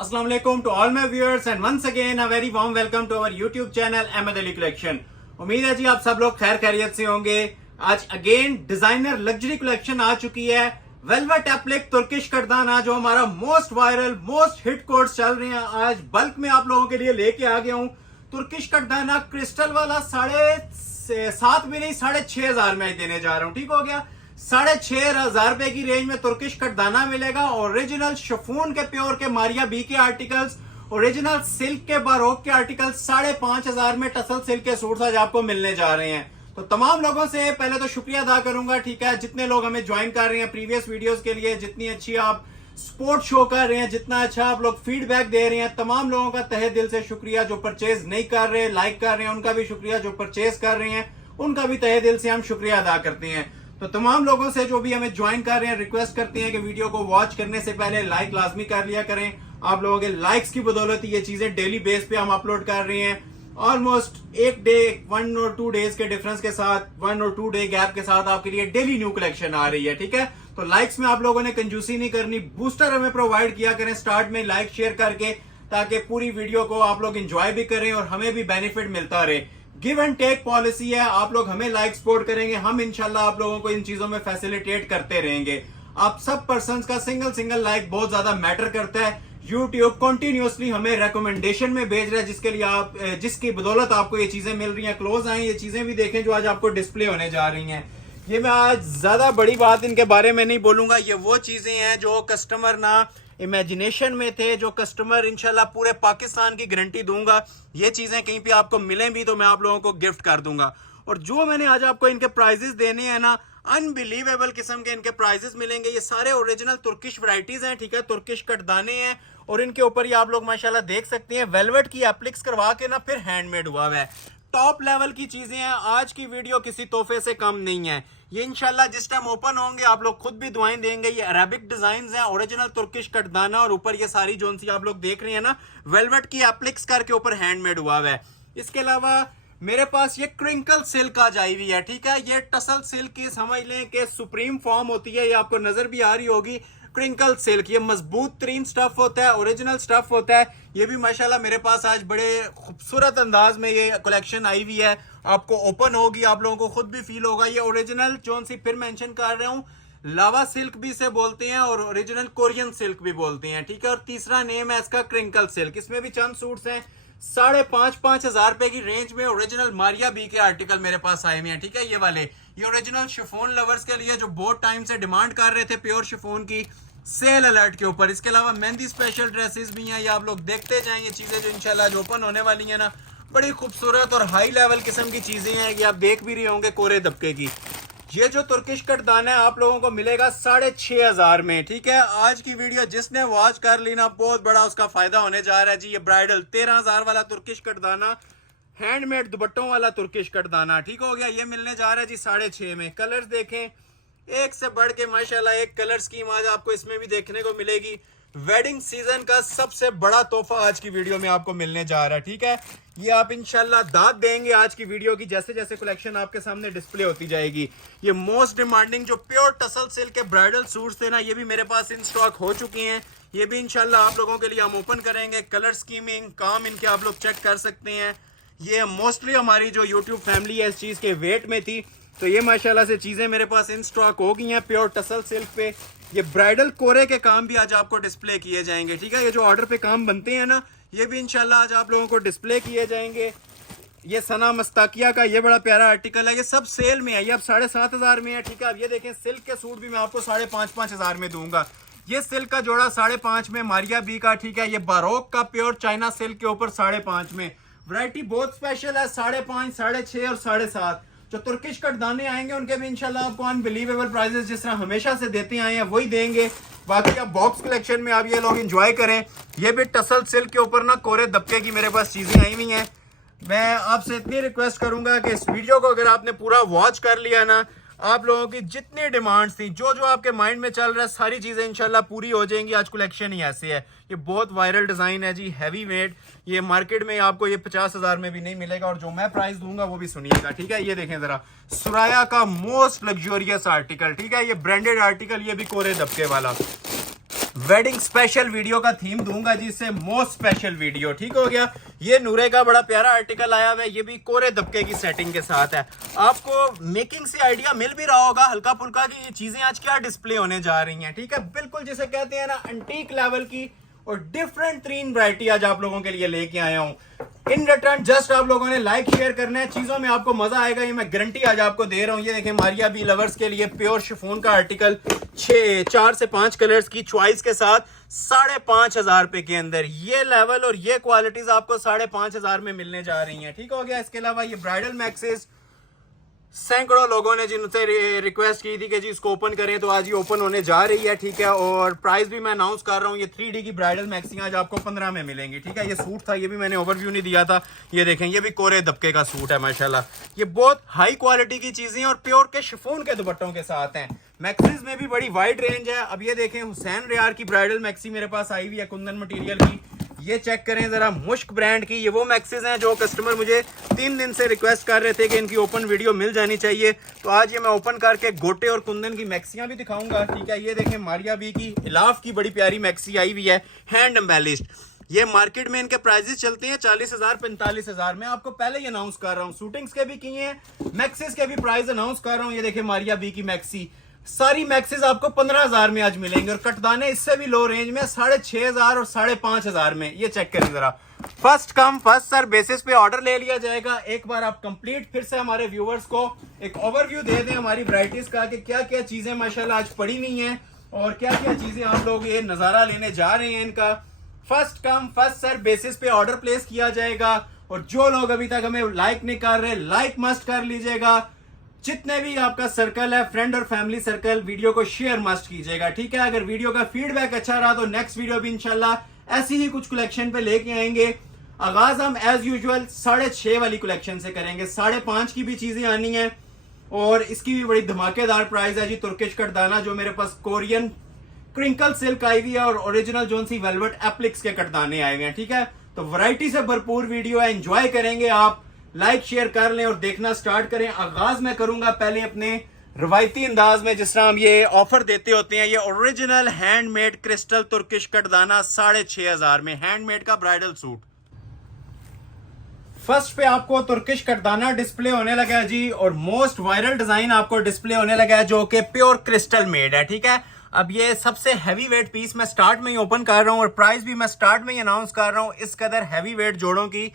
Assalamu alaikum to all my viewers and once again a very warm welcome to our YouTube channel Ahmad Ali collection. उम्मीद है जी आप सब लोग खैर खैरियत से होंगे। आज अगेन डिजाइनर लग्जरी कलेक्शन आ चुकी है। वेलवेट एप्लिक तुर्किश कर्दाना जो हमारा most viral most hit course चल रहे हैं, आज बल्क में आप लोगों के लिए लेके आ गया हूँ। तुर्किश कर्दाना क्रिस्टल वाला 7.5 भी नहीं 6,500 में देने जा रहा हूँ। ठीक हो गया, 6,500 रुपए की रेंज में तुर्किश कटदाना मिलेगा। ओरिजिनल शिफॉन के प्योर के मारिया बी के आर्टिकल्स, ओरिजिनल सिल्क के बारोक के आर्टिकल्स 5,500 में टसल सिल्क के सूट्स आज आपको मिलने जा रहे हैं। तो तमाम लोगों से पहले तो शुक्रिया अदा करूंगा, ठीक है, जितने लोग हमें ज्वाइन कर रहे हैं प्रीवियस वीडियोस के लिए, जितनी अच्छी आप सपोर्ट शो कर रहे हैं, जितना अच्छा आप लोग फीडबैक दे रहे हैं, तमाम लोगों का तहे दिल से शुक्रिया। जो परचेज नहीं कर रहे लाइक कर रहे हैं उनका भी शुक्रिया, जो परचेज कर रहे हैं उनका भी तहे दिल से हम शुक्रिया अदा करते हैं। तो तमाम लोगों से जो भी हमें ज्वाइन कर रहे हैं रिक्वेस्ट करते हैं कि वीडियो को वॉच करने से पहले लाइक लाजमी कर लिया करें। आप लोगों के लाइक्स की बदौलत ये चीजें डेली बेस पे हम अपलोड कर रहे हैं। ऑलमोस्ट एक डे 1 और 2 डेज के डिफरेंस के साथ, 1 और 2 डे गैप के साथ आपके लिए डेली न्यू कलेक्शन आ रही है। ठीक है, तो लाइक्स में आप लोगों ने कंजूसी नहीं करनी, बूस्टर हमें प्रोवाइड किया करें स्टार्ट में लाइक शेयर करके, ताकि पूरी वीडियो को आप लोग एंजॉय भी करें और हमें भी बेनिफिट मिलता रहे। गिव एंड टेक पॉलिसी है, आप लोग हमें लाइक सपोर्ट करेंगे, हम इंशाल्लाह आप लोगों को इन चीजों में फैसिलिटेट करते रहेंगे। आप सब पर्संस का सिंगल लाइक बहुत ज्यादा मैटर करता है। यूट्यूब कंटिन्यूअसली हमें रिकमेंडेशन में भेज रहा है, जिसके लिए आप जिसकी बदौलत आपको ये चीजें मिल रही हैं। क्लोज आए ये चीजें भी देखें जो आज आपको डिस्प्ले होने जा रही हैं। ये मैं आज ज्यादा बड़ी बात इनके बारे में नहीं बोलूंगा, ये वो चीजें हैं जो कस्टमर ना इमेजिनेशन में थे, जो कस्टमर इंशाल्लाह पूरे पाकिस्तान की गारंटी दूंगा ये चीजें कहीं पे आपको मिलें भी तो मैं आप लोगों को गिफ्ट कर दूंगा। और जो मैंने आज आपको इनके प्राइजेस देने हैं ना, अनबिलीवेबल किस्म के इनके प्राइजेस मिलेंगे। ये सारे ओरिजिनल तुर्किश वैरायटीज हैं, ठीक है, तुर्किश कटदाने हैं और इनके ऊपर ये आप लोग माशाल्लाह देख सकते हैं वेलवेट की एप्लिक्स करवा के ना फिर हैंडमेड हुआ है। टॉप लेवल की चीजें हैं। आज की वीडियो किसी तोहफे से कम नहीं है। ये इंशाल्लाह जिस टाइम ओपन होंगे आप लोग खुद भी दुआएं देंगे। ये अरेबिक डिजाइन हैं, ओरिजिनल तुर्किश कटदाना और ऊपर ये सारी जोन सी आप लोग देख रहे हैं ना वेलवेट की एप्लिक्स करके ऊपर हैंडमेड हुआ है। इसके अलावा मेरे पास ये क्रिंकल सिल्क आज आई हुई है, ठीक है, ये टसल सिल्क की समझ लें कि सुप्रीम फॉर्म होती है। ये आपको नजर भी आ रही होगी क्रिंकल सिल्क। ये मजबूत तरीन स्टफ होता है, ओरिजिनल स्टफ होता है। ये भी माशाल्लाह मेरे पास आज बड़े खूबसूरत अंदाज में ये कलेक्शन आई हुई है। आपको ओपन होगी, आप लोगों को खुद भी फील होगा। ये ओरिजिनल जोन सी फिर मेंशन कर रहा हूँ, लावा सिल्क भी इसे बोलते हैं और ओरिजिनल कोरियन सिल्क भी बोलते हैं, ठीक है। और तीसरा नेम है इसका क्रिंकल सिल्क। इसमें भी चंद सूट्स हैं 5,500 रुपए की रेंज में ओरिजिनल मारिया बी के आर्टिकल मेरे पास आए हुए हैं, ठीक है। ये वाले ये ओरिजिनल शिफॉन लवर्स के लिए जो बहुत टाइम से डिमांड कर रहे थे प्योर शिफॉन की, सेल अलर्ट के ऊपर। इसके अलावा मेहंदी स्पेशल ड्रेसेस भी हैं, ये आप लोग देखते जाएं। ये चीजें जो इंशाल्लाह जो ओपन होने वाली हैं ना, बड़ी खूबसूरत और हाई लेवल किस्म की चीजें हैं। ये आप देख भी रहे होंगे कोरे दबके की। ये जो तुर्किश कटदाना है आप लोगों को मिलेगा 6,500 में, ठीक है। आज की वीडियो जिसने वॉच कर ली ना, बहुत बड़ा उसका फायदा होने जा रहा है जी। ये ब्राइडल 13,000 वाला तुर्किश कटदाना, हैंडमेड दुपट्टों वाला तुर्किश कटदाना, ठीक हो गया। ये मिलने जा रहा है जी 6,500 में। कलर्स देखें, एक से बढ़ के माशाल्लाह एक कलर स्कीम आज आपको इसमें भी देखने को मिलेगी। वेडिंग सीजन का सबसे बड़ा तोहफा आज की वीडियो में आपको मिलने जा रहा है, ठीक है। ये आप इंशाल्लाह दाद देंगे आज की वीडियो की, जैसे जैसे कलेक्शन आपके सामने डिस्प्ले होती जाएगी। ये मोस्ट डिमांडिंग जो प्योर टसल सिल्क के ब्राइडल सूट्स थे ना, ये भी मेरे पास इन स्टॉक हो चुकी हैं। ये भी इंशाल्लाह आप लोगों के लिए हम ओपन करेंगे। कलर स्कीमिंग काम इनके आप लोग चेक कर सकते हैं। ये मोस्टली हमारी जो यूट्यूब फैमिली है इस चीज के वेट में थी, तो ये माशाल्लाह से चीजें मेरे पास इन स्टॉक हो गई हैं प्योर टसल सिल्क पे। ये ब्राइडल कोरे के काम भी आज आपको डिस्प्ले किए जाएंगे, ठीक है। ये जो ऑर्डर पे काम बनते हैं ना, ये भी इंशाल्लाह आज आप लोगों को डिस्प्ले किए जाएंगे। ये सना मस्ताकिया का ये बड़ा प्यारा आर्टिकल है, ये सब सेल में है, ये अब 7,500 में है, ठीक है। अब ये देखें सिल्क के सूट भी मैं आपको 5,500 में दूंगा। ये सिल्क का जोड़ा 5,500 में मारिया बी का, ठीक है। ये बारोक का प्योर चाइना सिल्क के ऊपर 5,500 में। वैरायटी बहुत स्पेशल है, 5,500, 6,500 और 7,500। जो तुर्किश कटदाने आएंगे उनके भी इंशाल्लाह आपको अनबिलीवेबल प्राइसेस जिस तरह हमेशा से देते आए हैं वही देंगे। बाकी आप बॉक्स कलेक्शन में आप ये लोग एंजॉय करें। ये भी टसल सिल्क के ऊपर ना कोरे दबके की मेरे पास चीजें आई हुई हैं। मैं आपसे इतनी रिक्वेस्ट करूंगा कि इस वीडियो को अगर आपने पूरा वॉच कर लिया ना, आप लोगों की जितनी डिमांड्स थी, जो जो आपके माइंड में चल रहा है, सारी चीजें इंशाल्लाह पूरी हो जाएंगी। आज कलेक्शन ही ऐसे है। ये बहुत वायरल डिजाइन है जी, हैवी वेट। ये मार्केट में आपको ये 50,000 में भी नहीं मिलेगा और जो मैं प्राइस दूंगा वो भी सुनिएगा, ठीक है। ये देखें जरा, सुराया का मोस्ट लग्जरियस आर्टिकल, ठीक है। ये ब्रांडेड आर्टिकल, ये भी कोरे दबके वाला। वेडिंग स्पेशल वीडियो का थीम दूंगा जिससे मोस्ट स्पेशल वीडियो। ठीक हो गया। ये नूरे का बड़ा प्यारा आर्टिकल आया हुआ है, ये भी कोरे दबके की सेटिंग के साथ है। आपको मेकिंग से आइडिया मिल भी रहा होगा हल्का फुल्का कि ये चीजें आज क्या डिस्प्ले होने जा रही हैं। ठीक है, बिल्कुल जिसे कहते हैं ना एंटीक लेवल की और डिफरेंट 3 वैरायटी आज आप लोगों के लिए लेके आया हूं। इन रिटर्न जस्ट आप लोगों ने लाइक शेयर करना है, चीजों में आपको मजा आएगा, ये मैं गारंटी आज आपको दे रहा हूं। ये देखें मारिया बी लवर्स के लिए प्योर शिफॉन का आर्टिकल 4 से 5 कलर्स की चॉइस के साथ 5,500 रुपए के अंदर ये लेवल और ये क्वालिटीज आपको 5,500 में मिलने जा रही हैं। ठीक हो गया। इसके अलावा ये ब्राइडल मैक्सेस सैकड़ों लोगों ने जिनसे रिक्वेस्ट की थी कि जी इसको ओपन करें, तो आज ये ओपन होने जा रही है। ठीक है, और प्राइस भी मैं अनाउंस कर रहा हूँ। ये 3D की ब्राइडल मैक्सी आज आपको 15 में मिलेंगी। ठीक है, ये सूट था, ये भी मैंने ओवरव्यू नहीं दिया था। ये देखें, ये भी कोरे दबके का सूट है माशाल्लाह। ये बहुत हाई क्वालिटी की चीजें और प्योर के शिफॉन के दुपट्टों के साथ हैं। मैक्सीज में भी बड़ी वाइड रेंज है। अब ये देखें हुसैन रियार की ब्राइडल मैक्सी मेरे पास आई हुई है कुंदन मटेरियल की। ये चेक करें जरा, मुश्क ब्रांड की। ये वो मैक्सीज हैं जो कस्टमर मुझे 3 दिन से रिक्वेस्ट कर रहे थे कि इनकी ओपन वीडियो मिल जानी चाहिए, तो आज ये मैं ओपन करके गोटे और कुंदन की मैक्सियां भी दिखाऊंगा। ठीक है, ये देखें मारिया बी की इलाफ की बड़ी प्यारी मैक्सी आई हुई है, हैंड एम्बेलिश्ड। ये मार्केट में इनके प्राइजेस चलते हैं 40,000 45,000। मैं आपको पहले ही अनाउंस कर रहा हूँ, शूटिंग्स के भी किए हैं, मैक्सीज के भी प्राइस अनाउंस कर रहा हूँ। ये देखें मारिया बी की मैक्सी, सारी मैक्सीज आपको 15,000 में आज मिलेंगे और कटदाने इससे भी लो रेंज में 6,500 और 5,500 में। ये चेक करें जरा, first come first serve basis पे ऑर्डर ले लिया जाएगा। एक बार आप कंप्लीट फिर से हमारे व्यूवर्स को एक ओवरव्यू दे दें हमारी वैरायटीज का कि क्या क्या चीजें माशाल्लाह आज पड़ी हुई हैं और क्या क्या चीजें आप लोग ये नजारा लेने जा रहे हैं इनका। First come first serve basis पे ऑर्डर प्लेस किया जाएगा और जो लोग अभी तक हमें लाइक नहीं कर रहे, लाइक मस्ट कर लीजिएगा। जितने भी आपका सर्कल है, फ्रेंड और फैमिली सर्कल, वीडियो को शेयर मस्ट कीजिएगा। ठीक है, अगर वीडियो का फीडबैक अच्छा रहा तो नेक्स्ट वीडियो भी इंशाल्लाह ऐसी ही कुछ कलेक्शन पे लेके आएंगे। आगाज हम एज यूजुअल 6.5 वाली कलेक्शन से करेंगे। 5.5 की भी चीजें आनी है और इसकी भी बड़ी धमाकेदार प्राइस है जी। तुर्किश कटदाना जो मेरे पास कोरियन क्रिंकल सिल्क आई हुई है और ओरिजिनल जोन सी वेलवेट एप्लिक्स के कटदाने आए हुए हैं। ठीक है, तो वैरायटी से भरपूर वीडियो है, एंजॉय करेंगे आप। लाइक शेयर कर लें और देखना स्टार्ट करें। आगाज मैं करूंगा पहले अपने रवायती अंदाज में, जिस तरह हम ये ऑफर देते होते हैं। ये ओरिजिनल हैंडमेड क्रिस्टल तुर्किश कटदाना 6,500 में, हैंडमेड का ब्राइडल सूट। फर्स्ट पे आपको तुर्किश कटदाना डिस्प्ले होने लगा है जी और मोस्ट वायरल डिजाइन आपको डिस्प्ले होने लगा है जो कि प्योर क्रिस्टल मेड है। ठीक है, अब ये सबसे हैवी वेट पीस मैं स्टार्ट में ही ओपन कर रहा हूं और प्राइस भी मैं स्टार्ट में ही अनाउंस कर रहा हूं। इस कदर हैवी वेट जोड़ों की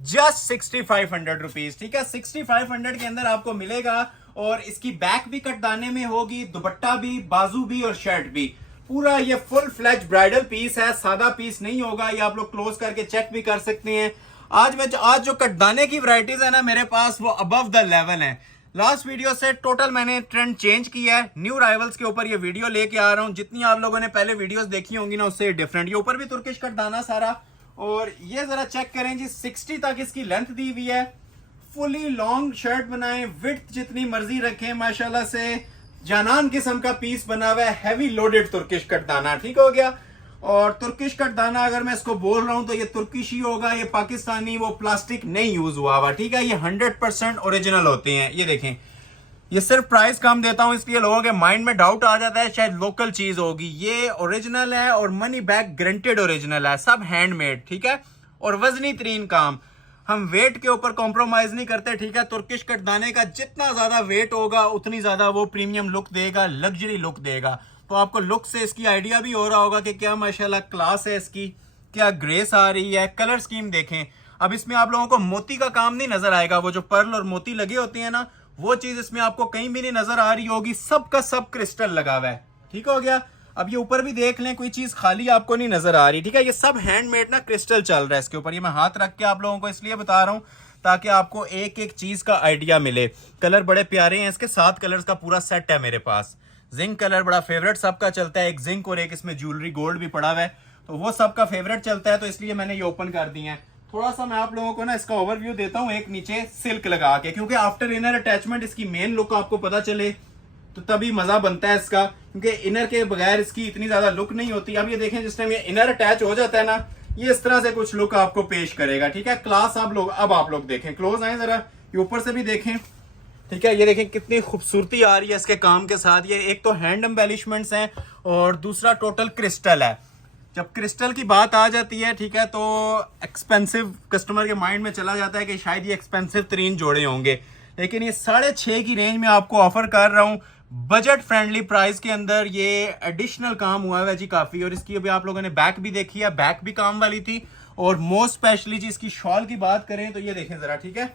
जस्ट 6,500 रुपीज। ठीक है, 6,500 के अंदर आपको मिलेगा और इसकी बैक भी कटदाने में होगी, दुपट्टा भी, बाजू भी और शर्ट भी। पूरा ये फुल फ्लैज ब्राइडल पीस है, सादा पीस नहीं होगा। ये आप लोग क्लोज करके चेक भी कर सकते हैं। आज जो कटदाने की वैरायटीज है ना मेरे पास, वो अबव द लेवल है। लास्ट वीडियो से टोटल मैंने ट्रेंड चेंज किया है। न्यू राइवल्स के ऊपर ये वीडियो लेके आ रहा हूं। जितनी आप लोगों ने पहले वीडियोस देखी होंगी ना उससे डिफरेंट। ये ऊपर भी तुर्किश कटदाना सारा, और ये जरा चेक करें जी, 60 तक इसकी लेंथ दी हुई है। फुली लॉन्ग शर्ट बनाएं, विड्थ जितनी मर्जी रखें, माशाल्लाह से जानान किस्म का पीस बना हुआ है, हैवी लोडेड तुर्किश कटदाना। ठीक हो गया। और तुर्किश कटदाना अगर मैं इसको बोल रहा हूं तो ये तुर्किश ही होगा, ये पाकिस्तानी वो प्लास्टिक नहीं यूज हुआ हुआ। ठीक है, ये 100% ओरिजिनल होते हैं। ये देखें, ये सिर्फ प्राइस कम देता हूं इसलिए लोगों के माइंड में डाउट आ जाता है शायद लोकल चीज होगी। ये ओरिजिनल है और मनी बैक गारंटेड ओरिजिनल है, सब हैंडमेड। ठीक है, और वजनी तरीन काम, हम वेट के ऊपर कॉम्प्रोमाइज नहीं करते। ठीक है, तुर्किश कटदाने का जितना ज्यादा वेट होगा उतनी ज्यादा वो प्रीमियम लुक देगा, लग्जरी लुक देगा। तो आपको लुक से इसकी आइडिया भी हो रहा होगा कि क्या माशाल्लाह क्लास है इसकी, क्या ग्रेस आ रही है। कलर स्कीम देखें, अब इसमें आप लोगों को मोती का काम नहीं नजर आएगा, वो जो पर्ल और मोती लगे होते हैं ना, वो चीज इसमें आपको कहीं भी नहीं नजर आ रही होगी। सब का सब क्रिस्टल लगा हुआ है। ठीक हो गया। अब ये ऊपर भी देख लें, कोई चीज खाली आपको नहीं नजर आ रही। ठीक है, ये सब हैंडमेड ना क्रिस्टल चल रहा है इसके ऊपर। ये मैं हाथ रख के आप लोगों को इसलिए बता रहा हूं ताकि आपको एक एक चीज का आइडिया मिले। कलर बड़े प्यारे हैं इसके, 7 कलर्स का पूरा सेट है मेरे पास। जिंक कलर बड़ा फेवरेट सबका चलता है, एक जिंक और एक इसमें ज्वेलरी गोल्ड भी पड़ा हुआ है, तो वो सबका फेवरेट चलता है, तो इसलिए मैंने ये ओपन कर दिए हैं। थोड़ा सा मैं आप लोगों को ना इसका ओवरव्यू देता हूँ एक नीचे सिल्क लगा के, क्योंकि आफ्टर इनर अटैचमेंट इसकी मेन लुक आपको पता चले तो तभी मजा बनता है इसका, क्योंकि इनर के बगैर इसकी इतनी ज्यादा लुक नहीं होती। अब ये देखें, जिस टाइम ये इनर अटैच हो जाता है ना, ये इस तरह से कुछ लुक आपको पेश करेगा। ठीक है, क्लास आप लोग, अब आप लोग देखें, क्लोज आए जरा, ये ऊपर से भी देखें। ठीक है, ये देखें कितनी खूबसूरती आ रही है इसके काम के साथ। ये एक तो हैंड एम्बेलिशमेंट्स हैं और दूसरा टोटल क्रिस्टल है। जब क्रिस्टल की बात आ जाती है, ठीक है, तो एक्सपेंसिव कस्टमर के माइंड में चला जाता है कि शायद ये एक्सपेंसिव तरीन जोड़े होंगे, लेकिन ये 6.5 की रेंज में आपको ऑफर कर रहा हूँ बजट फ्रेंडली प्राइस के अंदर। ये एडिशनल काम हुआ है जी काफी, और इसकी अभी आप लोगों ने बैक भी देखी है, बैक भी काम वाली थी। और मोस्ट स्पेशली जी इसकी शॉल की बात करें तो ये देखें जरा, ठीक है,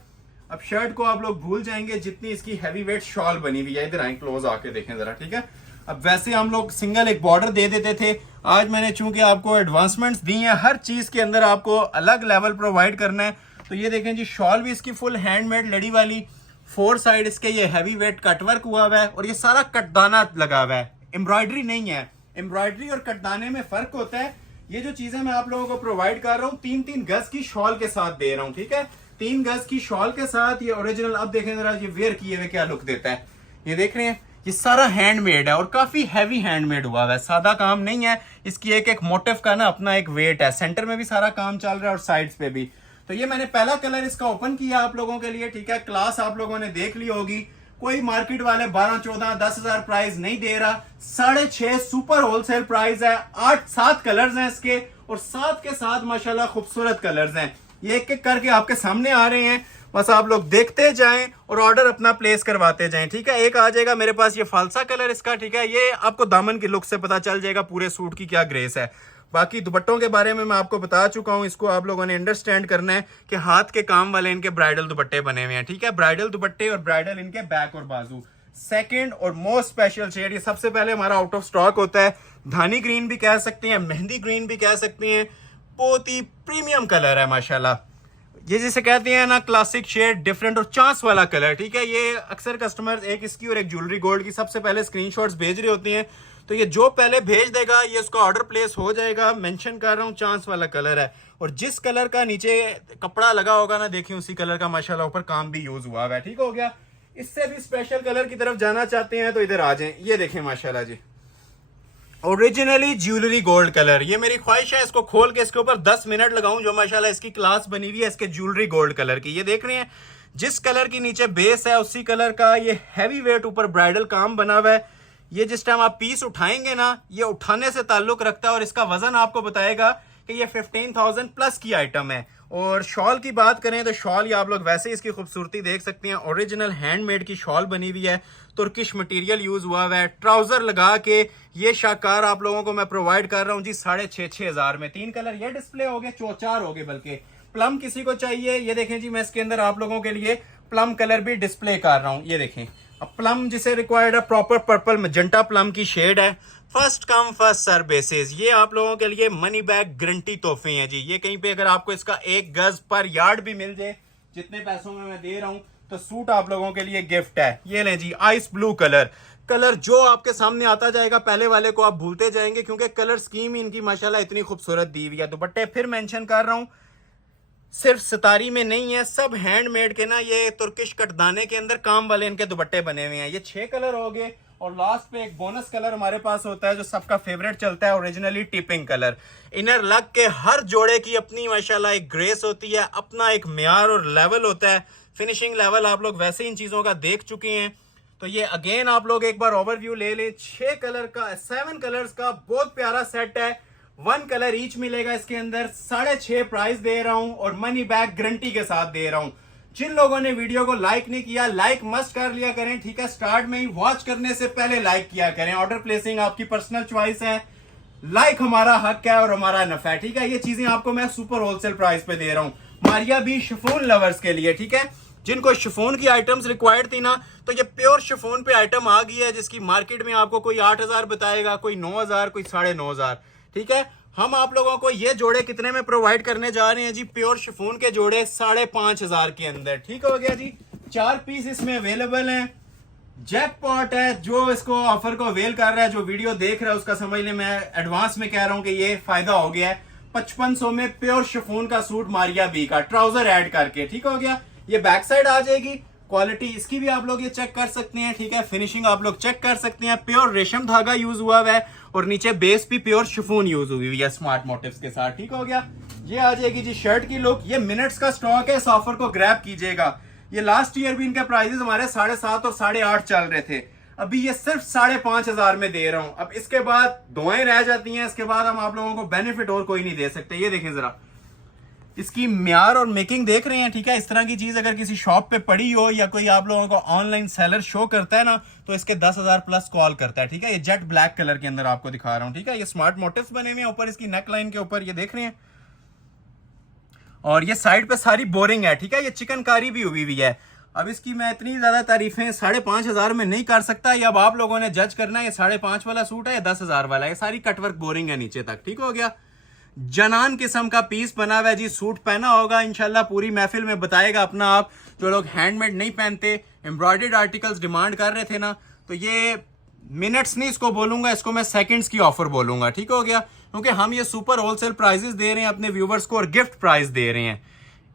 अब शर्ट को आप लोग भूल जाएंगे जितनी इसकी हैवी वेट शॉल बनी हुई है। इधर आए, क्लोज आके देखें जरा, ठीक है। अब वैसे हम लोग सिंगल एक बॉर्डर दे देते थे, आज मैंने चूंकि आपको एडवांसमेंट्स दी हैं, हर चीज के अंदर आपको अलग लेवल प्रोवाइड करना है। तो ये देखें जी, शॉल भी इसकी फुल हैंडमेड लड़ी वाली, 4 साइड इसके ये हैवी वेट कटवर्क हुआ हुआ है, और ये सारा कटदाना लगा हुआ है, एम्ब्रॉयडरी नहीं है। एम्ब्रॉयडरी और कटदाने में फर्क होता है। ये जो चीजें मैं आप लोगों को प्रोवाइड कर रहा हूँ 3-3 गज की शॉल के साथ दे रहा हूँ, ठीक है, 3 गज की शॉल के साथ ये ओरिजिनल। अब देखें जरा ये वेयर किए हुए क्या लुक देता है, ये देख रहे हैं, ये सारा हैंडमेड है और काफी हैवी हैंडमेड हुआ है, सादा काम नहीं है। इसकी एक एक मोटिव का ना अपना एक वेट है, सेंटर में भी सारा काम चल रहा है और साइड्स पे भी। तो ये मैंने पहला कलर इसका ओपन किया आप लोगों के लिए, ठीक है। क्लास आप लोगों ने देख ली होगी, कोई मार्केट वाले 12-14-10 हजार प्राइस नहीं दे रहा, 6.5 सुपर होलसेल प्राइस है। 8-7 कलर्स हैं इसके, और 7 के साथ माशाल्लाह खूबसूरत कलर्स हैं। ये एक एक करके आपके सामने आ रहे हैं, बस आप लोग देखते जाएं और ऑर्डर अपना प्लेस करवाते जाएं, ठीक है। एक आ जाएगा मेरे पास ये फालसा कलर इसका, ठीक है, ये आपको दामन की लुक से पता चल जाएगा पूरे सूट की क्या ग्रेस है। बाकी दुपट्टों के बारे में मैं आपको बता चुका हूं, इसको आप लोगों ने अंडरस्टैंड करना है कि हाथ के काम वाले इनके ब्राइडल दुपट्टे बने हुए हैं, ठीक है, ब्राइडल दुपट्टे और ब्राइडल इनके बैक और बाजू। सेकंड और मोस्ट स्पेशल शेड, ये सबसे पहले हमारा आउट ऑफ स्टॉक होता है, धानी ग्रीन भी कह सकते हैं, मेहंदी ग्रीन भी कह सकते हैं, बहुत ही प्रीमियम कलर है माशाल्लाह। ये जिसे कहते हैं ना क्लासिक शेड, डिफरेंट और चांस वाला कलर, ठीक है। ये अक्सर कस्टमर एक इसकी और एक ज्वेलरी गोल्ड की सबसे पहले स्क्रीनशॉट्स भेज रहे होते हैं, तो ये जो पहले भेज देगा ये उसका ऑर्डर प्लेस हो जाएगा। मेंशन कर रहा हूँ, चांस वाला कलर है, और जिस कलर का नीचे कपड़ा लगा होगा ना, देखिए उसी कलर का माशाल्लाह ऊपर काम भी यूज हुआ है, ठीक हो गया। इससे भी स्पेशल कलर की तरफ जाना चाहते हैं तो इधर आ जाएं, ये देखें माशाल्लाह जी, ओरिजिनली ज्वेलरी गोल्ड कलर। ये मेरी ख्वाहिश है इसको खोल के इसके ऊपर 10 मिनट लगाऊं, जो माशाल्लाह इसकी क्लास बनी हुई है इसके ज्वेलरी गोल्ड कलर की। ये देख रहे हैं, जिस कलर की नीचे बेस है उसी कलर का ये हैवी वेट ऊपर ब्राइडल काम बना हुआ है। ये जिस टाइम आप पीस उठाएंगे ना, ये उठाने से ताल्लुक रखता है, और इसका वजन आपको बताएगा कि ये 15,000 प्लस की आइटम है। और शॉल की बात करें तो शॉल ये आप लोग वैसे इसकी खूबसूरती देख सकते हैं, ओरिजिनल हैंडमेड की शॉल बनी हुई है, तुर्किश मटेरियल यूज हुआ हुआ है। ट्राउजर लगा के ये शाकार आप लोगों को मैं प्रोवाइड कर रहा हूँ जी 6,500 हजार में। 3 कलर ये डिस्प्ले हो गए, 4 हो गए बल्कि। प्लम किसी को चाहिए, ये देखें जी, मैं इसके अंदर आप लोगों के लिए प्लम कलर भी डिस्प्ले कर रहा हूँ, ये देखें। अब प्लम जिसे रिक्वायर्ड है, प्रॉपर पर्पल मजेंटा प्लम की शेड है, first come first serve basis. ये आप लोगों के लिए मनी बैक गारंटी तोहफे हैं जी। ये कहीं पे अगर आपको इसका 1 गज पर यार्ड भी मिल जाए, जितने पैसों में मैं दे रहा हूं, तो सूट आप लोगों के लिए गिफ्ट है। ये लें जी, आइस ब्लू कलर, कलर जो आपके सामने आता जाएगा पहले वाले को आप भूलते जाएंगे, क्योंकि कलर स्कीम इनकी माशाल्लाह इतनी खूबसूरत दी हुई है। दुपट्टे फिर मेंशन कर रहा हूं, सिर्फ सितारी में नहीं है, सब हैंडमेड के ना, ये तुर्किश कटदाने के अंदर काम वाले इनके दुपट्टे बने हुए हैं। ये 6 कलर हो गए, और लास्ट पे एक बोनस कलर हमारे पास होता है जो सबका फेवरेट चलता है, ओरिजिनली टिपिंग कलर। इनर लग के हर जोड़े की अपनी माशाल्लाह एक ग्रेस होती है, अपना एक म्यार और लेवल होता है, फिनिशिंग लेवल आप लोग वैसे इन चीजों का देख चुके हैं। तो ये अगेन आप लोग एक बार ओवरव्यू ले ले, 6 कलर का, 7 कलर्स का बहुत प्यारा सेट है। 1 कलर ईच मिलेगा इसके अंदर, 6.5 प्राइस दे रहा हूं, और मनी बैक गारंटी के साथ दे रहा हूं। जिन लोगों ने वीडियो को लाइक नहीं किया, लाइक मस्ट कर लिया करें, ठीक है, स्टार्ट में ही वॉच करने से पहले लाइक किया करें। ऑर्डर प्लेसिंग आपकी पर्सनल चॉइस है, लाइक हमारा हक है और हमारा नफा है, ठीक है। ये चीजें आपको मैं सुपर होलसेल प्राइस पे दे रहा हूं मारिया बी शिफॉन लवर्स के लिए, ठीक है। जिनको शिफॉन की आइटम्स रिक्वायर्ड थी ना, तो ये प्योर शिफॉन पे आइटम आ गई है, जिसकी मार्केट में आपको कोई 8,000 बताएगा, कोई 9,000, कोई 9,500, ठीक है। हम आप लोगों को ये जोड़े कितने में प्रोवाइड करने जा रहे हैं जी, प्योर शिफॉन के जोड़े 5,500 के अंदर, ठीक हो गया जी। 4 पीस इसमें अवेलेबल हैं। जैकपॉट है, जो इसको ऑफर को अवेल कर रहा है, जो वीडियो देख रहा है उसका समझ ले, मैं एडवांस में कह रहा हूं कि ये फायदा हो गया है। 5500 में प्योर शिफॉन का सूट मारिया बी का, ट्राउजर ऐड करके, ठीक हो गया। ये बैक साइड आ जाएगी, क्वालिटी इसकी भी आप लोग ये चेक कर सकते हैं, ठीक है। फिनिशिंग आप लोग चेक कर सकते हैं, प्योर रेशम धागा यूज हुआ है, और नीचे बेस भी प्योर शिफॉन यूज हुई है स्मार्ट मोटिव्स के साथ, ठीक हो गया। ये आ जाएगी जी शर्ट की लुक। ये मिनट्स का स्टॉक है, इस ऑफर को ग्रैब कीजिएगा। ये लास्ट ईयर भी इनके प्राइसेस हमारे 7.5 और 8.5 चल रहे थे। अभी ये सिर्फ 5,500 में दे रहा हूं। अब इसके बाद दुआएं रह जाती हैं, इसके बाद हम आप लोगों को बेनिफिट और कोई नहीं दे सकते। ये देखें जरा, इसकी म्यार और मेकिंग देख रहे हैं, ठीक है। इस तरह की चीज अगर किसी शॉप पे पड़ी हो या कोई आप लोगों को ऑनलाइन सेलर शो करता है ना, तो इसके 10,000 प्लस कॉल करता है, ठीक है। ये जेट ब्लैक कलर के अंदर आपको दिखा रहा हूं, ठीक है। ये स्मार्ट मोटिव्स बने हुए हैं ऊपर इसकी नेक लाइन के ऊपर, ये देख रहे हैं। और ये साइड पे सारी बोरिंग है, ठीक है। ये चिकनकारी भी हुई है। अब इसकी मैं इतनी ज्यादा तारीफें 5,500 में नहीं कर सकता। ये अब आप लोगों ने जज करना है, ये 5,500 वाला सूट है या 10,000 वाला है। ये सारी कटवर्क बोरिंग है नीचे तक, ठीक हो गया। जनान किस्म का पीस बना हुआ है जी, सूट पहना होगा इंशाल्लाह पूरी महफिल में बताएगा अपना आप। जो लोग हैंडमेड नहीं पहनते, एम्ब्रॉयडर्ड आर्टिकल्स डिमांड कर रहे थे ना, तो ये मिनट्स नहीं इसको बोलूंगा, इसको मैं सेकंड्स की ऑफर बोलूंगा, ठीक हो गया। क्योंकि हम ये सुपर होलसेल प्राइजेस दे रहे हैं अपने व्यूवर्स को और गिफ्ट प्राइस दे रहे हैं।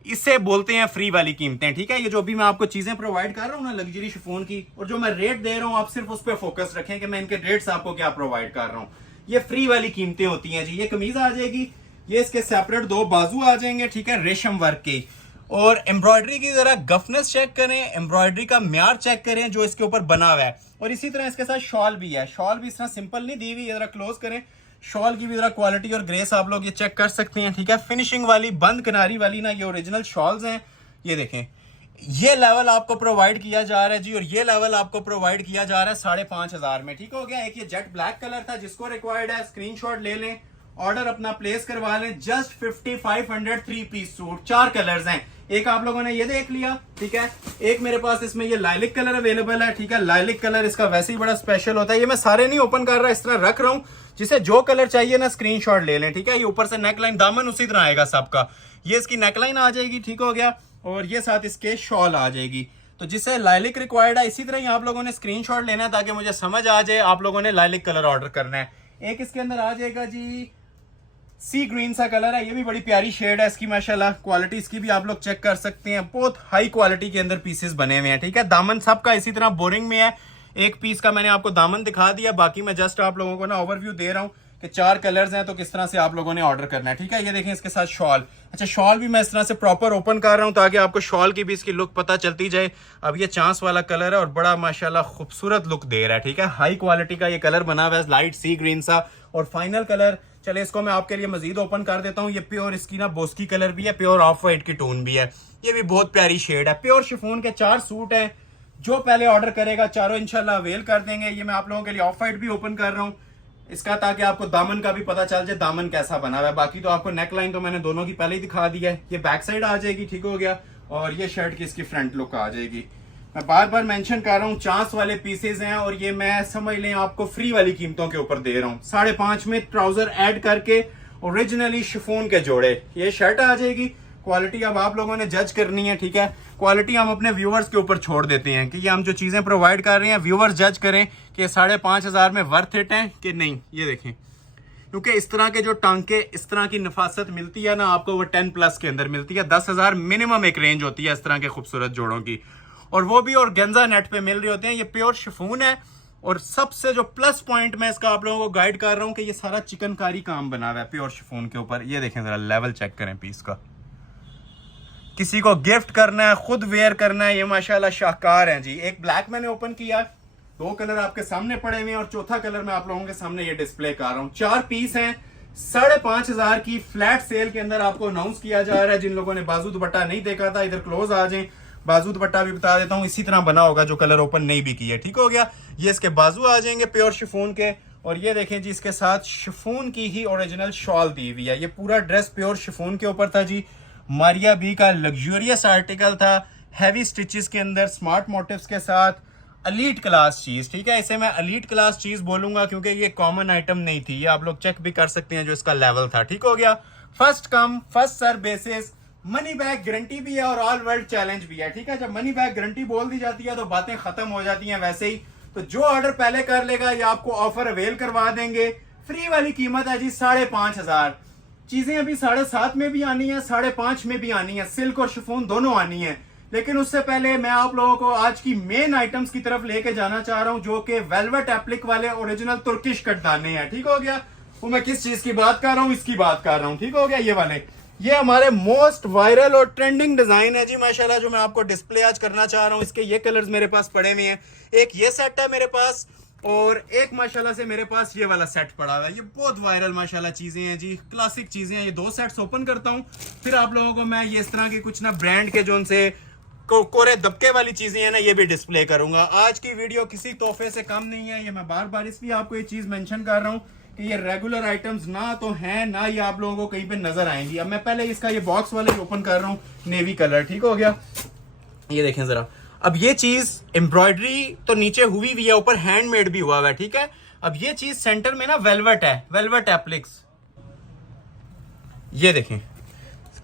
इससे बोलते हैं फ्री वाली कीमतें, ठीक है। ये जो भी मैं आपको चीजें प्रोवाइड कर रहा हूँ ना लग्जरी शिफॉन की, और जो मैं रेट दे रहा हूँ आप सिर्फ उस पर फोकस रखें कि मैं इनके रेट्स आपको क्या प्रोवाइड कर रहा हूँ। ये फ्री वाली कीमतें होती हैं जी। ये कमीज आ जाएगी, ये इसके सेपरेट 2 बाजू आ जाएंगे, ठीक है, रेशम वर्क की। और एम्ब्रॉयडरी की जरा गफनेस चेक करें, एम्ब्रॉयडरी का म्यार चेक करें जो इसके ऊपर बना हुआ है। और इसी तरह इसके साथ शॉल भी है, शॉल भी इस तरह सिंपल नहीं दी हुई, जरा क्लोज करें। शॉल की भी जरा क्वालिटी और ग्रेस आप लोग ये चेक कर सकते हैं, ठीक है। फिनिशिंग वाली बंद किनारी वाली ना, ये ओरिजिनल शॉल्स हैं। ये देखें, ये लेवल आपको प्रोवाइड किया जा रहा है जी, और ये लेवल आपको प्रोवाइड किया जा रहा है 5,500 में, ठीक हो गया। एक ये जेट ब्लैक कलर था, जिसको रिक्वायर्ड है स्क्रीनशॉट ले लें, ऑर्डर अपना प्लेस करवा लें। जस्ट 5,500 3 पीस सूट, 4 कलर्स हैं। एक आप लोगों ने ये देख लिया, ठीक है। एक मेरे पास इसमें ये लाइलिक कलर अवेलेबल है, ठीक है। लाइलिक कलर इसका वैसे ही बड़ा स्पेशल होता है। ये मैं सारे नहीं ओपन कर रहा, इस तरह रख रहा हूं। जिसे जो कलर चाहिए ना स्क्रीनशॉट ले लें, ठीक है। ये ऊपर से नेकलाइन, दामन उसी तरह आएगा सबका। ये इसकी नेकलाइन आ जाएगी, ठीक हो गया। और ये साथ इसके शॉल आ जाएगी। तो जिसे लाइलिक रिक्वायर्ड है, इसी तरह ही आप लोगों ने स्क्रीनशॉट लेना है ताकि मुझे समझ आ जाए आप लोगों ने लाइलिक कलर ऑर्डर करना है। एक इसके अंदर आ जाएगा जी सी ग्रीन सा कलर है, ये भी बड़ी प्यारी शेड है इसकी माशाल्लाह। क्वालिटी इसकी भी आप लोग चेक कर सकते हैं, बहुत हाई क्वालिटी के अंदर पीसेस बने हुए हैं, ठीक है। दामन सबका इसी तरह बोरिंग में है। एक पीस का मैंने आपको दामन दिखा दिया, बाकी मैं जस्ट आप लोगों को ना ओवरव्यू दे रहा हूँ कि 4 कलर्स हैं तो किस तरह से आप लोगों ने ऑर्डर करना है, ठीक है। ये देखें इसके साथ शॉल। अच्छा, शॉल भी मैं इस तरह से प्रॉपर ओपन कर रहा हूँ ताकि आपको शॉल की भी इसकी लुक पता चलती जाए। अब ये चांस वाला कलर है और बड़ा माशाल्लाह खूबसूरत लुक दे रहा है, ठीक है। हाई क्वालिटी का ये कलर बना हुआ है, लाइट सी ग्रीन सा। और फाइनल कलर, चले इसको मैं आपके लिए मजीद ओपन कर देता हूँ। ये प्योर इसकी ना बोस्की कलर भी है, प्योर ऑफ वाइट की टोन भी है। ये भी बहुत प्यारी शेड है। प्योर शिफॉन के 4 सूट हैं, जो पहले ऑर्डर करेगा चारों इंशाल्लाह अवेल कर देंगे। ये मैं आप लोगों के लिए ऑफ वाइट भी ओपन कर रहा हूँ इसका, ताकि आपको दामन का भी पता चल जाए दामन कैसा बना हुआ है। बाकी तो आपको नेक लाइन तो मैंने दोनों की पहले ही दिखा दी है। ये बैक साइड आ जाएगी, ठीक हो गया। और ये शर्ट की इसकी फ्रंट लुक आ जाएगी। मैं बार बार मेंशन कर रहा हूँ, चांस वाले पीसेस हैं और ये मैं समझ लें आपको फ्री वाली कीमतों के ऊपर दे रहा हूँ। 5.5 में ट्राउजर ऐड करके ओरिजिनली शिफॉन के जोड़े। ये शर्ट आ जाएगी। क्वालिटी अब आप लोगों ने जज करनी है, ठीक है। क्वालिटी हम अपने व्यूअर्स के ऊपर छोड़ देते हैं कि ये हम जो चीजें प्रोवाइड कर रहे हैं व्यूअर्स जज करें कि 5,500 में वर्थ इट है कि नहीं। ये देखें, क्योंकि इस तरह के जो टांके, इस तरह की नफासत मिलती है ना आपको, वो 10 प्लस के अंदर मिलती है। 10,000 मिनिमम एक रेंज होती है इस तरह के खूबसूरत जोड़ों की, और वो भी ऑर्गेन्जा नेट पे मिल रहे होते हैं। ये प्योर शिफॉन है। और सबसे जो प्लस पॉइंट मैं इसका आप लोगों को गाइड कर रहा हूं कि ये सारा चिकनकारी काम बना हुआ है प्योर शिफॉन के ऊपर। ये देखें जरा, लेवल चेक करें पीस का। किसी को गिफ्ट करना है, खुद वेयर करना है, ये माशाल्लाह शाहकार है जी। एक ब्लैक मैंने ओपन किया, 2 कलर आपके सामने पड़े हुए हैं और चौथा कलर मैं आप लोगों के सामने ये डिस्प्ले कर रहा हूँ। 4 पीस हैं, 5,500 की फ्लैट सेल के अंदर आपको अनाउंस किया जा रहा है। जिन लोगों ने बाजू दुपट्टा नहीं देखा था, इधर क्लोज आ जाएं। बाजू दुपट्टा भी बता देता हूँ, इसी तरह बना होगा जो कलर ओपन नहीं भी किया, ठीक हो गया। ये इसके बाजू आ जाएंगे प्योर शिफॉन के। और ये देखें जी, इसके साथ शिफॉन की ही ओरिजिनल शॉल दी हुई है। ये पूरा ड्रेस प्योर शिफॉन के ऊपर था जी। मारिया बी का लग्जूरियस आर्टिकल था, हैवी स्टिचेस के अंदर, स्मार्ट मोटिव्स के साथ, अलीट क्लास चीज, ठीक है। इसे मैं अलीट क्लास चीज बोलूंगा क्योंकि ये कॉमन आइटम नहीं थी। ये आप लोग चेक भी कर सकते हैं जो इसका लेवल था, ठीक हो गया। First come first serve basis, money back guarantee भी है और ऑल वर्ल्ड चैलेंज भी है, ठीक है। जब मनी बैक गारंटी बोल दी जाती है तो बातें खत्म हो जाती हैं वैसे ही। तो जो ऑर्डर पहले कर लेगा ये आपको ऑफर अवेल करवा देंगे। फ्री वाली कीमत है जी 5,500। चीजें अभी 7.5 में भी आनी है, 5.5 में भी आनी है, सिल्क और शिफॉन दोनों आनी है। लेकिन उससे पहले मैं आप लोगों को आज की मेन आइटम्स की तरफ लेके जाना चाह रहा हूं, जो कि वेलवेट एप्लिक वाले ओरिजिनल तुर्किश कटदाने हैं, ठीक हो गया। वो मैं किस चीज की बात कर रहा हूं, इसकी बात कर रहा हूं, ठीक हो गया। ये वाले ये हमारे मोस्ट वायरल और ट्रेंडिंग डिजाइन है जी माशाल्लाह, जो मैं आपको डिस्प्ले आज करना चाह रहा हूँ। इसके ये कलर्स मेरे पास पड़े हुए हैं, एक ये सेट है मेरे पास और एक माशाल्लाह से मेरे पास ये वाला सेट पड़ा हुआ है। ये बहुत वायरल माशाल्लाह चीजें हैं जी, क्लासिक चीजें हैं। ये दो सेट्स ओपन करता हूँ, फिर आप लोगों को मैं ये इस तरह के कुछ ना ब्रांड के जो उनसे कोरे दबके वाली चीजें हैं ना, ये भी डिस्प्ले करूंगा। आज की वीडियो किसी तोहफे से कम नहीं है। ये मैं बार बार इसलिए आपको ये चीज मेंशन कर रहा हूँ कि ये रेगुलर आइटम्स ना तो हैं ना ये आप लोगों को कहीं पे नजर आएंगी। अब मैं पहले इसका ये बॉक्स वाले ओपन कर रहा हूँ, नेवी कलर, ठीक हो गया। ये देखें जरा, अब ये चीज एम्ब्रॉयडरी तो नीचे हुई हुई है, ऊपर हैंडमेड भी हुआ है, ठीक है। अब ये चीज सेंटर में ना वेलवेट है, वेलवेट एप्लिक्स। ये देखें,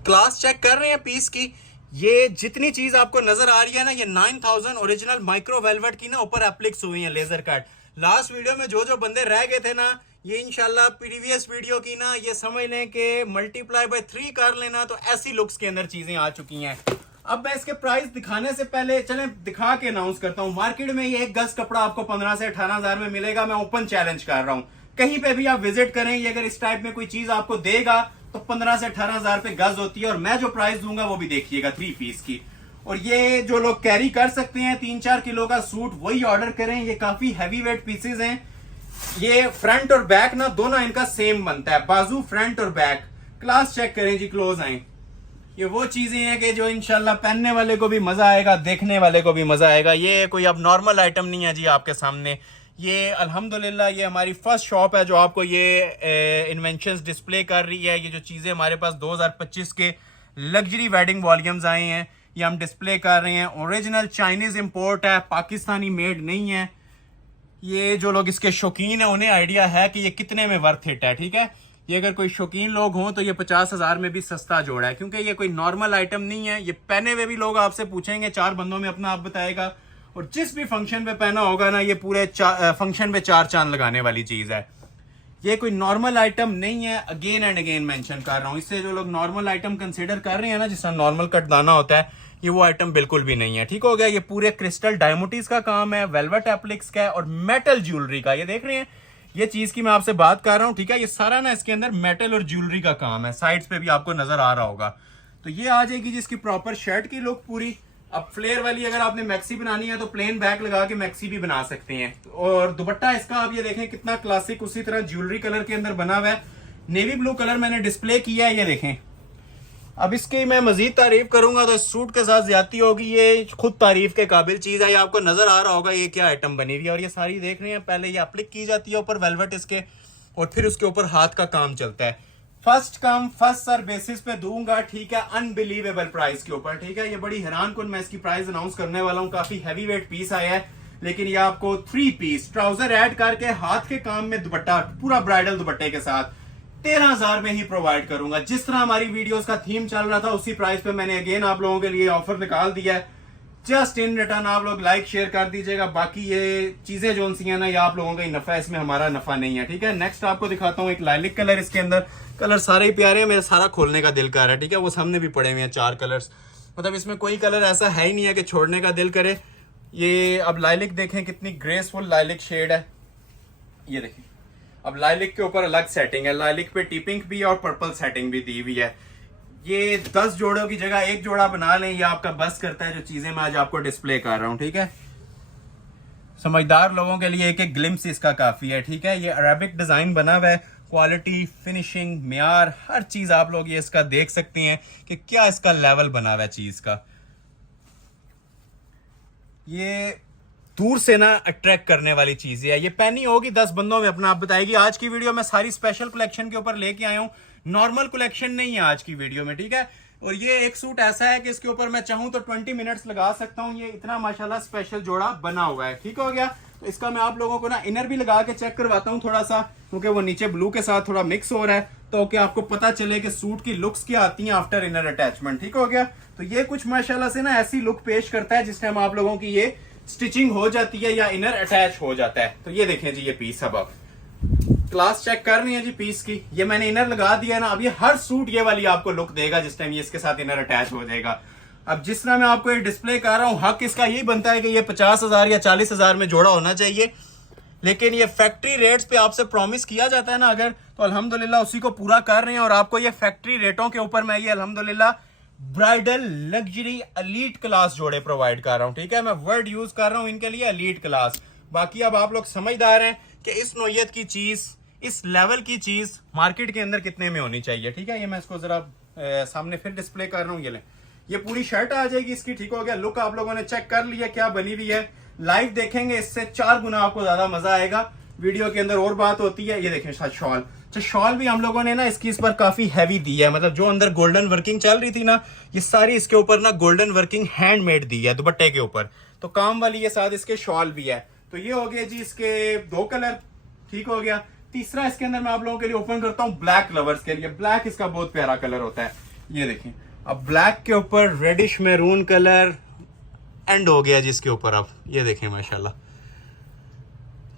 क्लास चेक कर रहे हैं पीस की। ये जितनी चीज आपको नजर आ रही है ना, ये 9000 ओरिजिनल माइक्रो वेलवेट की ना ऊपर एप्लिक्स हुई है, लेजर कट। लास्ट वीडियो में जो जो बंदे रह गए थे ना, ये इंशाल्लाह प्रीवियस वीडियो की ना ये समझ लें कि मल्टीप्लाई बाय 3 कर लेना, तो ऐसी लुक्स के अंदर चीजें आ चुकी हैं। अब मैं इसके प्राइस दिखाने से पहले चलें दिखा के अनाउंस करता हूं। मार्केट में ये एक गज कपड़ा आपको 15 से 18 हजार में मिलेगा। मैं ओपन चैलेंज कर रहा हूं, कहीं पे भी आप विजिट करें, ये अगर इस टाइप में कोई चीज आपको देगा तो 15 से 18 हजार पे गज होती है। और मैं जो प्राइस दूंगा वो भी देखिएगा 3 पीस की। और ये जो लोग कैरी कर सकते हैं 3-4 किलो का सूट, वही ऑर्डर करें। ये काफी हैवी वेट पीसेज हैं। ये फ्रंट और बैक ना दोनों इनका सेम बनता है, बाजू फ्रंट और बैक। क्लास चेक करें जी, क्लोज आए। ये वो चीजें हैं कि जो इंशाल्लाह पहनने वाले को भी मजा आएगा, देखने वाले को भी मजा आएगा। ये कोई अब नॉर्मल आइटम नहीं है जी आपके सामने। ये अल्हम्दुलिल्लाह ये हमारी फर्स्ट शॉप है जो आपको ये इन्वेंशंस डिस्प्ले कर रही है। ये जो चीजें हमारे पास 2025 के लग्जरी वेडिंग वॉल्यूम्स आए हैं, ये हम डिस्प्ले कर रहे हैं। ओरिजिनल चाइनीज इंपोर्ट है, पाकिस्तानी मेड नहीं है। ये जो लोग इसके शौकीन है उन्हें आइडिया है कि ये कितने में वर्थ इट है, ठीक है। ये अगर कोई शौकीन लोग हों तो ये 50 हजार में भी सस्ता जोड़ा है, क्योंकि ये कोई नॉर्मल आइटम नहीं है। ये पहने हुए भी लोग आपसे पूछेंगे, 4 बंदों में अपना आप बताएगा, और जिस भी फंक्शन पे पहना होगा ना, ये पूरे फंक्शन पे 4 चांद लगाने वाली चीज है। ये कोई नॉर्मल आइटम नहीं है, अगेन एंड अगेन मेंशन कर रहा हूं। इससे जो लोग नॉर्मल आइटम कंसिडर कर रहे हैं ना, जिस तरह नॉर्मल कट दाना होता है, ये वो आइटम बिल्कुल भी नहीं है, ठीक हो गया। ये पूरे क्रिस्टल डायमोटीज का काम है, वेलवेट एप्लिक्स का है और मेटल ज्वेलरी का। ये देख रहे हैं, ये चीज की मैं आपसे बात कर रहा हूं, ठीक है। ये सारा ना इसके अंदर मेटल और ज्वेलरी का काम है, साइड्स पे भी आपको नजर आ रहा होगा। तो ये आ जाएगी जिसकी प्रॉपर शर्ट की लुक पूरी। अब फ्लेयर वाली अगर आपने मैक्सी बनानी है तो प्लेन बैक लगा के मैक्सी भी बना सकते हैं। और दुपट्टा इसका आप ये देखें कितना क्लासिक, उसी तरह ज्वेलरी कलर के अंदर बना हुआ है। नेवी ब्लू कलर मैंने डिस्प्ले किया है, ये देखें। अब इसकी मैं मजीद तारीफ करूंगा तो इस सूट के साथ ज्यादती होगी। ये खुद तारीफ के काबिल चीज है। ये आपको नजर आ रहा होगा ये क्या आइटम बनी हुई है। और ये सारी देख रहे हैं, पहले ये एप्लिक की जाती है ऊपर वेलवेट इसके, और फिर उसके ऊपर हाथ का काम चलता है। First come first sir basis पे दूंगा, ठीक है, अनबिलीवेबल प्राइस के ऊपर, ठीक है। ये बड़ी हैरान कुन मैं इसकी प्राइस अनाउंस करने वाला हूँ। काफी हैवी वेट पीस आया है, लेकिन ये आपको 3 पीस ट्राउजर ऐड करके हाथ के काम में दुपट्टा, पूरा ब्राइडल दुपट्टे के साथ 13,000 में ही प्रोवाइड करूंगा। जिस तरह हमारी वीडियोस का थीम चल रहा था उसी प्राइस पे मैंने अगेन आप लोगों के लिए ऑफर निकाल दिया है। जस्ट इन रिटर्न आप लोग लाइक शेयर कर दीजिएगा। बाकी ये चीजें जो सी है ना, ये आप लोगों का ही नफा है, इसमें हमारा नफा नहीं है, ठीक है। नेक्स्ट आपको दिखाता हूँ एक लाइलिक कलर। इसके अंदर कलर सारे ही प्यारे हैं, मेरा सारा खोलने का दिल कर रहा है, ठीक है। वो सामने भी पड़े हुए हैं 4 कलर्स, मतलब इसमें कोई कलर ऐसा है ही नहीं है कि छोड़ने का दिल करे। ये अब लाइलिक देखें कितनी ग्रेसफुल लाइलिक शेड है, ये देखिए। अब लाइलिक के ऊपर अलग सेटिंग है, लाइलिक पे टिपिंग भी और पर्पल सेटिंग भी दी हुई है। ये 10 जोड़ों की जगह 1 जोड़ा बना लें, ये आपका बस करता है जो चीजें मैं आज आपको डिस्प्ले कर रहा हूं, ठीक है। समझदार लोगों के लिए एक एक ग्लिम्स इसका काफी है, ठीक है। ये अरेबिक डिजाइन बना हुआ है, क्वालिटी, फिनिशिंग, म्यार, हर चीज आप लोग ये इसका देख सकते हैं कि क्या इसका लेवल बना हुआ है चीज का। ये दूर से ना अट्रैक्ट करने वाली चीज है। ये पहनी होगी 10 बंदों में अपना आप बताएगी। आज की वीडियो में सारी स्पेशल कलेक्शन के ऊपर लेके आया हूँ, नॉर्मल कलेक्शन नहीं है आज की वीडियो में, ठीक है। और ये एक सूट ऐसा है कि इसके ऊपर मैं चाहूं तो 20 मिनट्स लगा सकता हूं। ये इतना माशाल्लाह स्पेशल जोड़ा बना हुआ है, ठीक हो गया। तो इसका मैं आप लोगों को ना इनर भी लगा के चेक करवाता हूं थोड़ा सा, क्योंकि वो नीचे ब्लू के साथ थोड़ा मिक्स हो रहा है, तो कि आपको पता चले कि सूट की लुक्स क्या आती हैं आफ्टर इनर अटैचमेंट, ठीक हो गया। तो ये कुछ माशाल्लाह से ना ऐसी लुक पेश करता है जिस टाइम आप लोगों की ये स्टिचिंग हो जाती है या इनर अटैच हो जाता है। तो ये देखें जी, ये पीस अब आप क्लास चेक कर रही है जी पीस की। ये मैंने इनर लगा दिया ना, अब ये हर सूट ये वाली आपको लुक देगा जिस टाइम ये इसके साथ इनर अटैच हो जाएगा। अब जिस तरह मैं आपको ये डिस्प्ले कर रहा हूं, हक इसका यही बनता है कि ये 50,000 या 40,000 में जोड़ा होना चाहिए, लेकिन ये फैक्ट्री रेट्स पे आपसे प्रॉमिस किया जाता है ना अगर, तो अल्हम्दुलिल्लाह उसी को पूरा कर रहे हैं। और आपको ये फैक्ट्री रेटों के ऊपर मैं ये अल्हम्दुलिल्लाह ब्राइडल लग्जरी एलीट क्लास जोड़े प्रोवाइड कर रहा हूँ। ठीक है, मैं वर्ड यूज कर रहा हूँ इनके लिए, एलीट क्लास। बाकी अब आप लोग समझदार हैं कि इस नोयत की चीज, इस लेवल की चीज मार्केट के अंदर कितने में होनी चाहिए। ठीक है, ये मैं इसको जरा सामने फिर डिस्प्ले कर रहा हूँ। ये लें, ये पूरी शर्ट आ जाएगी इसकी। ठीक हो गया, लुक आप लोगों ने चेक कर लिया क्या बनी हुई है। लाइव देखेंगे इससे 4 गुना आपको ज्यादा मजा आएगा। वीडियो के अंदर और बात होती है। ये देखें साथ शॉल, तो शॉल भी हम लोगों ने ना इसकी इस पर काफी हैवी दी है, मतलब जो अंदर गोल्डन वर्किंग चल रही थी ना, ये सारी इसके ऊपर ना गोल्डन वर्किंग हैंडमेड दी है दुपट्टे के ऊपर। तो काम वाली ये साथ इसके शॉल भी है। तो ये हो गया जी इसके 2 कलर। ठीक हो गया, तीसरा इसके अंदर मैं आप लोगों के लिए ओपन करता हूँ ब्लैक लवर्स के लिए। ब्लैक इसका बहुत प्यारा कलर होता है। ये देखें, अब ब्लैक के ऊपर रेडिश मैरून कलर एंड हो गया जिसके ऊपर। अब ये देखें माशाल्लाह,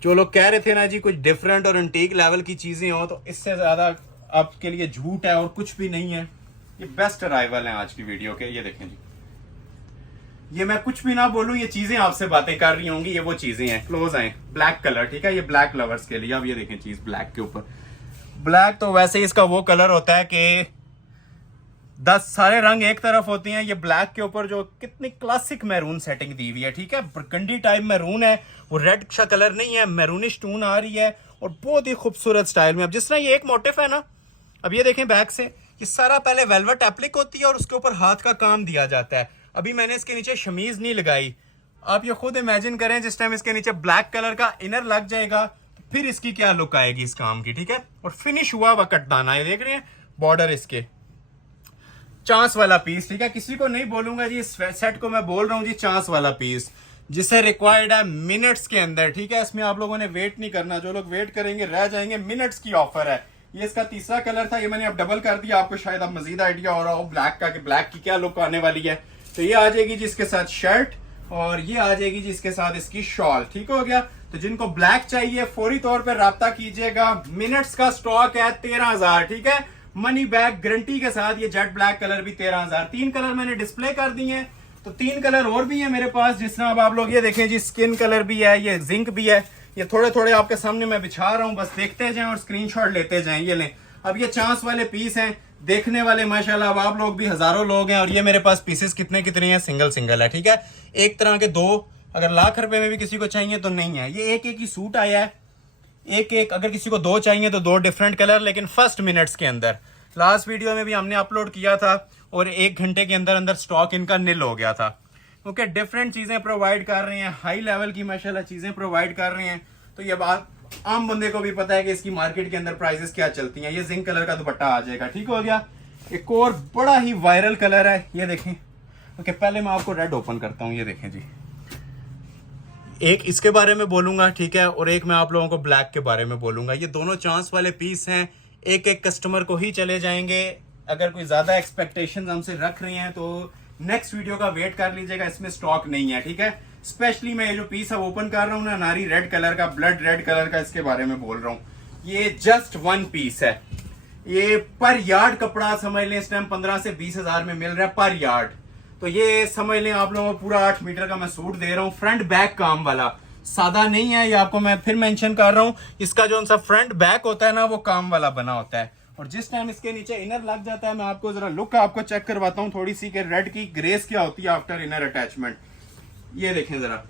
जो लोग कह रहे थे ना जी कुछ डिफरेंट और एंटीक लेवल की चीजें हो, तो इससे ज्यादा आपके लिए झूठ है और कुछ भी नहीं है। ये बेस्ट अराइवल है आज की वीडियो के। ये देखें जी, ये मैं कुछ भी ना बोलूं, ये चीजें आपसे बातें कर रही होंगी, ये वो चीजें हैं। क्लोज आए, ब्लैक कलर। ठीक है, ये ब्लैक लवर्स के लिए। अब ये देखें चीज ब्लैक के ऊपर। ब्लैक तो वैसे ही इसका वो कलर होता है कि 10 सारे रंग एक तरफ होती हैं। ये ब्लैक के ऊपर जो कितनी क्लासिक मैरून सेटिंग दी हुई है। ठीक है, बरगंडी टाइप मैरून है, वो रेड सा कलर नहीं है, मैरूनिश टून आ रही है और बहुत ही खूबसूरत स्टाइल में। अब जिस तरह ये एक मोटिफ है ना, अब ये देखें बैक से, ये सारा पहले वेलवेट एप्लिक होती है और उसके ऊपर हाथ का काम दिया जाता है। अभी मैंने इसके नीचे शमीज नहीं लगाई। आप ये खुद इमेजिन करें जिस टाइम इसके नीचे ब्लैक कलर का इनर लग जाएगा तो फिर इसकी क्या लुक आएगी इस काम की। ठीक है, और फिनिश हुआ हुआ कटदाना, ये देख रहे हैं बॉर्डर इसके, चांस वाला पीस। ठीक है, किसी को नहीं बोलूंगा जी, इस सेट को मैं बोल रहा हूँ जी चांस वाला पीस, जिसे रिक्वायर्ड है मिनट्स के अंदर। ठीक है, इसमें आप लोगों ने वेट नहीं करना, जो लोग वेट करेंगे रह जाएंगे। मिनट्स की ऑफर है। ये इसका तीसरा कलर था, ये मैंने अब डबल कर दिया, आपको शायद अब मजीद आइडिया हो रहा हो ब्लैक का कि ब्लैक की क्या लुक आने वाली है। तो ये आ जाएगी जी इसके साथ शर्ट और ये आ जाएगी जी इसके साथ इसकी शॉल। ठीक हो गया, तो जिनको ब्लैक चाहिए फौरी तौर पर राब्ता कीजिएगा। मिनट्स का स्टॉक है 13,000। ठीक है, मनी बैक गारंटी के साथ। ये जेट ब्लैक कलर भी 13,000। 3 कलर मैंने डिस्प्ले कर दिए हैं, तो 3 कलर और भी है मेरे पास। जिस तरह अब आप लोग ये देखें जी, स्किन कलर भी है, ये जिंक भी है। ये थोड़े थोड़े आपके सामने मैं बिछा रहा हूं, बस देखते जाएं और स्क्रीनशॉट लेते जाएं। ये लें, अब ये चांस वाले पीस हैं, देखने वाले माशाल्लाह अब आप लोग भी हजारों लोग हैं। और ये मेरे पास पीसेस कितने कितने हैं, सिंगल सिंगल है। ठीक है, एक तरह के 2, अगर लाख रुपए में भी किसी को चाहिए तो नहीं है। ये एक एक ही सूट आया है, एक एक। अगर किसी को 2 चाहिए तो 2 डिफरेंट कलर, लेकिन फर्स्ट मिनट्स के अंदर। लास्ट वीडियो में भी हमने अपलोड किया था और 1 घंटे के अंदर अंदर स्टॉक इनका निल हो गया था, क्योंकि डिफरेंट चीजें प्रोवाइड कर रहे हैं, हाई लेवल की माशाल्लाह चीजें प्रोवाइड कर रहे हैं। तो ये बात आम बंदे को भी पता है कि इसकी मार्केट के अंदर प्राइसेस क्या चलती हैं। ये जिंक कलर का दुपट्टा आ जाएगा। ठीक हो गया, एक और बड़ा ही वायरल कलर है, ये देखें। ओके, पहले मैं आपको रेड ओपन करता हूँ। ये देखें जी, एक इसके बारे में बोलूंगा, ठीक है, और एक मैं आप लोगों को ब्लैक के बारे में बोलूंगा। ये दोनों चांस वाले पीस हैं, एक एक कस्टमर को ही चले जाएंगे। अगर कोई ज्यादा एक्सपेक्टेशंस हमसे रख रहे हैं तो नेक्स्ट वीडियो का वेट कर लीजिएगा, इसमें स्टॉक नहीं है। ठीक है, स्पेशली मैं ये जो पीस है ओपन कर रहा हूँ ना, नारी रेड कलर का, ब्लड रेड कलर का, इसके बारे में बोल रहा हूँ। ये जस्ट 1 पीस है। ये पर यार्ड कपड़ा समझ लें, इस टाइम 15 से 20 हजार में मिल रहा है पर यार्ड। तो ये समझ लें आप लोगों को पूरा 8 मीटर का मैं सूट दे रहा हूँ, फ्रंट बैक काम वाला, सादा नहीं है। ये आपको मैं फिर मेंशन कर रहा हूँ, इसका जो सा फ्रंट बैक होता है ना, वो काम वाला बना होता है। और जिस टाइम इसके नीचे इनर लग जाता है, मैं आपको जरा लुक आपको चेक करवाता हूँ थोड़ी सी, कि रेड की ग्रेस क्या होती है आफ्टर इनर अटैचमेंट। ये देखें जरा,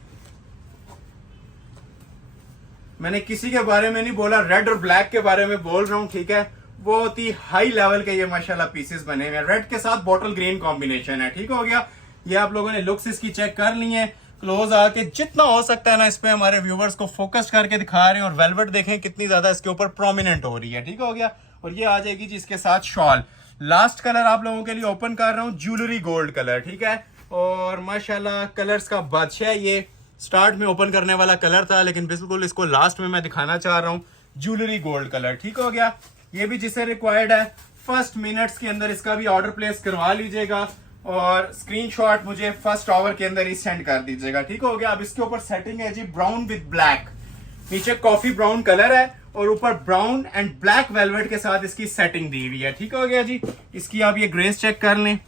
मैंने किसी के बारे में नहीं बोला, रेड और ब्लैक के बारे में बोल रहा हूँ। ठीक है, बहुत ही हाई लेवल के ये माशाल्लाह पीसेस बने हुए हैं। रेड के साथ बॉटल ग्रीन कॉम्बिनेशन है। ठीक हो गया, ये आप लोगों ने लुक्स इसकी चेक कर ली है। क्लोज आके जितना हो सकता है ना, इस पे हमारे व्यूवर्स को फोकस करके दिखा रहे हैं। और वेलवेट देखें कितनी ज्यादा इसके ऊपर प्रोमिनेंट हो रही है। ठीक हो गया, और ये आ जाएगी जी इसके साथ शॉल। लास्ट कलर आप लोगों के लिए ओपन कर रहा हूँ, ज्वेलरी गोल्ड कलर। ठीक है, और माशाल्लाह कलर्स का बादशाह। ये स्टार्ट में ओपन करने वाला कलर था, लेकिन बिल्कुल इसको लास्ट में मैं दिखाना चाह रहा हूँ, ज्वेलरी गोल्ड कलर। ठीक हो गया, ये भी जिसे रिक्वायर्ड है फर्स्ट मिनट्स के अंदर इसका भी ऑर्डर प्लेस करवा लीजिएगा और स्क्रीनशॉट मुझे फर्स्ट आवर के अंदर ही सेंड कर दीजिएगा। ठीक हो गया, अब इसके ऊपर सेटिंग है जी ब्राउन विद ब्लैक, नीचे कॉफी ब्राउन कलर है और ऊपर ब्राउन एंड ब्लैक वेलवेट के साथ इसकी सेटिंग दी हुई है। ठीक हो गया जी, इसकी आप ये ग्रेस चेक कर लें।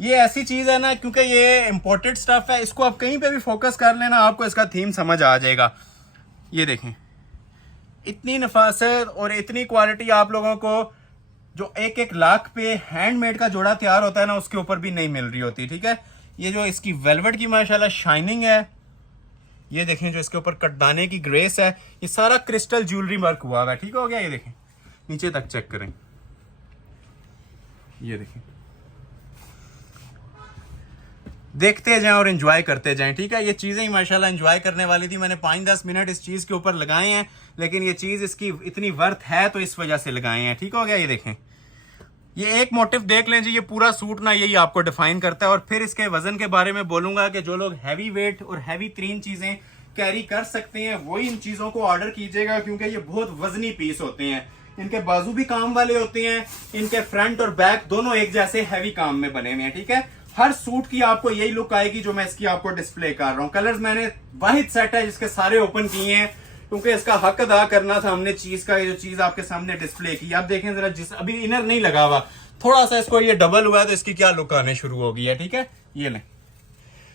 ये ऐसी चीज है ना, क्योंकि ये इंपोर्टेड स्टफ है, इसको आप कहीं पे भी फोकस कर लेना, आपको इसका थीम समझ आ जाएगा। ये देखें, इतनी नफासत और इतनी क्वालिटी आप लोगों को जो 1-1 लाख पे हैंडमेड का जोड़ा तैयार होता है ना, उसके ऊपर भी नहीं मिल रही होती। ठीक है, ये जो इसकी वेलवेट की माशाल्लाह शाइनिंग है, ये देखें जो इसके ऊपर कटदाने की ग्रेस है, ये सारा क्रिस्टल ज्वेलरी वर्क हुआ है। ठीक हो गया, ये देखें नीचे तक चेक करें, ये देखें, देखते जाएं और एंजॉय करते जाएं। ठीक है, ये चीज़ें ही माशाल्लाह एंजॉय करने वाली थी। मैंने 5-10 मिनट इस चीज़ के ऊपर लगाए हैं, लेकिन ये चीज़ इसकी इतनी वर्थ है तो इस वजह से लगाए हैं। ठीक हो गया, ये देखें, ये एक मोटिव देख लें जी, ये पूरा सूट ना यही आपको डिफाइन करता है। और फिर इसके वजन के बारे में बोलूंगा कि जो लोग हैवी वेट और हैवी तीन चीज़ें कैरी कर सकते हैं वही इन चीज़ों को ऑर्डर कीजिएगा, क्योंकि ये बहुत वजनी पीस होते हैं। इनके बाजू भी काम वाले होते हैं, इनके फ्रंट और बैक दोनों एक जैसे हैवी काम में बने हुए हैं। ठीक है, हर सूट की आपको यही लुक आएगी जो मैं इसकी आपको डिस्प्ले कर रहा हूँ। कलर्स मैंने वाहिद सेट है जिसके सारे ओपन किए हैं, क्योंकि इसका हक अदा करना था हमने चीज का। ये जो चीज आपके सामने डिस्प्ले की, आप देखें जरा, जिस अभी इनर नहीं लगा हुआ, थोड़ा सा इसको ये डबल हुआ है तो इसकी क्या लुक आने शुरू हो गई है। ठीक है, ये लें,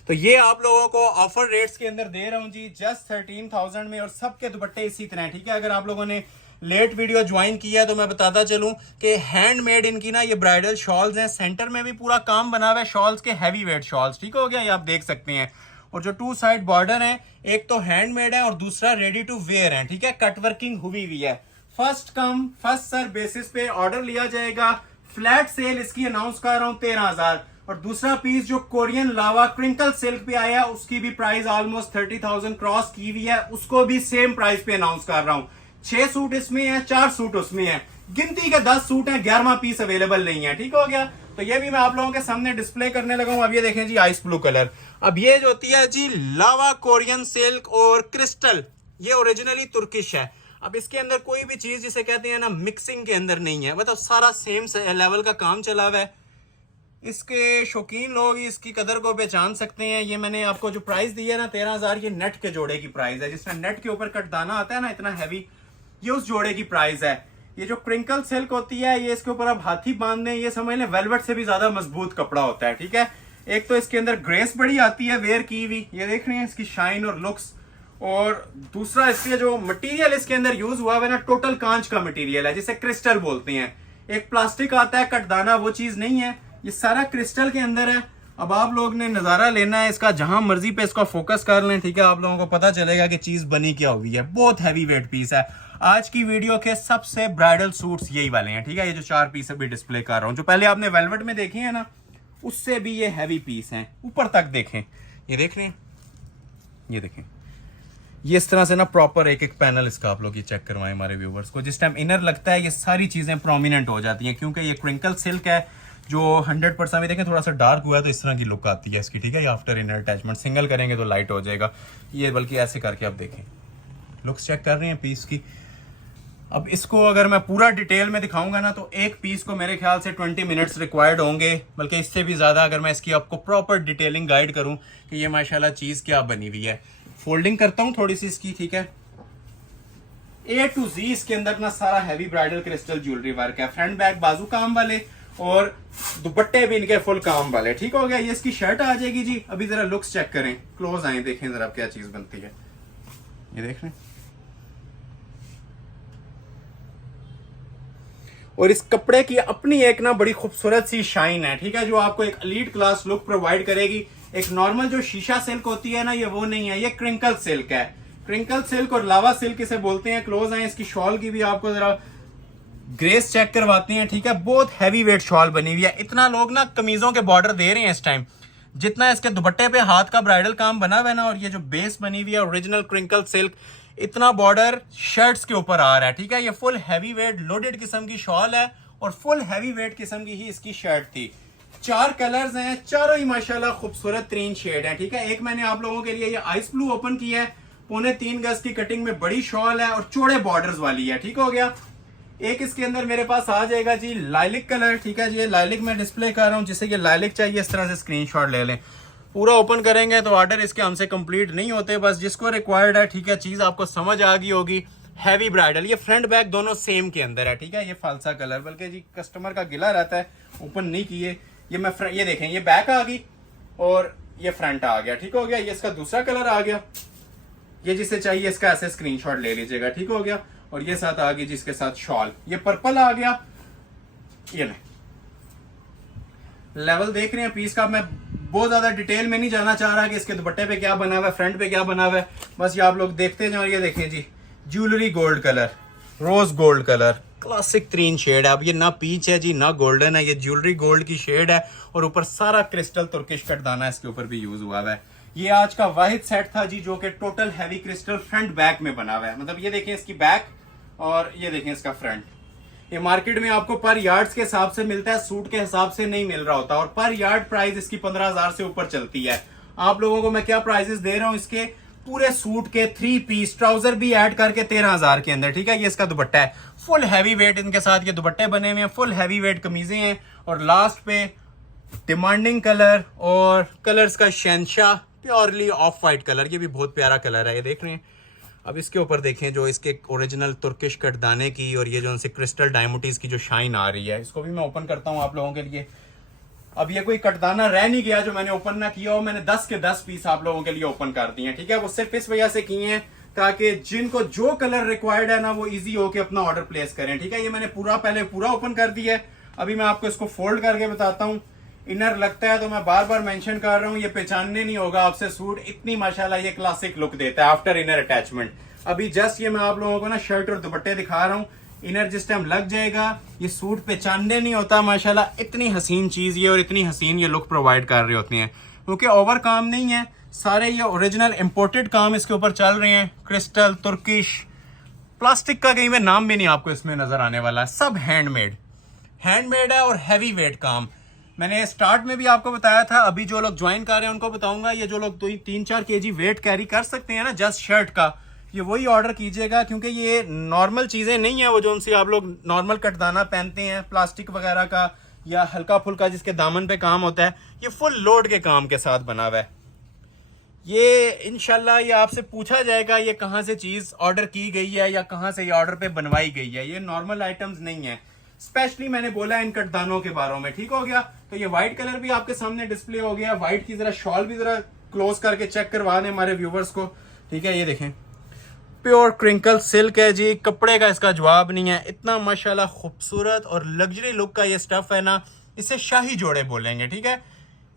तो ये आप लोगों को ऑफर रेट्स के अंदर दे रहा हूं जी, जस्ट 13,000 में, और सबके दुपट्टे इसी तरह है। ठीक है, अगर आप लोगों ने लेट वीडियो ज्वाइन किया है तो मैं बताता चलूं कि हैंडमेड इनकी ना ये ब्राइडल शॉल्स हैं, सेंटर में भी पूरा काम बना हुआ है शॉल्स के, हैवी वेट शॉल्स। ठीक हो गया, ये आप देख सकते हैं। और जो 2 साइड बॉर्डर है, एक तो हैंडमेड है और दूसरा रेडी टू वेयर है। ठीक है, कट वर्किंग हुई हुई है। First come first serve basis पे ऑर्डर लिया जाएगा। फ्लैट सेल इसकी अनाउंस कर रहा हूं 13,000। और दूसरा पीस जो कोरियन लावा क्रिंकल सिल्क पे आया, उसकी भी प्राइस ऑलमोस्ट 30,000 क्रॉस की हुई है, उसको भी सेम प्राइस पे अनाउंस कर रहा हूं। 6 सूट इसमें है, 4 सूट उसमें है, गिनती के 10 सूट हैं, 11वां पीस अवेलेबल नहीं है। ठीक हो गया, तो ये भी मैं आप लोगों के सामने डिस्प्ले करने लगा हूं। अब ये देखें जी, आइस ब्लू कलर। अब ये जो होती है जी लावा कोरियन सिल्क और क्रिस्टल, ये ओरिजिनली तुर्किश है। अब इसके अंदर कोई भी चीज जिसे कहते हैं ना मिक्सिंग के अंदर नहीं है, मतलब सारा सेम लेवल का काम चला हुआ है। इसके शौकीन लोग इसकी कदर को पहचान सकते हैं। ये मैंने आपको जो प्राइस दी है ना 13,000, ये नेट के जोड़े की प्राइस है, जिसमें नेट के ऊपर कटदाना आता है ना इतना हैवी, ये उस जोड़े की प्राइस है। ये जो क्रिंकल सिल्क होती है, ये इसके ऊपर आप हाथी बांध दें, ये समझ लें वेलवेट से भी ज्यादा मजबूत कपड़ा होता है। ठीक है, एक तो इसके अंदर ग्रेस बड़ी आती है वेयर की हुई, ये देख रहे हैं इसकी शाइन और लुक्स। और दूसरा इसके जो मटेरियल इसके अंदर यूज हुआ है ना, टोटल कांच का मटेरियल है, जिसे क्रिस्टल बोलते हैं। एक प्लास्टिक आता है कटदाना, वो चीज नहीं है, ये सारा क्रिस्टल के अंदर है। अब आप लोग ने नजारा लेना है इसका, जहां मर्जी पे इसका फोकस कर लें। ठीक है, आप लोगों को पता चलेगा कि चीज बनी क्या हुई है। बहुत हैवी वेट पीस है। आज की वीडियो के सबसे ब्राइडल सूट्स यही वाले हैं। ठीक है, ये जो 4 पीस अभी डिस्प्ले कर रहा हूं, जो पहले आपने वेलवेट में देखे हैं ना, उससे भी ये हैवी पीस हैं। ऊपर तक देखें, ये देख रहे हैं, ये देखें, ये इस तरह से ना प्रॉपर एक एक पैनल इसका आप लोग ये चेक करवाएं हमारे व्यूवर्स को। जिस टाइम इनर लगता है ये सारी चीजें प्रोमिनेंट हो जाती हैं, क्योंकि ये क्रिंकल सिल्क है जो 100% में देखें थोड़ा सा डार्क हुआ है तो इस तरह की लुक आती है इसकी। ठीक है, ये आफ्टर इनर अटैचमेंट सिंगल करेंगे तो लाइट हो जाएगा। ये बल्कि ऐसे करके आप देखें, लुक्स चेक कर रहे हैं पीस की। अब इसको अगर मैं पूरा डिटेल में दिखाऊंगा ना तो एक पीस को मेरे ख्याल से 20 मिनट्स रिक्वायर्ड होंगे, बल्कि इससे भी ज्यादा, अगर मैं इसकी आपको प्रॉपर डिटेलिंग गाइड करूं कि ये माशाल्लाह चीज क्या बनी हुई है। फोल्डिंग करता हूं थोड़ी सी इसकी। ठीक है, A to Z इसके अंदर ना सारा heavy bridal crystal jewellery work है, फ्रंट बैक बाजू काम वाले, और दुपट्टे भी इनके फुल काम वाले। ठीक हो गया, ये इसकी शर्ट आ जाएगी जी। अभी जरा लुक्स चेक करें, क्लोज आए, देखें जरा क्या चीज बनती है। ये देख रहे हैं, और इस कपड़े की अपनी एक ना बड़ी खूबसूरत सी शाइन है। ठीक है, जो आपको एक एलीट क्लास लुक प्रोवाइड करेगी। एक नॉर्मल जो शीशा सिल्क होती है ना, ये वो नहीं है, ये क्रिंकल सिल्क है। क्रिंकल सिल्क और लावा सिल्क इसे बोलते हैं। क्लोज आए, इसकी शॉल की भी आपको जरा ग्रेस चेक करवाते हैं। ठीक है, बहुत हैवी वेट शॉल बनी हुई है। इतना लोग ना कमीजों के बॉर्डर दे रहे हैं इस टाइम, जितना इसके दुपट्टे पे हाथ का ब्राइडल काम बना हुआ है ना, और ये जो बेस बनी हुई है ओरिजिनल क्रिंकल सिल्क, इतना बॉर्डर शर्ट्स के ऊपर आ रहा है। ठीक है, ये फुल हैवी वेट लोडेड किस्म की शॉल है और फुल हैवी वेट किस्म की ही इसकी शर्ट थी। 4 कलर्स हैं, चारों ही माशाल्लाह खूबसूरत 3 शेड है। ठीक है, एक मैंने आप लोगों के लिए ये आइस ब्लू ओपन किया है, 3.25 गज की कटिंग में बड़ी शॉल है और चौड़े बॉर्डर्स वाली है। ठीक हो गया, एक इसके अंदर मेरे पास आ जाएगा जी लाइलिक कलर। ठीक है जी, ये लाइलिक मैं डिस्प्ले कर रहा हूँ, जिसे ये लाइलिक चाहिए इस तरह से स्क्रीनशॉट ले लें। पूरा ओपन करेंगे तो ऑर्डर इसके हमसे कंप्लीट नहीं होते, बस जिसको रिक्वायर्ड है। ठीक है, चीज आपको समझ आ गई होगी। हैवी ब्राइडल, ये फ्रंट बैक दोनों सेम के अंदर है। ठीक है, ये फालसा कलर, बल्कि जी कस्टमर का गिला रहता है ओपन नहीं किए। ये मैं ये देखें, ये बैक आ गई और ये फ्रंट आ गया। ठीक हो गया, ये इसका दूसरा कलर आ गया। ये जिसे चाहिए इसका ऐसे स्क्रीनशॉट ले लीजिएगा, ठीक हो गया। और ये साथ आ गई जिसके साथ शॉल, ये पर्पल आ गया। ये लेवल देख रहे हैं पीस का। मैं बहुत ज्यादा डिटेल में नहीं जाना चाह रहा कि इसके दुपट्टे पे क्या बना हुआ है, फ्रंट पे क्या बना हुआ है, बस ये आप लोग देखते जाओ। ये देखें जी, jewellery gold colour, rose gold colour, classic 3 shade है। अब ये ना पीच है जी ना गोल्डन है, ये ज्वेलरी गोल्ड की शेड है और ऊपर सारा क्रिस्टल तुर्किश कटदाना इसके ऊपर भी यूज हुआ है। ये आज का वाहिद सेट था जी जो कि total heavy crystal front back में बना हुआ है। मतलब ये देखें इसकी बैक और ये देखें इसका फ्रंट। ये मार्केट में आपको पर यार्ड्स के हिसाब से मिलता है, सूट के हिसाब से नहीं मिल रहा होता, और पर यार्ड प्राइस इसकी 15,000 से ऊपर चलती है। आप लोगों को मैं क्या प्राइसेस दे रहा हूं इसके पूरे सूट के, 3 पीस ट्राउजर भी ऐड करके 13,000 के अंदर, ठीक है। ये इसका दुपट्टा है, फुल हैवी वेट इनके साथ ये दुपट्टे बने हुए हैं, फुल हैवी वेट कमीजें हैं। और लास्ट पे डिमांडिंग कलर और कलर्स का शहंशाह प्योरली ऑफ वाइट कलर, ये भी बहुत प्यारा कलर है, ये देख रहे हैं। अब इसके ऊपर देखें जो इसके ओरिजिनल तुर्किश कटदाने की और ये जो उनसे क्रिस्टल डायमंड्स की जो शाइन आ रही है, इसको भी मैं ओपन करता हूं आप लोगों के लिए। अब ये कोई कटदाना रह नहीं गया जो मैंने ओपन ना किया हो, मैंने 10 के 10 पीस आप लोगों के लिए ओपन कर दिए हैं, ठीक है। वो सिर्फ इस वजह से किए हैं ताकि जिनको जो कलर रिक्वायर्ड है ना वो इजी हो के अपना ऑर्डर प्लेस करें, ठीक है। ये मैंने पहले पूरा ओपन कर दिया है। अभी मैं आपको इसको फोल्ड करके बताता हूँ। इनर लगता है तो मैं बार बार मेंशन कर रहा हूँ, ये पहचानने नहीं होगा आपसे सूट, इतनी माशाल्लाह ये क्लासिक लुक देता है आफ्टर इनर अटैचमेंट। अभी जस्ट ये मैं आप लोगों को ना शर्ट और दुपट्टे दिखा रहा हूँ, इनर जिस टाइम लग जाएगा ये सूट पहचानने नहीं होता। माशाल्लाह इतनी हसीन चीज ये और इतनी हसीन ये लुक प्रोवाइड कर रही होती हैं, क्योंकि ओवर काम नहीं है, सारे ये ओरिजिनल इंपोर्टेड काम इसके ऊपर चल रहे हैं। क्रिस्टल, तुर्किश, प्लास्टिक का कहीं पे नाम भी नहीं आपको इसमें नजर आने वाला है, सब हैंडमेड है और हैवी वेट काम। मैंने स्टार्ट में भी आपको बताया था, अभी जो लोग ज्वाइन कर रहे हैं उनको बताऊंगा, ये जो लोग 3-4 kg वेट कैरी कर सकते हैं ना जस्ट शर्ट का, ये वही ऑर्डर कीजिएगा, क्योंकि ये नॉर्मल चीजें नहीं है वो जो उनसे आप लोग नॉर्मल कटदाना पहनते हैं प्लास्टिक वगैरह का या हल्का फुल्का जिसके दामन पे काम होता है। ये फुल लोड के काम के साथ बना हुआ है। ये इंशाल्लाह ये आपसे पूछा जाएगा ये कहाँ से चीज ऑर्डर की गई है या कहाँ से ये ऑर्डर पे बनवाई गई है, ये नॉर्मल आइटम्स नहीं है। स्पेशली मैंने बोला इन कटदानों के बारे में, ठीक हो गया। तो ये व्हाइट कलर भी आपके सामने डिस्प्ले हो गया। व्हाइट की जरा शॉल भी जरा क्लोज करके चेक करवा दें हमारे व्यूवर्स को, ठीक है। ये देखें प्योर क्रिंकल सिल्क है जी, कपड़े का इसका जवाब नहीं है, इतना माशाल्लाह खूबसूरत और लग्जरी लुक का ये स्टफ है ना, इसे शाही जोड़े बोलेंगे, ठीक है।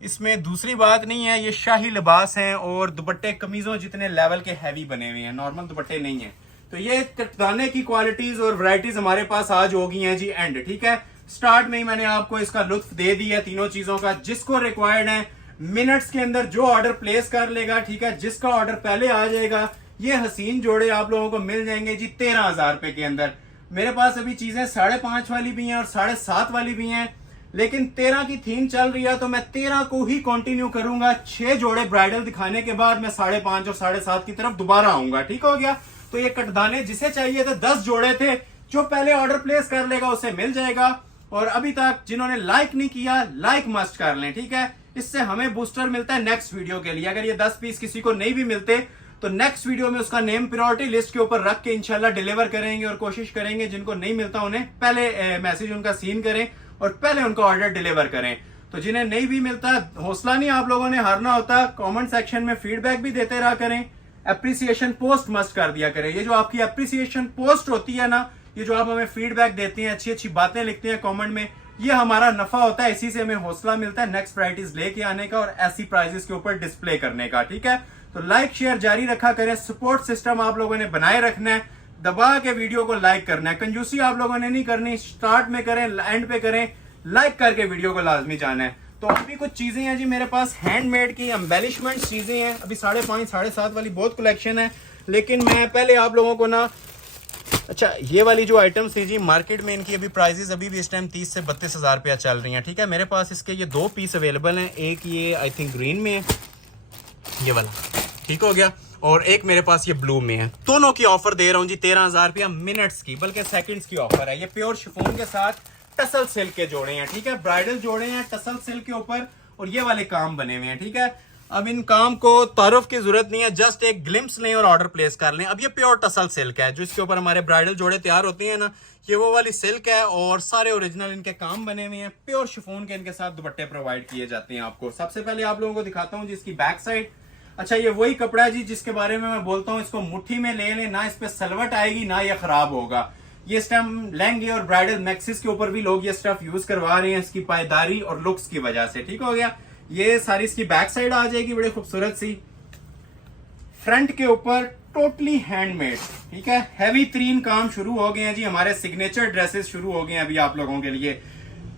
इसमें दूसरी बात नहीं है, ये शाही लिबास हैं और दुपट्टे कमीजों जितने लेवल के हैवी बने हुए हैं, नॉर्मल दुपट्टे नहीं है। तो ये कटदाने की क्वालिटीज और वैरायटीज हमारे पास आज हो गई हैं जी एंड, ठीक है। स्टार्ट में ही मैंने आपको इसका लुत्फ दे दिया है तीनों चीजों का। जिसको रिक्वायर्ड है मिनट्स के अंदर जो ऑर्डर प्लेस कर लेगा, ठीक है। जिसका ऑर्डर पहले आ जाएगा ये हसीन जोड़े आप लोगों को मिल जाएंगे जी 13,000 रुपए के अंदर। मेरे पास अभी चीजें 5.5 वाली भी हैं और 7.5 वाली भी हैं, लेकिन 13 की थीम चल रही है तो मैं 13 को ही कंटिन्यू करूंगा। 6 जोड़े ब्राइडल दिखाने के बाद मैं 5.5 और 7.5 की तरफ दोबारा आऊंगा, ठीक हो गया। तो ये कटदाने जिसे चाहिए थे 10 जोड़े थे, जो पहले ऑर्डर प्लेस कर लेगा उसे मिल जाएगा। और अभी तक जिन्होंने लाइक नहीं किया, लाइक मस्ट कर लें, ठीक है। इससे हमें बूस्टर मिलता है नेक्स्ट वीडियो के लिए। अगर ये 10 पीस किसी को नहीं भी मिलते तो नेक्स्ट वीडियो में उसका नेम प्रायोरिटी लिस्ट के ऊपर रख के इंशाल्लाह डिलीवर करेंगे और कोशिश करेंगे जिनको नहीं मिलता उन्हें पहले मैसेज उनका सीन करें और पहले उनका ऑर्डर डिलीवर करें। तो जिन्हें नहीं भी मिलता, हौसला नहीं आप लोगों ने हारना होता, कमेंट सेक्शन में फीडबैक भी देते रहा करें, एप्रिसिएशन पोस्ट मस्ट कर दिया करें। ये जो आपकी एप्रिसिएशन पोस्ट होती है ना, ये जो आप हमें फीडबैक देते हैं, अच्छी अच्छी बातें लिखते हैं कमेंट में, ये हमारा नफा होता है, इसी से हमें हौसला मिलता है नेक्स्ट वैराइटीज लेके आने का और ऐसी प्राइजेस के ऊपर डिस्प्ले करने का, ठीक है। तो लाइक शेयर जारी रखा करें, सपोर्ट सिस्टम आप लोगों ने बनाए रखना है, दबा के वीडियो को लाइक करना है, कंजूसी आप लोगों ने नहीं करनी, स्टार्ट में करें एंड पे करें, लाइक करके वीडियो को लाजमी जाना है। तो अभी कुछ चीजें हैं जी मेरे पास हैंडमेड की एम्बेलिशमेंट चीजें हैं, अभी 5.5 7.5 वाली बहुत कलेक्शन है, लेकिन मैं पहले आप लोगों को ना, अच्छा ये वाली जो आइटम्स थी जी मार्केट में इनकी अभी प्राइजेस अभी भी इस टाइम 30 से 32,000 रुपया चल रही हैं, ठीक है। मेरे पास इसके ये 2 पीस अवेलेबल हैं, एक ये आई थिंक ग्रीन में है, ये वाला, ठीक हो गया, और एक मेरे पास ये ब्लू में है। दोनों की ऑफर दे रहा हूँ जी 13,000 रुपया मिनट्स की, बल्कि सेकंड्स की ऑफर है। ये प्योर शिफॉन के साथ टसल सिल्क के जोड़े हैं, ठीक है। ब्राइडल जोड़े हैं टसल सिल्क के ऊपर और ये वाले काम बने हुए हैं, ठीक है। अब इन काम को तारुफ की जरूरत नहीं है, जस्ट एक ग्लिम्स लें और ऑर्डर प्लेस कर लें। अब ये प्योर टसल सिल्क है जो इसके ऊपर हमारे ब्राइडल जोड़े तैयार होते हैं ना, ये वो वाली सिल्क है और सारे ओरिजिनल इनके काम बने हुए हैं। प्योर शिफॉन के इनके साथ दुपट्टे प्रोवाइड किए जाते हैं आपको। सबसे पहले आप लोगों को दिखाता हूँ जी इसकी बैक साइड। अच्छा ये वही कपड़ा है जी जिसके बारे में मैं बोलता हूँ, इसको मुट्ठी में ले लें, ना इस पे सलवट आएगी ना ये खराब होगा। ये स्टफ लहंगे और ब्राइडल मैक्सिस के ऊपर भी लोग ये स्टफ यूज करवा रहे हैं इसकी पायदारी और लुक्स की वजह से। ठीक हो गया। ये सारी इसकी बैक साइड आ जाएगी बड़ी खूबसूरत सी, फ्रंट के ऊपर टोटली हैंडमेड। ठीक है, हैवी तरीन काम शुरू हो गए हैं जी, हमारे सिग्नेचर ड्रेसेस शुरू हो गए हैं अभी आप लोगों के लिए।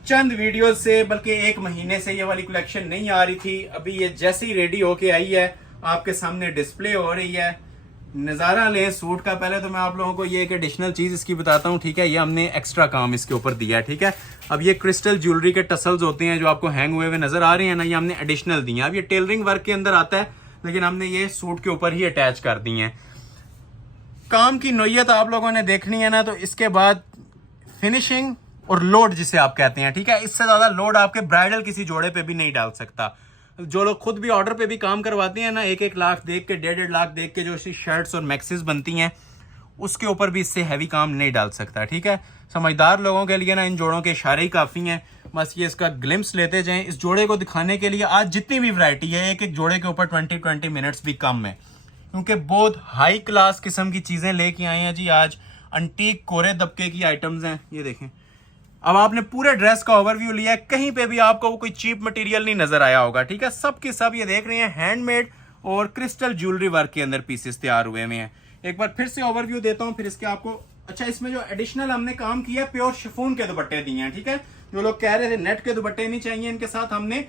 चंद वीडियोस से, बल्कि एक महीने से ये वाली कलेक्शन नहीं आ रही थी, अभी ये जैसे ही रेडी होके आई है आपके सामने डिस्प्ले हो रही है। नजारा लें सूट का। पहले तो मैं आप लोगों को ये एक एडिशनल चीज इसकी बताता हूँ। ठीक है, ये हमने एक्स्ट्रा काम इसके ऊपर दिया है। ठीक है, अब ये क्रिस्टल ज्वेलरी के टसल्स होते हैं जो आपको हैंग हुए नजर आ रहे हैं ना, ये हमने एडिशनल दिए हैं। अब ये टेलरिंग वर्क के अंदर आता है, लेकिन हमने ये सूट के ऊपर ही अटैच कर दी है। काम की नोयत आप लोगों ने देखनी है ना, तो इसके बाद फिनिशिंग और लोड जिसे आप कहते हैं। ठीक है, इससे ज्यादा लोड आपके ब्राइडल किसी जोड़े पे भी नहीं डाल सकता। जो लोग खुद भी ऑर्डर पे भी काम करवाते हैं ना, 1-1 लाख देख के, 1.5 लाख देख के जो शर्ट्स और मैक्सिस बनती हैं, उसके ऊपर भी इससे हैवी काम नहीं डाल सकता। ठीक है, समझदार लोगों के लिए ना इन जोड़ों के इशारे ही काफी हैं। बस ये इसका ग्लिम्स लेते जाएं। इस जोड़े को दिखाने के लिए आज जितनी भी वैरायटी है, एक एक जोड़े के ऊपर 20-20 मिनट्स भी कम है, क्योंकि बहुत हाई क्लास किस्म की चीजें लेके आए हैं जी आज। अंटीक कोरे दबके की आइटम्स हैं, ये देखें। अब आपने पूरे ड्रेस का ओवरव्यू लिया है, कहीं पे भी आपको कोई चीप मटेरियल नहीं नजर आया होगा। ठीक है, सब के सब ये देख रहे हैं हैंडमेड और क्रिस्टल ज्वेलरी वर्क के अंदर पीसेस तैयार हुए हैं। एक बार फिर से ओवरव्यू देता हूं, फिर इसके आपको। अच्छा, इसमें जो एडिशनल हमने काम किया, प्योर शिफॉन के दुपट्टे दिए हैं। ठीक है, जो लोग कह रहे थे नेट के दुपट्टे नहीं चाहिए, इनके साथ हमने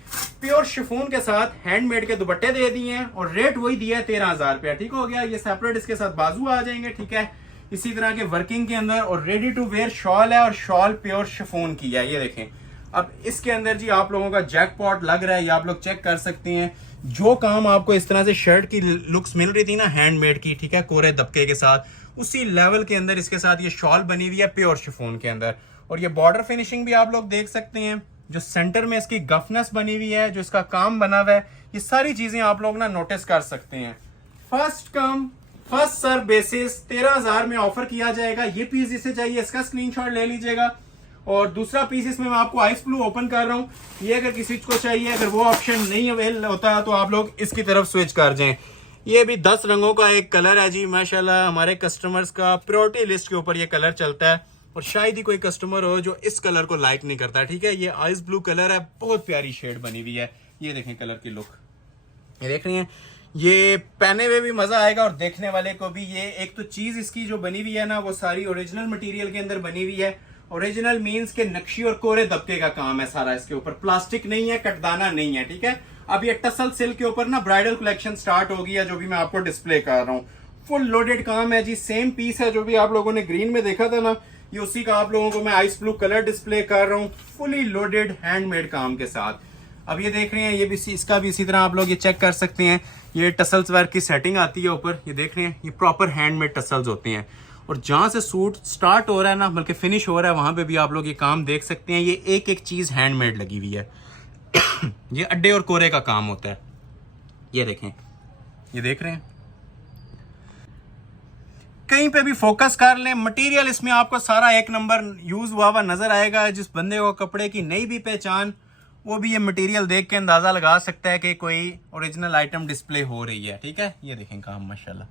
प्योर शिफॉन के साथ हैंडमेड के दुपट्टे दे दिए हैं और रेट वही दिया है 13,000 रुपया। ठीक हो गया। ये सेपरेट इसके साथ बाजू आ जाएंगे। ठीक है, इसी तरह के वर्किंग के अंदर और रेडी टू वेयर शॉल है, और शॉल प्योर शिफॉन की है। ये देखें, अब इसके अंदर जी आप लोगों का जैकपॉट लग रहा है, ये आप लोग चेक कर सकते हैं। जो काम आपको इस तरह से शर्ट की लुक्स मिल रही थी ना हैंडमेड की, ठीक है, कोरे दबके के साथ, उसी लेवल के अंदर इसके साथ ये शॉल बनी हुई है प्योर शिफॉन के अंदर। और ये बॉर्डर फिनिशिंग भी आप लोग देख सकते हैं, जो सेंटर में इसकी गफनेस बनी हुई है, जो इसका काम बना हुआ है, ये सारी चीजें आप लोग ना नोटिस कर सकते हैं। First come first serve basis 13,000 में ऑफर किया जाएगा। ये पीस जिसे चाहिए इसका स्क्रीनशॉट ले लीजिएगा। और दूसरा पीस इसमें मैं आपको आइस ब्लू ओपन कर रहा हूँ, ये अगर किसी को चाहिए, अगर वो ऑप्शन नहीं अवेल होता तो आप लोग इसकी तरफ स्विच कर जाएं। ये भी 10 रंगों का एक कलर है जी, माशाल्लाह हमारे कस्टमर्स का प्रायोरिटी लिस्ट के ऊपर ये कलर चलता है, और शायद ही कोई कस्टमर हो जो इस कलर को लाइक नहीं करता। ठीक है, ये आइस ब्लू कलर है, बहुत प्यारी शेड बनी हुई है। ये देखें कलर की लुक, ये देख रही हैं, ये पहने हुए भी मजा आएगा और देखने वाले को भी। ये एक तो चीज इसकी जो बनी हुई है ना, वो सारी ओरिजिनल मटेरियल के अंदर बनी हुई है। ओरिजिनल मींस के नक्शी और कोरे दबके का काम है सारा इसके ऊपर, प्लास्टिक नहीं है, कटदाना नहीं है। ठीक है, अब ये टसल सिल्क के ऊपर ना ब्राइडल कलेक्शन स्टार्ट होगी है, जो भी मैं आपको डिस्प्ले कर रहा हूँ। फुल लोडेड काम है जी, सेम पीस है जो भी आप लोगों ने ग्रीन में देखा था ना, ये उसी का आप लोगों को मैं आइस ब्लू कलर डिस्प्ले कर रहा हूँ, फुली लोडेड हैंडमेड काम के साथ। अब ये देख रहे हैं, ये भी इसका भी इसी तरह आप लोग ये चेक कर सकते हैं। ये टसल्स वर्क की सेटिंग आती है ऊपर, ये देख रहे हैं, ये प्रॉपर हैंडमेड टसल्स होते हैं। और जहां से सूट स्टार्ट हो रहा है ना, बल्कि फिनिश हो रहा है, वहां पे भी आप लोग ये काम देख सकते हैं। ये एक एक चीज हैंडमेड लगी हुई है। ये अड्डे और कोरे का काम होता है। ये देखें, ये देख रहे हैं, कहीं पे भी फोकस कर लें, मटेरियल इसमें आपको सारा एक नंबर यूज हुआ नजर आएगा। जिस बंदे को कपड़े की नहीं भी पहचान, वो भी ये मटेरियल देख के अंदाजा लगा सकता है कि कोई ओरिजिनल आइटम डिस्प्ले हो रही है। ठीक है, ये देखें काम माशाल्लाह,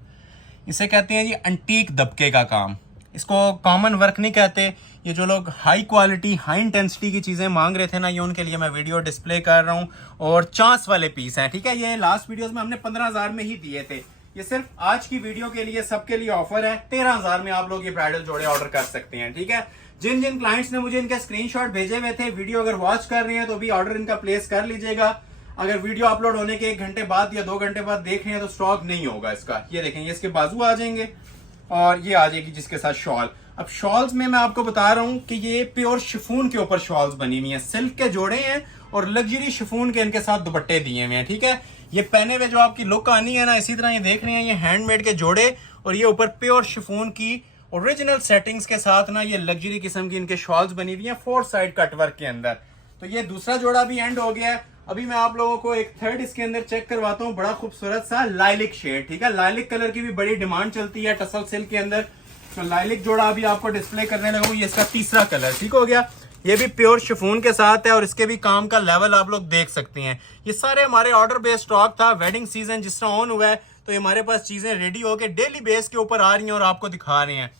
इसे कहते हैं जी अंटीक दबके का काम। इसको कॉमन वर्क नहीं कहते। ये जो लोग हाई क्वालिटी हाई इंटेंसिटी की चीजें मांग रहे थे ना, ये उनके लिए मैं वीडियो डिस्प्ले कर रहा हूँ। और चांस वाले पीस हैं। ठीक है, ये लास्ट वीडियोस में हमने 15,000 में ही दिए थे, ये सिर्फ आज की वीडियो के लिए सबके लिए ऑफर है। 13,000 में आप लोग ये ब्राइडल जोड़े ऑर्डर कर सकते हैं। ठीक है, जिन जिन क्लाइंट्स ने मुझे इनके स्क्रीनशॉट भेजे हुए थे, वीडियो अगर वॉच कर रहे हैं तो भी ऑर्डर इनका प्लेस कर लीजिएगा। अगर वीडियो अपलोड होने के 1 घंटे बाद या 2 घंटे बाद देख रहे हैं तो स्टॉक नहीं होगा इसका। ये देखें, ये इसके बाजू आ जाएंगे और ये आ जाएगी जिसके साथ शॉल। अब शॉल्स में मैं आपको बता रहा हूं कि ये प्योर शिफॉन के ऊपर शॉल्स बनी हुई हैं, सिल्क के जोड़े हैं और लग्जरी शिफॉन के इनके साथ दुपट्टे दिए हुए हैं। ठीक है, ये पहने हुए जो आपकी लुक आनी है ना, इसी तरह ये देख रहे हैं, ये हैंडमेड के जोड़े और ये ऊपर प्योर शिफॉन की ओरिजिनल सेटिंग्स के साथ ना ये लग्जरी किस्म की इनके शॉल्स बनी हुई हैं 4 साइड कटवर्क के अंदर। तो ये दूसरा जोड़ा भी एंड हो गया है। अभी मैं आप लोगों को एक थर्ड इसके अंदर चेक करवाता हूँ, बड़ा खूबसूरत सा लाइलिक शेड। ठीक है, लाइलिक कलर की भी बड़ी डिमांड चलती है टसल सिल्क के अंदर, तो लाइलिक जोड़ा अभी आपको डिस्प्ले करने लगा। ये इसका तीसरा कलर। ठीक हो गया, ये भी प्योर शिफॉन के साथ है और इसके भी काम का लेवल आप लोग देख सकते हैं। ये सारे हमारे ऑर्डर बेस्ड स्टॉक था। वेडिंग सीजन जिस तरह ऑन हुआ है तो ये हमारे पास चीजें रेडी होके डेली बेस के ऊपर आ रही हैं और आपको दिखा रहे हैं।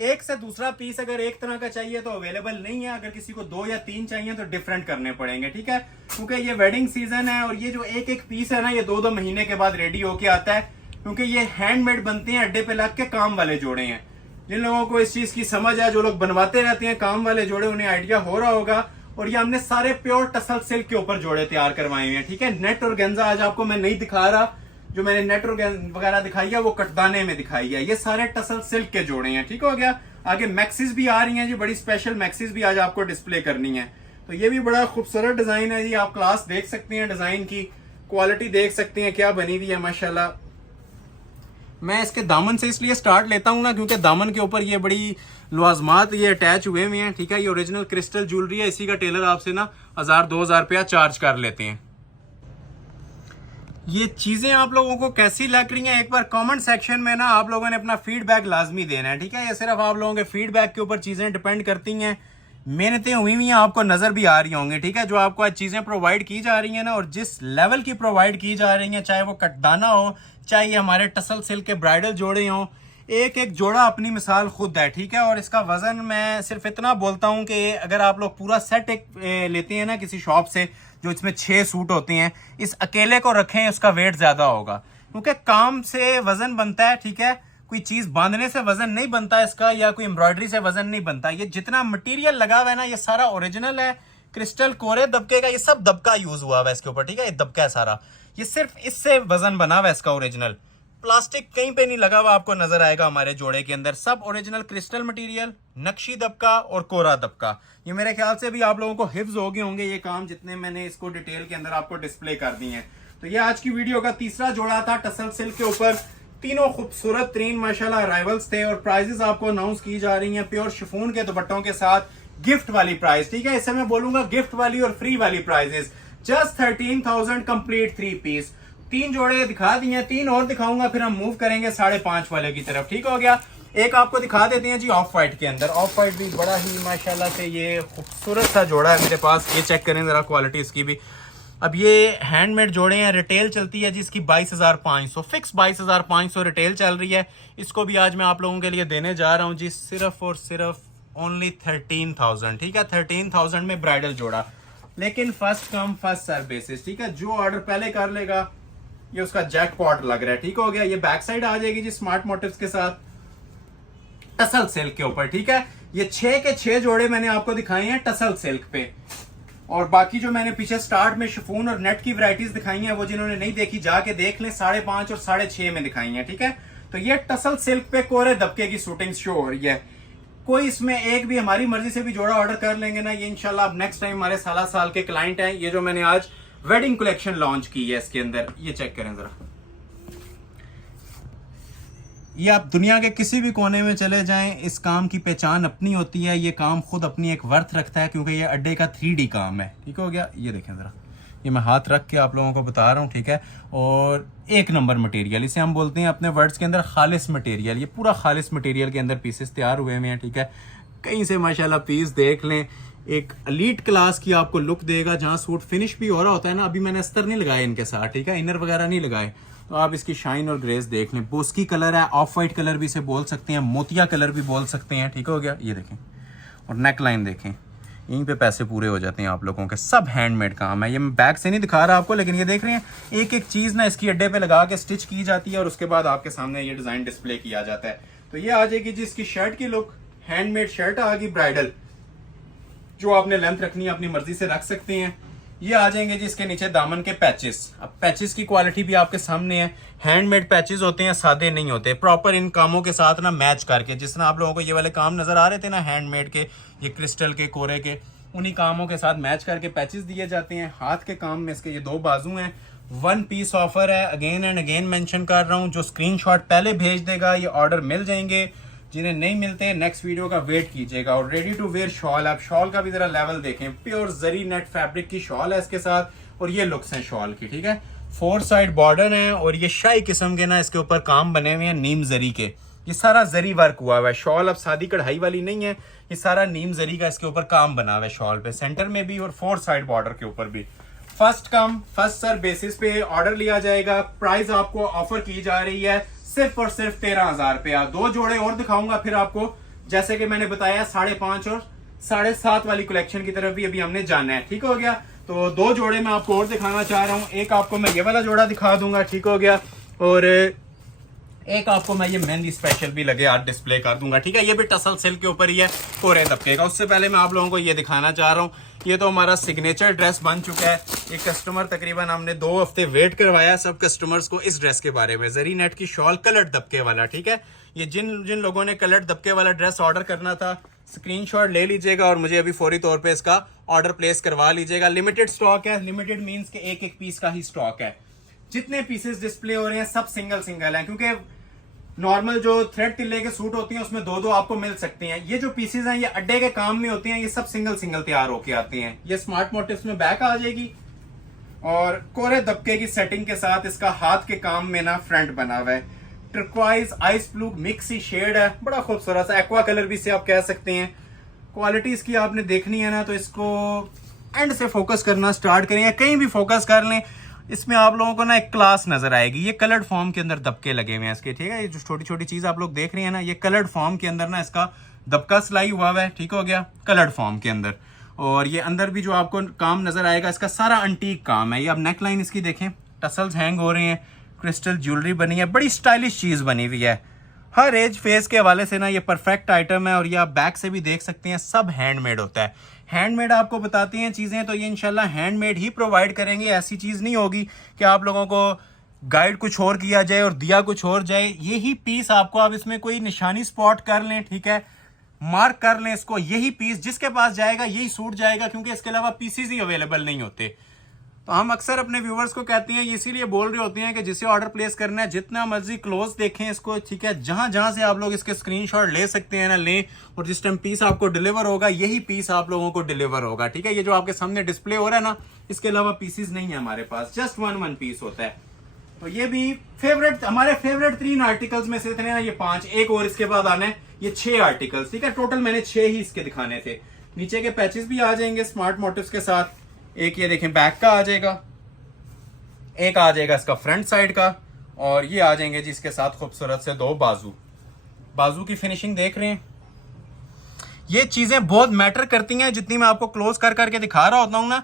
एक से दूसरा पीस अगर एक तरह का चाहिए तो अवेलेबल नहीं है, अगर किसी को 2 या 3 चाहिए तो डिफरेंट करने पड़ेंगे, ठीक है, क्योंकि ये वेडिंग सीजन है और ये जो एक एक पीस है ना ये 2-2 महीने के बाद रेडी होके आता है, क्योंकि ये हैंडमेड बनते हैं, अड्डे पे लग के काम वाले जोड़े हैं। जिन लोगों को इस चीज की समझ है, जो लोग बनवाते रहते हैं काम वाले जोड़े, उन्हें आइडिया हो रहा होगा। और ये हमने सारे प्योर टसल सिल्क के ऊपर जोड़े तैयार करवाए हुए हैं, ठीक है। नेट और गेंजा आज आपको मैं नहीं दिखा रहा, जो मैंने नेट और वगैरह दिखाई है वो कटदाने में दिखाई है। ये सारे टसल सिल्क के जोड़े हैं, ठीक हो गया। आगे मैक्सिस भी आ रही हैं जी, बड़ी स्पेशल मैक्सिस भी आज आपको डिस्प्ले करनी है। तो ये भी बड़ा खूबसूरत डिजाइन है जी, आप क्लास देख सकते हैं, डिजाइन की क्वालिटी देख सकते हैं क्या बनी हुई है माशाल्लाह। मैं इसके दामन से इसलिए स्टार्ट लेता हूँ ना, क्योंकि दामन के ऊपर ये बड़ी लवाजमात ये अटैच हुए हुए हैं, ठीक है। ये ओरिजिनल क्रिस्टल ज्वेलरी है, इसी का टेलर आपसे ना 1000-2000 रुपया चार्ज कर लेते हैं। ये चीजें आप लोगों को कैसी लग रही हैं, एक बार कमेंट सेक्शन में ना आप लोगों ने अपना फीडबैक लाजमी देना है, ठीक है। ये सिर्फ आप लोगों के फीडबैक के ऊपर चीजें डिपेंड करती हैं। मेहनतें हुई हैं, आपको नजर भी आ रही होंगी, ठीक है। जो आपको आज चीजें प्रोवाइड की जा रही हैं ना, और जिस लेवल की प्रोवाइड की जा रही हैं, चाहे वो कटदाना हो, चाहे ये हमारे टसल सिल्क के ब्राइडल जोड़े हों, एक एक जोड़ा अपनी मिसाल खुद है, ठीक है। और इसका वजन मैं सिर्फ इतना बोलता हूं कि अगर आप लोग पूरा सेट एक लेते हैं ना किसी शॉप से, जो इसमें 6 सूट होते हैं, इस अकेले को रखें, उसका वेट ज्यादा होगा, क्योंकि काम से वजन बनता है, ठीक है। कोई चीज बांधने से वजन नहीं बनता इसका, या कोई एम्ब्रॉयडरी से वजन नहीं बनता। ये जितना मटेरियल लगा हुआ है ना, ये सारा ओरिजिनल है, क्रिस्टल कोरे दबके का, ये सब दबका यूज हुआ हुआ है इसके ऊपर, ठीक है। ये दबका है सारा, ये सिर्फ इससे वजन बना हुआ है इसका ओरिजिनल। प्लास्टिक कहीं पे नहीं लगा हुआ आपको नजर आएगा हमारे जोड़े के अंदर, सब ओरिजिनल क्रिस्टल मटेरियल, नक्शी दबका और कोरा दबका। ये मेरे ख्याल से भी आप लोगों को हिफ्ज हो गए होंगे ये काम, जितने मैंने इसको डिटेल के अंदर आपको डिस्प्ले कर दी है। तो ये आज की वीडियो का तीसरा जोड़ा था टसल सिल्क के ऊपर। तीनों खूबसूरत तरीन माशाल्लाह अराइवल्स थे और प्राइजेस आपको अनाउंस की जा रही हैं प्योर शिफॉन के दुपट्टों के साथ, गिफ्ट वाली प्राइस, ठीक है। इससे मैं बोलूंगा गिफ्ट वाली और फ्री वाली प्राइजेस, जस्ट 13,000 कंप्लीट 3 पीस। 3 जोड़े दिखा दिए, 3 और दिखाऊंगा, फिर हम मूव करेंगे 5.5 वाले की तरफ, ठीक हो गया। एक आपको दिखा देते हैं जी ऑफ वाइट के अंदर। ऑफ वाइट भी बड़ा ही माशाल्लाह से ये खूबसूरत सा जोड़ा है मेरे पास। ये चेक करें जरा क्वालिटी इसकी भी। अब ये हैंडमेड जोड़े हैं, रिटेल चलती है जी इसकी 22,500, फिक्स 22,500 रिटेल चल रही है। इसको भी आज मैं आप लोगों के लिए देने जा रहा हूँ जी सिर्फ और सिर्फ ओनली 13,000, ठीक है। 13,000 में ब्राइडल जोड़ा, लेकिन first come first serve basis, ठीक है। जो ऑर्डर पहले कर लेगा ये उसका जैकपॉट लग रहा है, ठीक हो गया। ये बैक साइड आ जाएगी जी स्मार्ट मोटिव्स के साथ टसल सिल्क के ऊपर, ठीक है। ये 6 के 6 जोड़े मैंने आपको दिखाए हैं टसल सिल्क पे, और बाकी जो मैंने पीछे स्टार्ट में शिफॉन और नेट की वैरायटीज दिखाई हैं, वो जिन्होंने नहीं देखी जाके देख लें, 5.5 और 6.5 में दिखाई हैं, ठीक है। तो ये टसल सिल्क पे कोरे दबके की शूटिंग शो हो रही है। कोई इसमें एक भी हमारी मर्जी से भी जोड़ा ऑर्डर कर लेंगे ना, ये इंशाल्लाह अब नेक्स्ट टाइम हमारे साल के क्लाइंट हैं। ये जो मैंने आज वेडिंग कलेक्शन लॉन्च की है इसके अंदर, ये चेक करें जरा। ये आप दुनिया के किसी भी कोने में चले जाएं, इस काम की पहचान अपनी होती है। ये काम खुद अपनी एक वर्थ रखता है, क्योंकि ये अड्डे का 3D काम है, ठीक हो गया। ये देखें जरा, ये मैं हाथ रख के आप लोगों को बता रहा हूँ, ठीक है। और 1 नंबर मटेरियल, इसे हम बोलते हैं अपने वर्ड्स के अंदर खालिस मटेरियल। ये पूरा खालिस मटेरियल के अंदर पीसेस तैयार हुए हुए हैं, ठीक है। कहीं से माशाल्लाह पीस देख लें, एक एलीट क्लास की आपको लुक देगा, जहाँ सूट फिनिश भी हो रहा होता है ना। अभी मैंने अस्तर नहीं लगाए इनके साथ, ठीक है, इनर वगैरह नहीं लगाए, तो आप इसकी शाइन और ग्रेस देख लें। बोस्की कलर है, ऑफ वाइट कलर भी इसे बोल सकते हैं, मोतिया कलर भी बोल सकते हैं, ठीक हो गया। ये देखें, और नेक लाइन देखें, यहीं पे पैसे पूरे हो जाते हैं आप लोगों के। सब हैंडमेड काम है। ये मैं बैक से नहीं दिखा रहा आपको, लेकिन ये देख रहे हैं एक एक चीज ना इसकी अड्डे पे लगा के स्टिच की जाती है और उसके बाद आपके सामने ये डिजाइन डिस्प्ले किया जाता है। तो ये आ जाएगी जी इसकी शर्ट की लुक, हैंडमेड शर्ट आ गई ब्राइडल, जो आपने लेंथ रखनी है अपनी मर्जी से रख सकते हैं। ये आ जाएंगे जी इसके नीचे दामन के पैचेस। अब पैचेस की क्वालिटी भी आपके सामने है। हैंडमेड पैचेस होते हैं, सादे नहीं होते, प्रॉपर इन कामों के साथ ना मैच करके, जिस तरह आप लोगों को ये वाले काम नजर आ रहे थे ना हैंडमेड के, ये क्रिस्टल के, कोरे के, उन्हीं कामों के साथ मैच करके पैचेस दिए जाते हैं। हाथ के काम में इसके ये 2 बाजू हैं। 1 पीस ऑफर है, अगेन एंड अगेन मेंशन कर रहा हूँ। जो स्क्रीनशॉट पहले भेज देगा ये ऑर्डर मिल जाएंगे, जिन्हें नहीं मिलते नेक्स्ट वीडियो का वेट कीजिएगा। और रेडी टू वेयर शॉल, आप शॉल का भी जरा लेवल देखें, प्योर जरी नेट फैब्रिक की शॉल है इसके साथ, और ये लुक्स हैं शॉल की, ठीक है। 4 साइड बॉर्डर है और ये शाही किस्म के ना इसके ऊपर काम बने हुए हैं नीम जरी के। ये सारा जरी वर्क हुआ हुआ है। शॉल अब सादी कढ़ाई वाली नहीं है, ये सारा नीम जरी का इसके ऊपर काम बना हुआ है शॉल पे, सेंटर में भी और 4 साइड बॉर्डर के ऊपर भी। First come first serve basis पे ऑर्डर लिया जाएगा। प्राइस आपको ऑफर की जा रही है सिर्फ और सिर्फ 13,000 रुपया। 2 जोड़े और दिखाऊंगा फिर आपको, जैसे कि मैंने बताया 5.5 और 7.5 वाली कलेक्शन की तरफ भी अभी हमने जाना है। ठीक हो गया, तो 2 जोड़े मैं आपको और दिखाना चाह रहा हूँ। एक आपको मैं ये वाला जोड़ा दिखा दूंगा, ठीक हो गया, और एक आपको मैं ये मेहंदी स्पेशल भी लगे आज डिस्प्ले कर दूंगा। ठीक है, ये भी टसल सिल्क के ऊपर ही है, कोरे दबके का। उससे पहले मैं आप लोगों को ये दिखाना चाह रहा हूँ, ये तो हमारा सिग्नेचर ड्रेस बन चुका है। ये कस्टमर तकरीबन हमने 2 हफ्ते वेट करवाया सब कस्टमर्स को इस ड्रेस के बारे में। जरी नेट की शॉल कलर्ड दबके वाला। ठीक है, ये जिन लोगों ने कलर्ड दबके वाला ड्रेस ऑर्डर करना था स्क्रीनशॉट ले लीजिएगा और मुझे अभी फौरी तौर पे इसका ऑर्डर प्लेस करवा लीजिएगा। लिमिटेड स्टॉक है, लिमिटेड मींस के एक पीस का ही स्टॉक है। जितने पीसेस डिस्प्ले हो रहे हैं सब सिंगल हैं, क्योंकि नॉर्मल जो थ्रेड तिल्ले के सूट होती हैं उसमें 2 आपको मिल सकते हैं। ये जो पीसेस हैं ये अड्डे के काम में होती हैं, ये सब सिंगल तैयार होके आते हैं। ये स्मार्ट मोटिव्स में बैक आ जाएगी और कोरे दबके की सेटिंग के साथ इसका हाथ के काम में ना फ्रंट बना हुआ है। टर्क्वाइज आइस ब्लू मिक्स ही शेड है, बड़ा खूबसूरत सा एक्वा कलर भी से आप कह सकते हैं। क्वालिटी इसकी आपने देखनी है ना तो इसको एंड से फोकस करना स्टार्ट करें या कहीं भी फोकस कर लें, इसमें आप लोगों को ना एक क्लास नजर आएगी। ये कलर्ड फॉर्म के अंदर दबके लगे हुए हैं इसके। ठीक है, ये जो छोटी छोटी चीज आप लोग देख रहे हैं ना, ये कलर्ड फॉर्म के अंदर ना इसका दबका सिलाई हुआ है। ठीक हो गया, कलर्ड फॉर्म के अंदर। और ये अंदर भी जो आपको काम नजर आएगा इसका सारा अंटीक काम है। ये अब नेक लाइन इसकी देखें, टसल्स हैंग हो रहे हैं, क्रिस्टल ज्वेलरी बनी है, बड़ी स्टाइलिश चीज बनी हुई है। हर एज फेस के हवाले से ना ये परफेक्ट आइटम है। और ये आप बैक से भी देख सकते हैं, सब हैंडमेड होता है। हैंडमेड आपको बताती हैं चीजें तो ये इंशाल्लाह हैंडमेड ही प्रोवाइड करेंगे। ऐसी चीज नहीं होगी कि आप लोगों को गाइड कुछ और किया जाए और दिया कुछ और जाए। यही पीस आपको, आप इसमें कोई निशानी स्पॉट कर लें, ठीक है, मार्क कर लें इसको, यही पीस जिसके पास जाएगा यही सूट जाएगा, क्योंकि इसके अलावा पीसेस ही अवेलेबल नहीं होते। तो हम अक्सर अपने व्यूवर्स को कहते हैं, इसीलिए बोल रहे होते हैं कि जिसे ऑर्डर प्लेस करना है जितना मर्जी क्लोज देखें इसको। ठीक है, जहां जहां से आप लोग इसके स्क्रीनशॉट ले सकते हैं ना लें, और जिस टाइम पीस आपको डिलीवर होगा यही पीस आप लोगों को डिलीवर होगा। ठीक है, ये जो आपके सामने डिस्प्ले हो रहा है ना, इसके अलावा पीसेस नहीं है हमारे पास, जस्ट वन पीस होता है। तो ये भी फेवरेट, हमारे फेवरेट 3 आर्टिकल्स में से इतने ना, ये 5, एक और इसके बाद आना है, ये 6 आर्टिकल्स। ठीक है, टोटल मैंने 6 ही इसके दिखाने थे। नीचे के पैचेस भी आ जाएंगे स्मार्ट मोटिव्स के साथ। एक ये देखें बैक का आ जाएगा, एक आ जाएगा इसका फ्रंट साइड का, और ये आ जाएंगे जी इसके साथ खूबसूरत से 2 बाजू की फिनिशिंग देख रहे हैं। ये चीजें बहुत मैटर करती हैं, जितनी मैं आपको क्लोज कर करके दिखा रहा होता हूं ना,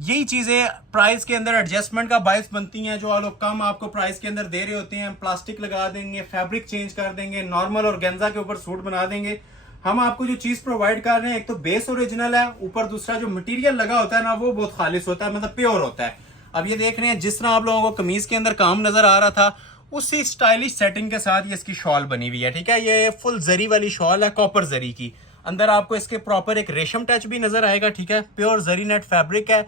यही चीजें प्राइस के अंदर एडजस्टमेंट का बायस बनती हैं। जो लोग कम आपको प्राइस के अंदर दे रहे होते हैं, प्लास्टिक लगा देंगे, फैब्रिक चेंज कर देंगे, नॉर्मल और गेंजा के ऊपर सूट बना देंगे। हम आपको जो चीज प्रोवाइड कर रहे हैं, एक तो बेस ओरिजिनल है, ऊपर दूसरा जो मटेरियल लगा होता है ना वो बहुत खालिश होता है, मतलब प्योर होता है। अब ये देख रहे हैं जिस तरह आप लोगों को कमीज के अंदर काम नजर आ रहा था, उसी स्टाइलिश सेटिंग के साथ ये इसकी शॉल बनी हुई है। ठीक है, ये फुल जरी वाली शॉल है, कॉपर जरी की। अंदर आपको इसके प्रॉपर एक रेशम टच भी नजर आएगा। ठीक है, प्योर जरी नेट फैब्रिक है,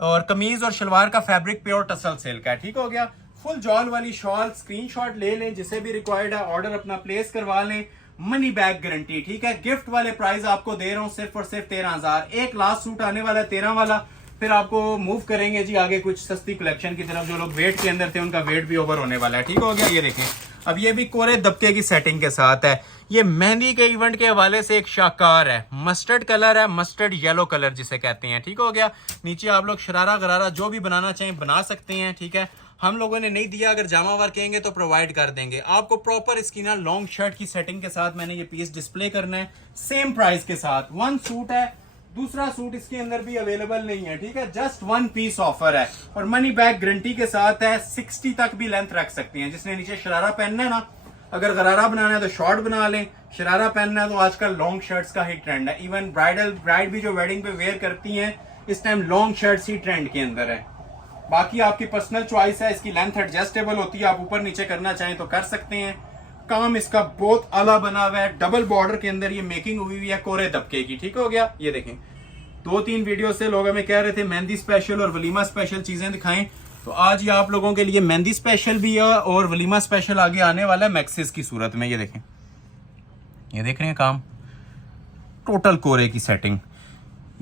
और कमीज और शलवार का फैब्रिक प्योर टसल सिल्क है। ठीक हो गया, फुल जॉल वाली शॉल। स्क्रीनशॉट ले लें, जिसे भी रिक्वायर्ड है ऑर्डर अपना प्लेस करवा लें, मनी बैक गारंटी। ठीक है, गिफ्ट वाले प्राइस आपको दे रहा हूं सिर्फ और सिर्फ 13,000। एक लास्ट सूट आने वाला है 13 वाला, फिर आपको मूव करेंगे जी आगे कुछ सस्ती कलेक्शन की तरफ। जो लोग वेट के अंदर थे उनका वेट भी ओवर होने वाला है। ठीक हो गया, ये देखें, अब ये भी कोरे दबके की सेटिंग के साथ है। ये मेहंदी के इवेंट के हवाले से एक शाकार है, मस्टर्ड कलर है, मस्टर्ड येलो कलर जिसे कहते हैं। ठीक हो गया, नीचे आप लोग शरारा गरारा जो भी बनाना चाहें बना सकते हैं। ठीक है, हम लोगों ने नहीं दिया, अगर जामा वर्क कहेंगे तो प्रोवाइड कर देंगे आपको। प्रॉपर इसकी ना लॉन्ग शर्ट की सेटिंग के साथ मैंने ये पीस डिस्प्ले करना है, सेम प्राइस के साथ। 1 सूट है, दूसरा सूट इसके अंदर भी अवेलेबल नहीं है। ठीक है, जस्ट 1 पीस ऑफर है और मनी बैक गारंटी के साथ है। 60 तक भी लेंथ रख सकते हैं। जिसने नीचे शरारा पहनना है ना, अगर गरारा बनाना है तो शॉर्ट बना लें, शरारा पहनना है तो आजकल लॉन्ग शर्ट्स का ही ट्रेंड है। इवन ब्राइड भी जो वेडिंग पे वेयर करती हैं इस टाइम लॉन्ग शर्ट्स ही ट्रेंड के अंदर है। बाकी आपकी पर्सनल चॉइस है, इसकी लेंथ एडजस्टेबल होती है, आप ऊपर नीचे करना चाहें तो कर सकते हैं। काम इसका बहुत आला बना हुआ है, डबल बॉर्डर के अंदर ये मेकिंग हुई है कोरे दबके की। ठीक हो गया, ये देखें, 2-3 वीडियो से लोग हमें कह रहे थे मेहंदी स्पेशल और वलीमा स्पेशल चीजें दिखाएं, तो आज ये आप लोगों के लिए मेहंदी स्पेशल भी है और वलीमा स्पेशल आगे आने वाला है मैक्सिस की सूरत में। ये देखें, ये देख रहे हैं काम, टोटल कोरे की सेटिंग।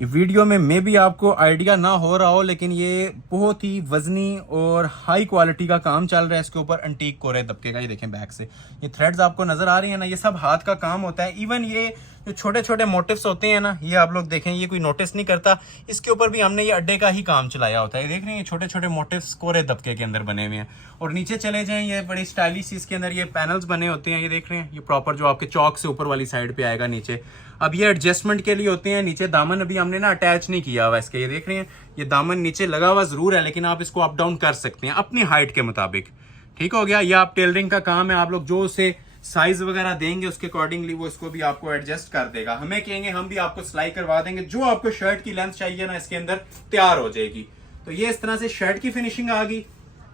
ये वीडियो में मे भी आपको आइडिया ना हो रहा हो, लेकिन ये बहुत ही वजनी और हाई क्वालिटी का काम चल रहा है इसके ऊपर। एंटीक कोरे दबके का, ये देखें बैक से ये थ्रेड्स आपको नजर आ रही है ना, ये सब हाथ का काम होता है। इवन ये जो छोटे छोटे मोटिव्स होते हैं ना, ये आप लोग देखें, ये कोई नोटिस नहीं करता, इसके ऊपर भी हमने ये अड्डे का ही काम चलाया होता है। देख रहे हैं ये छोटे छोटे मोटिव्स कोरे दबके के अंदर बने हुए हैं। और नीचे चले जाएं, ये बड़ी स्टाइलिश इसके अंदर ये पैनल्स बने होते हैं। ये देख रहे हैं, ये प्रॉपर जो आपके चौक से ऊपर वाली साइड पे आएगा नीचे। अब ये एडजस्टमेंट के लिए होते हैं। नीचे दामन अभी हमने ना अटैच नहीं किया हुआ इसके, ये देख रहे हैं, ये दामन नीचे लगा हुआ जरूर है, लेकिन आप इसको अप डाउन कर सकते हैं अपनी हाइट के मुताबिक। ठीक हो गया। ये आप टेलरिंग का काम है, आप लोग जो उसे साइज वगैरह देंगे उसके अकॉर्डिंगली वो इसको भी आपको एडजस्ट कर देगा। हमें कहेंगे, हम भी आपको सिलाई करवा देंगे, जो आपको शर्ट की लेंथ चाहिए ना इसके अंदर तैयार हो जाएगी। तो ये इस तरह से शर्ट की फिनिशिंग आ गई।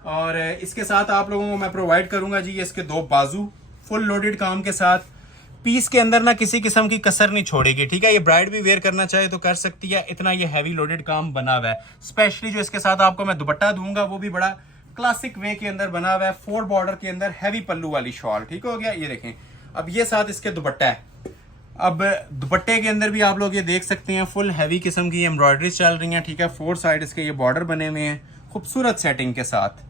और इसके साथ आप लोगों को मैं प्रोवाइड करूंगा जी, ये इसके 2 बाजू फुल लोडेड काम के साथ। पीस के अंदर ना किसी किस्म की कसर नहीं छोड़ेगी। ठीक है, ये ब्राइड भी वेयर करना चाहे तो कर सकती है, इतना ये हैवी लोडेड काम बना हुआ है। स्पेशली जो इसके साथ आपको मैं दुपट्टा दूंगा वो भी बड़ा क्लासिक वे के अंदर बना हुआ है, 4 बॉर्डर के अंदर हैवी पल्लू वाली शॉल। ठीक हो गया। ये देखें, अब ये साथ इसके दुपट्टा है। अब दुपट्टे के अंदर भी आप लोग ये देख सकते हैं फुल हैवी किस्म की एम्ब्रॉयडरी चल रही है। ठीक है, 4 साइड इसके ये बॉर्डर बने हुए हैं खूबसूरत सेटिंग के साथ।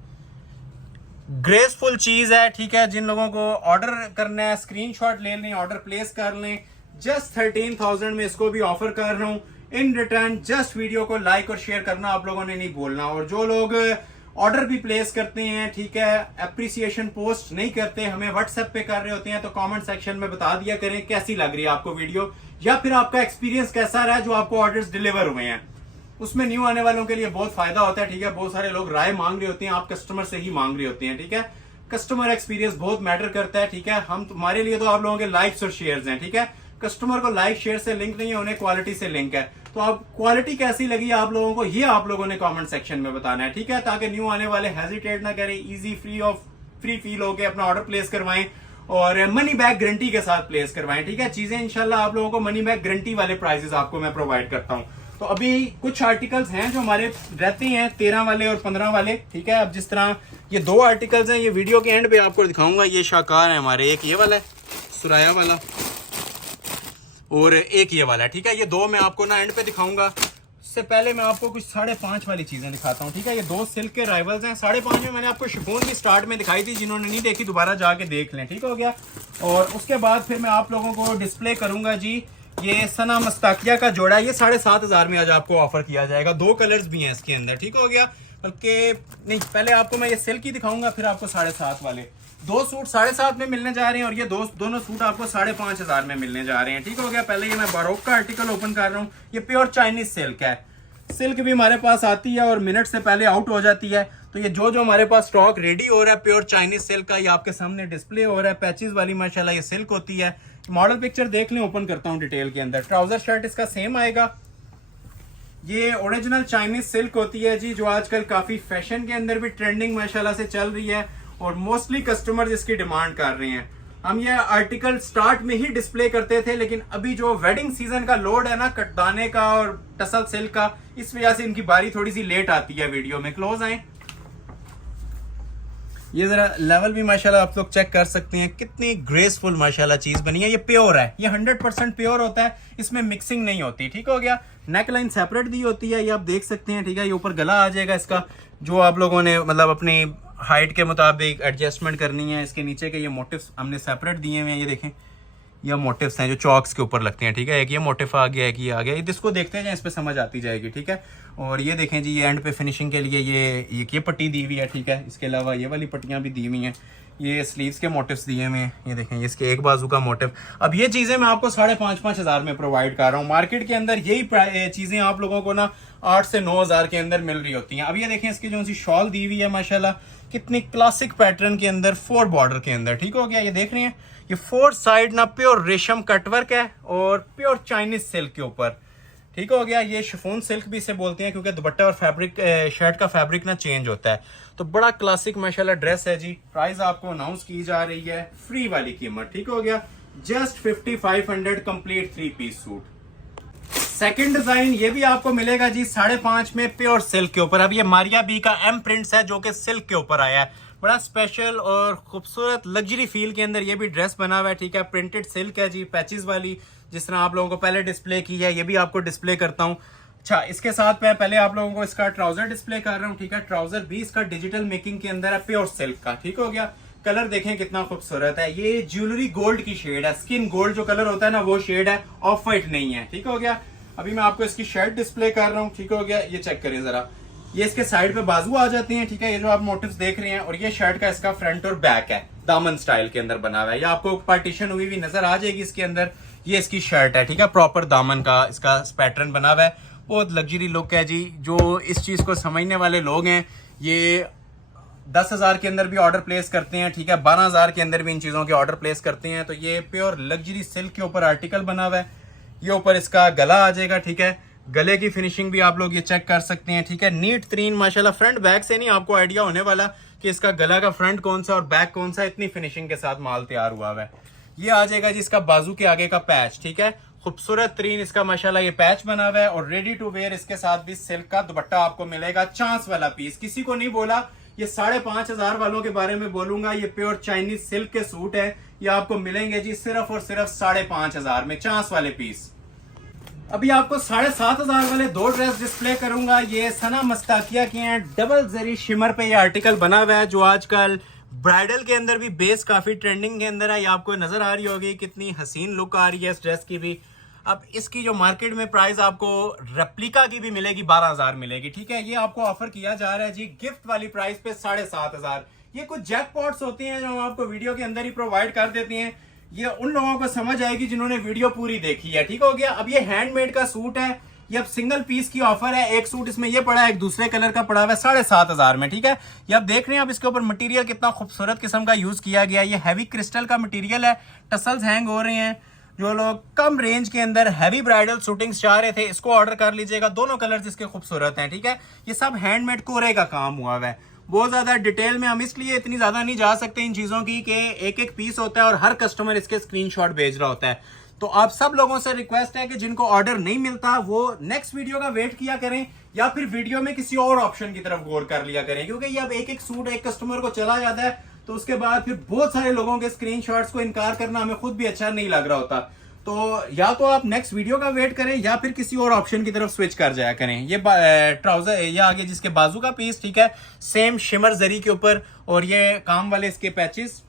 ग्रेसफुल चीज है। ठीक है, जिन लोगों को ऑर्डर करना है स्क्रीनशॉट ले लें, ऑर्डर प्लेस कर लें। जस्ट 13,000 में इसको भी ऑफर कर रहा हूं। इन रिटर्न जस्ट वीडियो को लाइक और शेयर करना आप लोगों ने नहीं बोलना। और जो लोग ऑर्डर भी प्लेस करते हैं, ठीक है, अप्रिसिएशन पोस्ट नहीं करते, हमें व्हाट्सएप पे कर रहे होते हैं, तो कमेंट सेक्शन में बता दिया करें कैसी लग रही है आपको वीडियो, या फिर आपका एक्सपीरियंस कैसा रहा जो आपको ऑर्डर्स डिलीवर हुए हैं। उसमें न्यू आने वालों के लिए बहुत फायदा होता है। ठीक है, बहुत सारे लोग राय मांग रहे होते हैं, आप कस्टमर से ही मांग रहे होते हैं। ठीक है, कस्टमर एक्सपीरियंस बहुत मैटर करता है। ठीक है, हम तुम्हारे लिए तो आप लोगों के लाइक्स और शेयर्स हैं। ठीक है, कस्टमर को लाइक शेयर से लिंक नहीं है, उन्हें क्वालिटी से लिंक है। तो आप क्वालिटी कैसी लगी आप लोगों को, ये आप लोगों ने कमेंट सेक्शन में बताना है। ठीक है, ताकि न्यू आने वाले हेजिटेट ना करें, इजी फ्री फील होकर अपना ऑर्डर प्लेस करवाएं और मनी बैक गारंटी के साथ प्लेस करवाएं। ठीक है, चीजें इंशाल्लाह आप लोगों को मनी बैक गारंटी वाले प्राइसेस आपको मैं प्रोवाइड करता हूं। तो अभी कुछ आर्टिकल्स हैं जो हमारे रहते हैं 13 वाले और 15 वाले। ठीक है, अब जिस तरह ये 2 आर्टिकल्स हैं, ये वीडियो के एंड पे आपको दिखाऊंगा। ये शाकार है हमारे, एक ये वाला है सुराया वाला और एक ये वाला है। ठीक है, ये 2 मैं आपको ना एंड पे दिखाऊंगा। इससे पहले मैं आपको कुछ 5.5 वाली चीजें दिखाता हूँ। ठीक है, ये 2 सिल्क के राइवल्स हैं। 5.5 में मैंने आपको शिफॉन की स्टार्ट में दिखाई थी, जिन्होंने नहीं देखी दोबारा जाके देख लें। ठीक हो गया। और उसके बाद फिर मैं आप लोगों को डिस्प्ले करूंगा जी, ये सना मस्ताकिया का जोड़ा है। ये 7,500 में आज आपको ऑफर किया जाएगा। 2 कलर्स भी हैं इसके अंदर। ठीक हो गया। बल्कि नहीं, पहले आपको मैं ये सिल्क ही दिखाऊंगा, फिर आपको 7.5 वाले 2 सूट 7.5 में मिलने जा रहे हैं, और ये दोनों सूट आपको 5,500 में मिलने जा रहे हैं। ठीक हो गया। पहले ये मैं बारोक का आर्टिकल ओपन कर रहा हूँ। ये प्योर चाइनीज सिल्क है। सिल्क भी हमारे पास आती है और मिनट से पहले आउट हो जाती है। तो ये जो हमारे पास स्टॉक रेडी हो रहा है प्योर चाइनीज सिल्क का, ये आपके सामने डिस्प्ले हो रहा है। पैचेस वाली माशाल्लाह ये सिल्क होती है। मॉडल पिक्चर देख लें, ओपन करता हूं डिटेल के अंदर। ट्राउजर शर्ट इसका सेम आएगा। ये ओरिजिनल चाइनीज सिल्क होती है जी, जो आजकल काफी फैशन के अंदर भी ट्रेंडिंग माशाल्लाह से चल रही है और मोस्टली कस्टमर्स इसकी डिमांड कर रहे हैं। हम ये आर्टिकल स्टार्ट में ही डिस्प्ले करते थे, लेकिन अभी जो वेडिंग सीजन का लोड है ना कटदाने का और टसल सिल्क का, इस वजह से इनकी बारी थोड़ी सी लेट आती है वीडियो में। क्लोज आए, ये जरा लेवल भी माशाल्लाह आप लोग चेक कर सकते हैं, कितनी ग्रेसफुल माशाल्लाह चीज बनी है। ये प्योर है, ये 100% प्योर होता है, इसमें मिक्सिंग नहीं होती। ठीक हो गया। नेक लाइन सेपरेट दी होती है, ये आप देख सकते हैं। ठीक है, ये ऊपर गला आ जाएगा इसका, जो आप लोगों ने मतलब अपनी हाइट के मुताबिक एडजस्टमेंट करनी है। इसके नीचे के ये मोटिव्स हमने सेपरेट दिए हुए हैं। ये देखें, ये मोटिव्स हैं जो चॉक्स के ऊपर लगते हैं। ठीक है, एक ये मोटिव आ गया, एक ये आ गया। इसको देखते हैं, इस पे समझ आती जाएगी। ठीक है, और ये देखें जी, ये एंड पे फिनिशिंग के लिए ये पट्टी दी हुई है। ठीक है, इसके अलावा ये वाली पट्टियां भी दी हुई हैं। ये स्लीव्स के मोटिव्स दिए हुए हैं। ये देखें, इसके एक बाजू का मोटिव। अब ये चीजें मैं आपको 5,500 में प्रोवाइड कर रहा हूँ। मार्केट के अंदर यही चीजें आप लोगों को ना 8 से 9,000 के अंदर मिल रही होती हैं। अब ये देखें, इसकी जो सी शॉल दी हुई है माशाल्लाह, कितनी क्लासिक पैटर्न के अंदर 4 बॉर्डर के अंदर। ठीक हो गया। ये देख रहे हैं, ये 4 साइड ना प्योर रेशम कटवर्क है और प्योर चाइनीज सिल्क के ऊपर। ठीक हो गया। ये शिफॉन सिल्क भी इसे बोलते हैं, क्योंकि दुपट्टा और फैब्रिक शर्ट का फैब्रिक ना चेंज होता है। तो बड़ा क्लासिक माशाल्लाह ड्रेस है जी। प्राइस आपको अनाउंस की जा रही है, फ्री वाली कीमत। ठीक हो गया, just 5,500 complete 3 piece suit. Second design ये भी आपको मिलेगा जी 5.5 में प्योर सिल्क के ऊपर। अब ये मारिया बी का एम प्रिंट्स है, जो कि सिल्क के ऊपर आया है। बड़ा स्पेशल और खूबसूरत लग्जरी फील के अंदर ये भी ड्रेस बना हुआ है, ठीक है। प्रिंटेड सिल्क है जी, पैचेस वाली, जिस तरह आप लोगों को पहले डिस्प्ले की है, ये भी आपको डिस्प्ले करता हूँ। अच्छा, इसके साथ मैं पहले आप लोगों को इसका ट्राउजर डिस्प्ले कर रहा हूँ, ठीक है। ट्राउजर भी इसका डिजिटल मेकिंग के अंदर है, प्योर सिल्क का, ठीक हो गया। कलर देखें कितना खूबसूरत है, ये ज्वेलरी गोल्ड की शेड है, स्किन गोल्ड जो कलर होता है ना वो शेड है, ऑफ वाइट नहीं है, ठीक हो गया। अभी मैं आपको इसकी शर्ट डिस्प्ले कर रहा हूँ, ठीक हो गया। ये चेक करें जरा, ये इसके साइड पे बाजू आ जाते हैं, ठीक है, ये जो आप मोटिव्स देख रहे हैं। और ये शर्ट का इसका फ्रंट और बैक है, दामन स्टाइल के अंदर बना हुआ है। ये आपको पार्टीशन हुई हुई नजर आ जाएगी इसके अंदर। ये इसकी शर्ट है, ठीक है, प्रॉपर दामन का इसका पैटर्न बना हुआ है, बहुत लग्जरी लुक है जी। जो इस चीज को समझने वाले लोग हैं ये 10,000 के अंदर भी ऑर्डर प्लेस करते हैं, ठीक है, 12,000 के अंदर भी इन चीजों के ऑर्डर प्लेस करते हैं। तो ये प्योर लग्जरी सिल्क के ऊपर आर्टिकल बना हुआ है। ये ऊपर इसका गला आ जाएगा, ठीक है, गले की फिनिशिंग भी आप लोग ये चेक कर सकते हैं, ठीक है, नीट तरीन माशाल्लाह। फ्रंट बैक से नहीं आपको आइडिया होने वाला कि इसका गला का फ्रंट कौन सा और बैक कौन सा, इतनी फिनिशिंग के साथ माल तैयार हुआ है। ये आ जाएगा जी इसका बाजू के आगे का पैच, ठीक है, खूबसूरत तरीन इसका माशाल्लाह ये पैच बना हुआ है। और रेडी टू वेयर इसके साथ भी सिल्क का दुपट्टा आपको मिलेगा, चांस वाला पीस। किसी को नहीं बोला ये 5,500 वालों के बारे में बोलूंगा, ये प्योर चाइनीज सिल्क के सूट है, ये आपको मिलेंगे जी सिर्फ और सिर्फ 5,500 में, चांस वाले पीस। अभी आपको 7,500 वाले दो ड्रेस डिस्प्ले करूंगा। ये सना मस्ताकिया के हैं, डबल जरी शिमर पे ये आर्टिकल बना हुआ है, जो आजकल ब्राइडल के अंदर भी बेस काफी ट्रेंडिंग के अंदर है। ये आपको नजर आ रही होगी कितनी हसीन लुक आ रही है इस ड्रेस की भी। अब इसकी जो मार्केट में प्राइस आपको रेप्लिका की भी मिलेगी 12,000 मिलेगी, ठीक है। ये आपको ऑफर किया जा रहा है जी गिफ्ट वाली प्राइस पे 7,500। ये कुछ जैकपॉट्स होते हैं जो हम आपको वीडियो के अंदर ही प्रोवाइड कर देते हैं। ये उन लोगों को समझ आएगी जिन्होंने वीडियो पूरी देखी है, ठीक हो गया। अब ये हैंडमेड का सूट है, ये अब सिंगल पीस की ऑफर है। एक सूट इसमें ये पड़ा है, एक दूसरे कलर का पड़ा हुआ है 7,500 में, ठीक है। ये आप देख रहे हैं, अब इसके ऊपर मटेरियल कितना खूबसूरत किस्म का यूज किया गया। ये हैवी क्रिस्टल का मटेरियल है, टसल्स हैंग हो रहे हैं। जो लोग कम रेंज के अंदर हैवी ब्राइडल शूटिंग्स चाह रहे थे, इसको ऑर्डर कर लीजिएगा। दोनों कलर्स इसके खूबसूरत हैं, ठीक है। ये सब हैंडमेड कोरे का काम हुआ हुआ है। बहुत ज्यादा डिटेल में हम इसलिए इतनी ज्यादा नहीं जा सकते इन चीजों की कि एक एक पीस होता है और हर कस्टमर इसके स्क्रीनशॉट भेज रहा होता है। तो आप सब लोगों से रिक्वेस्ट है कि जिनको ऑर्डर नहीं मिलता वो नेक्स्ट वीडियो का वेट किया करें, या फिर वीडियो में किसी और ऑप्शन की तरफ गौर कर लिया करें, क्योंकि ये अब एक एक सूट एक कस्टमर को चला जाता है तो उसके बाद फिर बहुत सारे लोगों के स्क्रीनशॉट्स को इनकार करना हमें खुद भी अच्छा नहीं लग रहा होता। तो या तो आप नेक्स्ट वीडियो का वेट करें या फिर किसी और ऑप्शन की तरफ स्विच कर जाया करें। ये ट्राउजर ये आगे जिसके बाजू का पीस, ठीक है, सेम शिमर जरी के ऊपर, और ये काम वाले इसके पैचेस,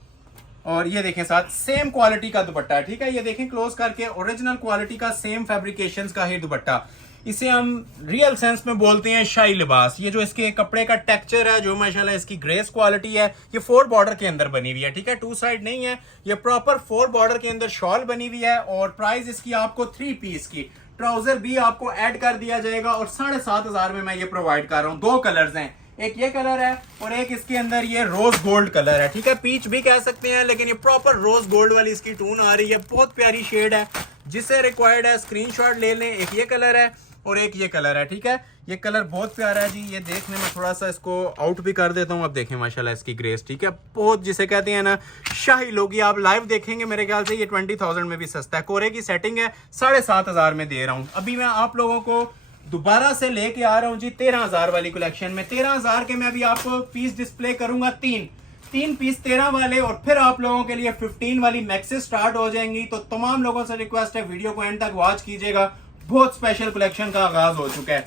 और ये देखें साथ सेम क्वालिटी का दुपट्टा, ठीक है। ये देखें क्लोज करके, ओरिजिनल क्वालिटी का सेम फैब्रिकेशंस का ही दुपट्टा। इसे हम रियल सेंस में बोलते हैं शाही लिबास। ये जो इसके कपड़े का टेक्सचर है, जो माशाल्लाह इसकी ग्रेस क्वालिटी है, ये 4 बॉर्डर के अंदर बनी हुई है, ठीक है, 2 साइड नहीं है, ये प्रॉपर 4 बॉर्डर के अंदर शॉल बनी हुई है। और प्राइस इसकी आपको 3 पीस की, ट्राउजर भी आपको ऐड कर दिया जाएगा, और 7,500 में मैं ये प्रोवाइड कर रहा हूँ। 2 कलर्स हैं, एक ये कलर है और एक इसके अंदर ये रोज गोल्ड कलर है, ठीक है, पीच भी कह सकते हैं, लेकिन ये प्रॉपर रोज गोल्ड वाली इसकी टून आ रही है, बहुत प्यारी शेड है। जिसे रिक्वायर्ड है स्क्रीनशॉट ले लें। एक ये कलर है और एक ये कलर है, ठीक है। ये कलर बहुत प्यारा है जी, ये देखने में थोड़ा सा इसको आउट भी कर देता हूँ। अब देखें माशाल्लाह इसकी ग्रेस, ठीक है, बहुत जिसे कहते हैं ना शाही लोग। ये आप लाइव देखेंगे मेरे ख्याल से ये 20,000 में भी सस्ता है। कोरे की सेटिंग है, 7,500 में दे रहा हूँ। अभी मैं आप लोगों को दोबारा से लेके आ रहा हूँ जी 13,000 वाली कलेक्शन में। 13,000 के मैं अभी आपको पीस डिस्प्ले करूंगा, तीन पीस 13 वाले, और फिर आप लोगों के लिए 15 वाली मैक्सेस स्टार्ट हो जाएंगी। तो तमाम लोगों से रिक्वेस्ट है वीडियो को एंड तक वॉच कीजिएगा, बहुत स्पेशल कलेक्शन का आगाज हो चुका है।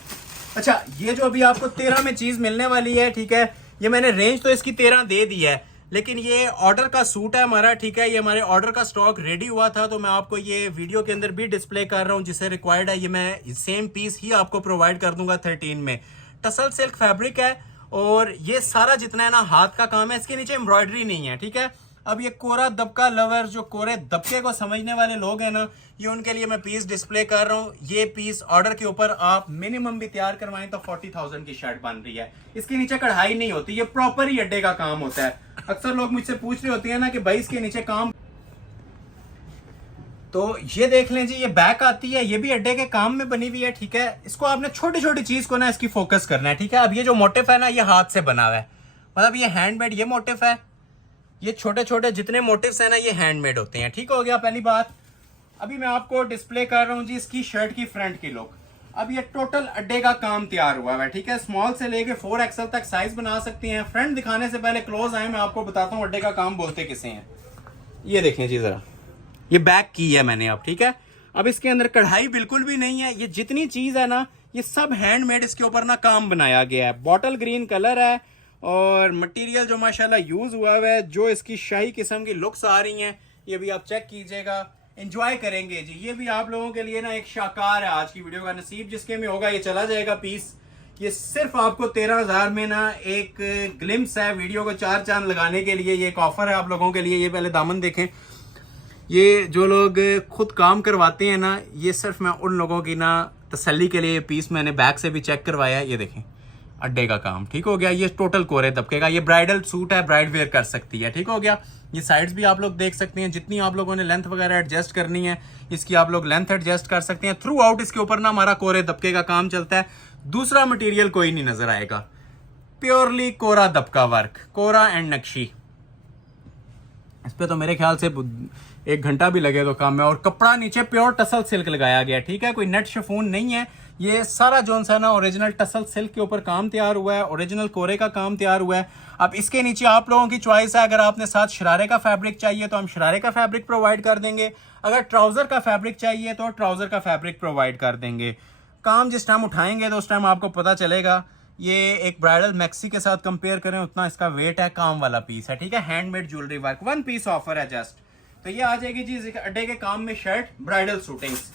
अच्छा, ये जो अभी आपको 13 में चीज मिलने वाली है, ठीक है, ये मैंने रेंज तो इसकी 13 दे दी है, लेकिन ये ऑर्डर का सूट है हमारा, ठीक है। ये हमारे ऑर्डर का स्टॉक रेडी हुआ था, तो मैं आपको ये वीडियो के अंदर भी डिस्प्ले कर रहा हूँ। जिसे रिक्वायर्ड है ये मैं सेम पीस ही आपको प्रोवाइड कर दूंगा 13 में। टसल सिल्क फैब्रिक है, और ये सारा जितना है ना हाथ का काम है, इसके नीचे एम्ब्रॉयडरी नहीं है, ठीक है। अब ये कोरा दबका लवर, जो कोरे दबके को समझने वाले लोग हैं ना, ये उनके लिए मैं पीस डिस्प्ले कर रहा हूँ। ये पीस ऑर्डर के ऊपर आप मिनिमम भी तैयार करवाएं तो 40,000 की शर्ट बन रही है। इसके नीचे कढ़ाई नहीं होती, ये प्रॉपर ही अड्डे का काम होता है। अक्सर लोग मुझसे पूछ रहे होते हैं ना कि भाई इसके नीचे काम, तो ये देख लें जी, ये बैक आती है, ये भी अड्डे के काम में बनी हुई है, ठीक है। इसको आपने छोटी छोटी चीज को ना इसकी फोकस करना है, ठीक है। अब ये जो मोटिफ है ना, ये हाथ से बना हुआ है, मतलब ये हैंडमेड ये मोटिफ है। ये छोटे छोटे जितने मोटिव्स हैं ना, ये हैंडमेड होते हैं, ठीक हो गया पहली बात। अभी मैं आपको डिस्प्ले कर रहा हूँ जी इसकी शर्ट की फ्रंट की लुक। अब ये टोटल अड्डे का काम तैयार हुआ है, ठीक है। स्मॉल से लेके 4XL तक साइज बना सकती हैं। फ्रंट दिखाने से पहले क्लोज आए, मैं आपको बताता हूँ अड्डे का काम बोलते किसे हैं। ये देखें जी जरा, ये बैक की है मैंने अब, ठीक है। अब इसके अंदर कढ़ाई बिल्कुल भी नहीं है, ये जितनी चीज है ना ये सब हैंडमेड इसके ऊपर ना काम बनाया गया है। बॉटल ग्रीन कलर है और मटेरियल जो माशाल्लाह यूज हुआ है, जो इसकी शाही किस्म की लुक्स आ रही हैं, ये भी आप चेक कीजिएगा, एंजॉय करेंगे जी। ये भी आप लोगों के लिए ना एक शाकार है आज की वीडियो का, नसीब जिसके में होगा ये चला जाएगा पीस। ये सिर्फ आपको 13,000 में ना एक ग्लिम्स है वीडियो को 4 चांद लगाने के लिए। ये एक ऑफर है आप लोगों के लिए। ये पहले दामन देखें, ये जो लोग खुद काम करवाते हैं ना, ये सिर्फ मैं उन लोगों की ना तसल्ली के लिए पीस मैंने बैक से भी चेक करवाया है। ये देखें अड्डे का काम, ठीक हो गया। ये टोटल कोरे दबके का, ये ब्राइडल सूट है, ब्राइड वेयर कर सकती है, ठीक हो गया। ये साइड्स भी आप लोग देख सकते हैं, जितनी आप लोगों ने लेंथ वगैरह एडजस्ट करनी है इसकी आप लोग लेंथ एडजस्ट कर सकते हैं। थ्रू आउट इसके ऊपर ना हमारा कोरे दबके का काम चलता है, दूसरा मटेरियल कोई नहीं नजर आएगा, प्योरली कोरा दबका वर्क, कोरा एंड नक्शी। इस पे तो मेरे ख्याल से 1 घंटा भी लगे तो काम है। और कपड़ा नीचे प्योर टसल सिल्क लगाया गया, ठीक है, कोई नेट शिफॉन नहीं है। ये सारा जोन सा ना ओरिजिनल टसल सिल्क के ऊपर काम तैयार हुआ है, ओरिजिनल कोरे का काम तैयार हुआ है। अब इसके नीचे आप लोगों की चॉइस है, अगर आपने साथ शरारे का फैब्रिक चाहिए तो हम शरारे का फैब्रिक प्रोवाइड कर देंगे, अगर ट्राउजर का फैब्रिक चाहिए तो ट्राउजर का फैब्रिक प्रोवाइड कर देंगे। काम जिस टाइम उठाएंगे तो उस टाइम आपको पता चलेगा। ये एक ब्राइडल मैक्सी के साथ कंपेयर करें उतना इसका वेट है, काम वाला पीस है, ठीक है। Handmade jewellery work, 1 piece offer है जस्ट। तो ये आ जाएगी जी अड्डे के काम में शर्ट, ब्राइडल सूटिंग्स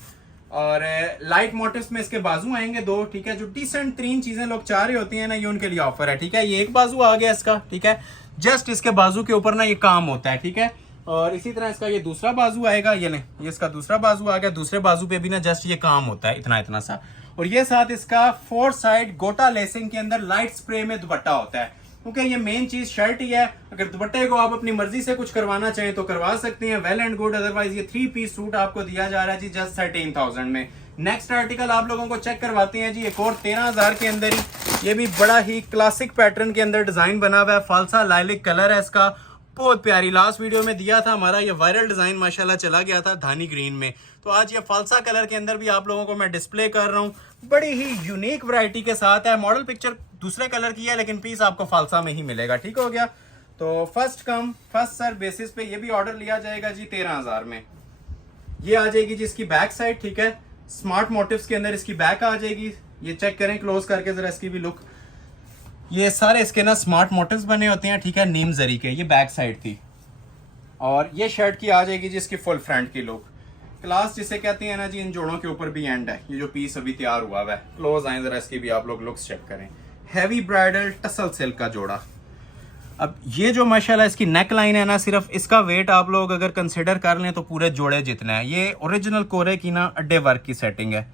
और लाइट मोटिव्स में इसके बाजू आएंगे 2, ठीक है। जो डिसेंट 3 चीजें लोग चाह रहे होती हैं ना, ये उनके लिए ऑफर है, ठीक है। ये एक बाजू आ गया इसका, ठीक है, जस्ट इसके बाजू के ऊपर ना ये काम होता है, ठीक है। और इसी तरह इसका ये दूसरा बाजू आएगा, ये नहीं, ये इसका दूसरा बाजू आ गया, दूसरे बाजू पे भी ना जस्ट ये काम होता है, इतना इतना सा। और ये साथ इसका 4 साइड गोटा लेसिंग के अंदर लाइट स्प्रे में दुपट्टा होता है, क्योंकि ये मेन चीज शर्ट ही है। अगर दुपट्टे को आप अपनी मर्जी से कुछ करवाना चाहें तो करवा सकते हैं, वेल एंड गुड। अदरवाइज ये 3 पीस सूट आपको दिया जा रहा है जी जस्ट 13,000 में। नेक्स्ट आर्टिकल आप लोगों को चेक करवाते हैं जी, एक और 13,000 के अंदर ही। ये भी बड़ा ही क्लासिक पैटर्न के अंदर डिजाइन बना हुआ है, फालसा लाइलिक कलर है इसका, बहुत प्यारी। लास्ट वीडियो में दिया था हमारा ये वायरल डिजाइन माशाल्लाह चला गया था धानी ग्रीन में, तो आज ये फालसा कलर के अंदर भी आप लोगों को मैं डिस्प्ले कर रहा हूँ। बड़ी ही यूनिक वैरायटी के साथ है, मॉडल पिक्चर दूसरे कलर की है लेकिन पीस आपको फालसा में ही मिलेगा, ठीक हो गया। तो first come first serve basis पे ये भी ऑर्डर लिया जाएगा जी 13,000 में। ये आ जाएगी जी इसकी बैक साइड, ठीक है, स्मार्ट मोटिव्स के अंदर इसकी बैक आ जाएगी। ये चेक करें क्लोज करके जरा इसकी भी लुक, ये सारे इसके ना स्मार्ट मोटिव्स बने होते हैं, ठीक है, नीम जरी के। ये बैक साइड थी और ये शर्ट की आ जाएगी जी इसकी फुल फ्रंट की लुक। क्लास जिसे कहते हैं ना जी, इन जोड़ों के ऊपर भी एंड है। ये जो पीस अभी तैयार हुआ है, क्लोज आए जरा इसकी भी आप लोग लुक्स चेक करें। हैवी ब्राइडल टसल सिल्क का जोड़ा। अब ये जो माशाल्लाह इसकी नेक लाइन है ना, सिर्फ इसका वेट आप लोग अगर कंसिडर कर लें तो पूरे जोड़े जितना है। ये ओरिजिनल कोरे की ना अड्डे वर्क की सेटिंग है,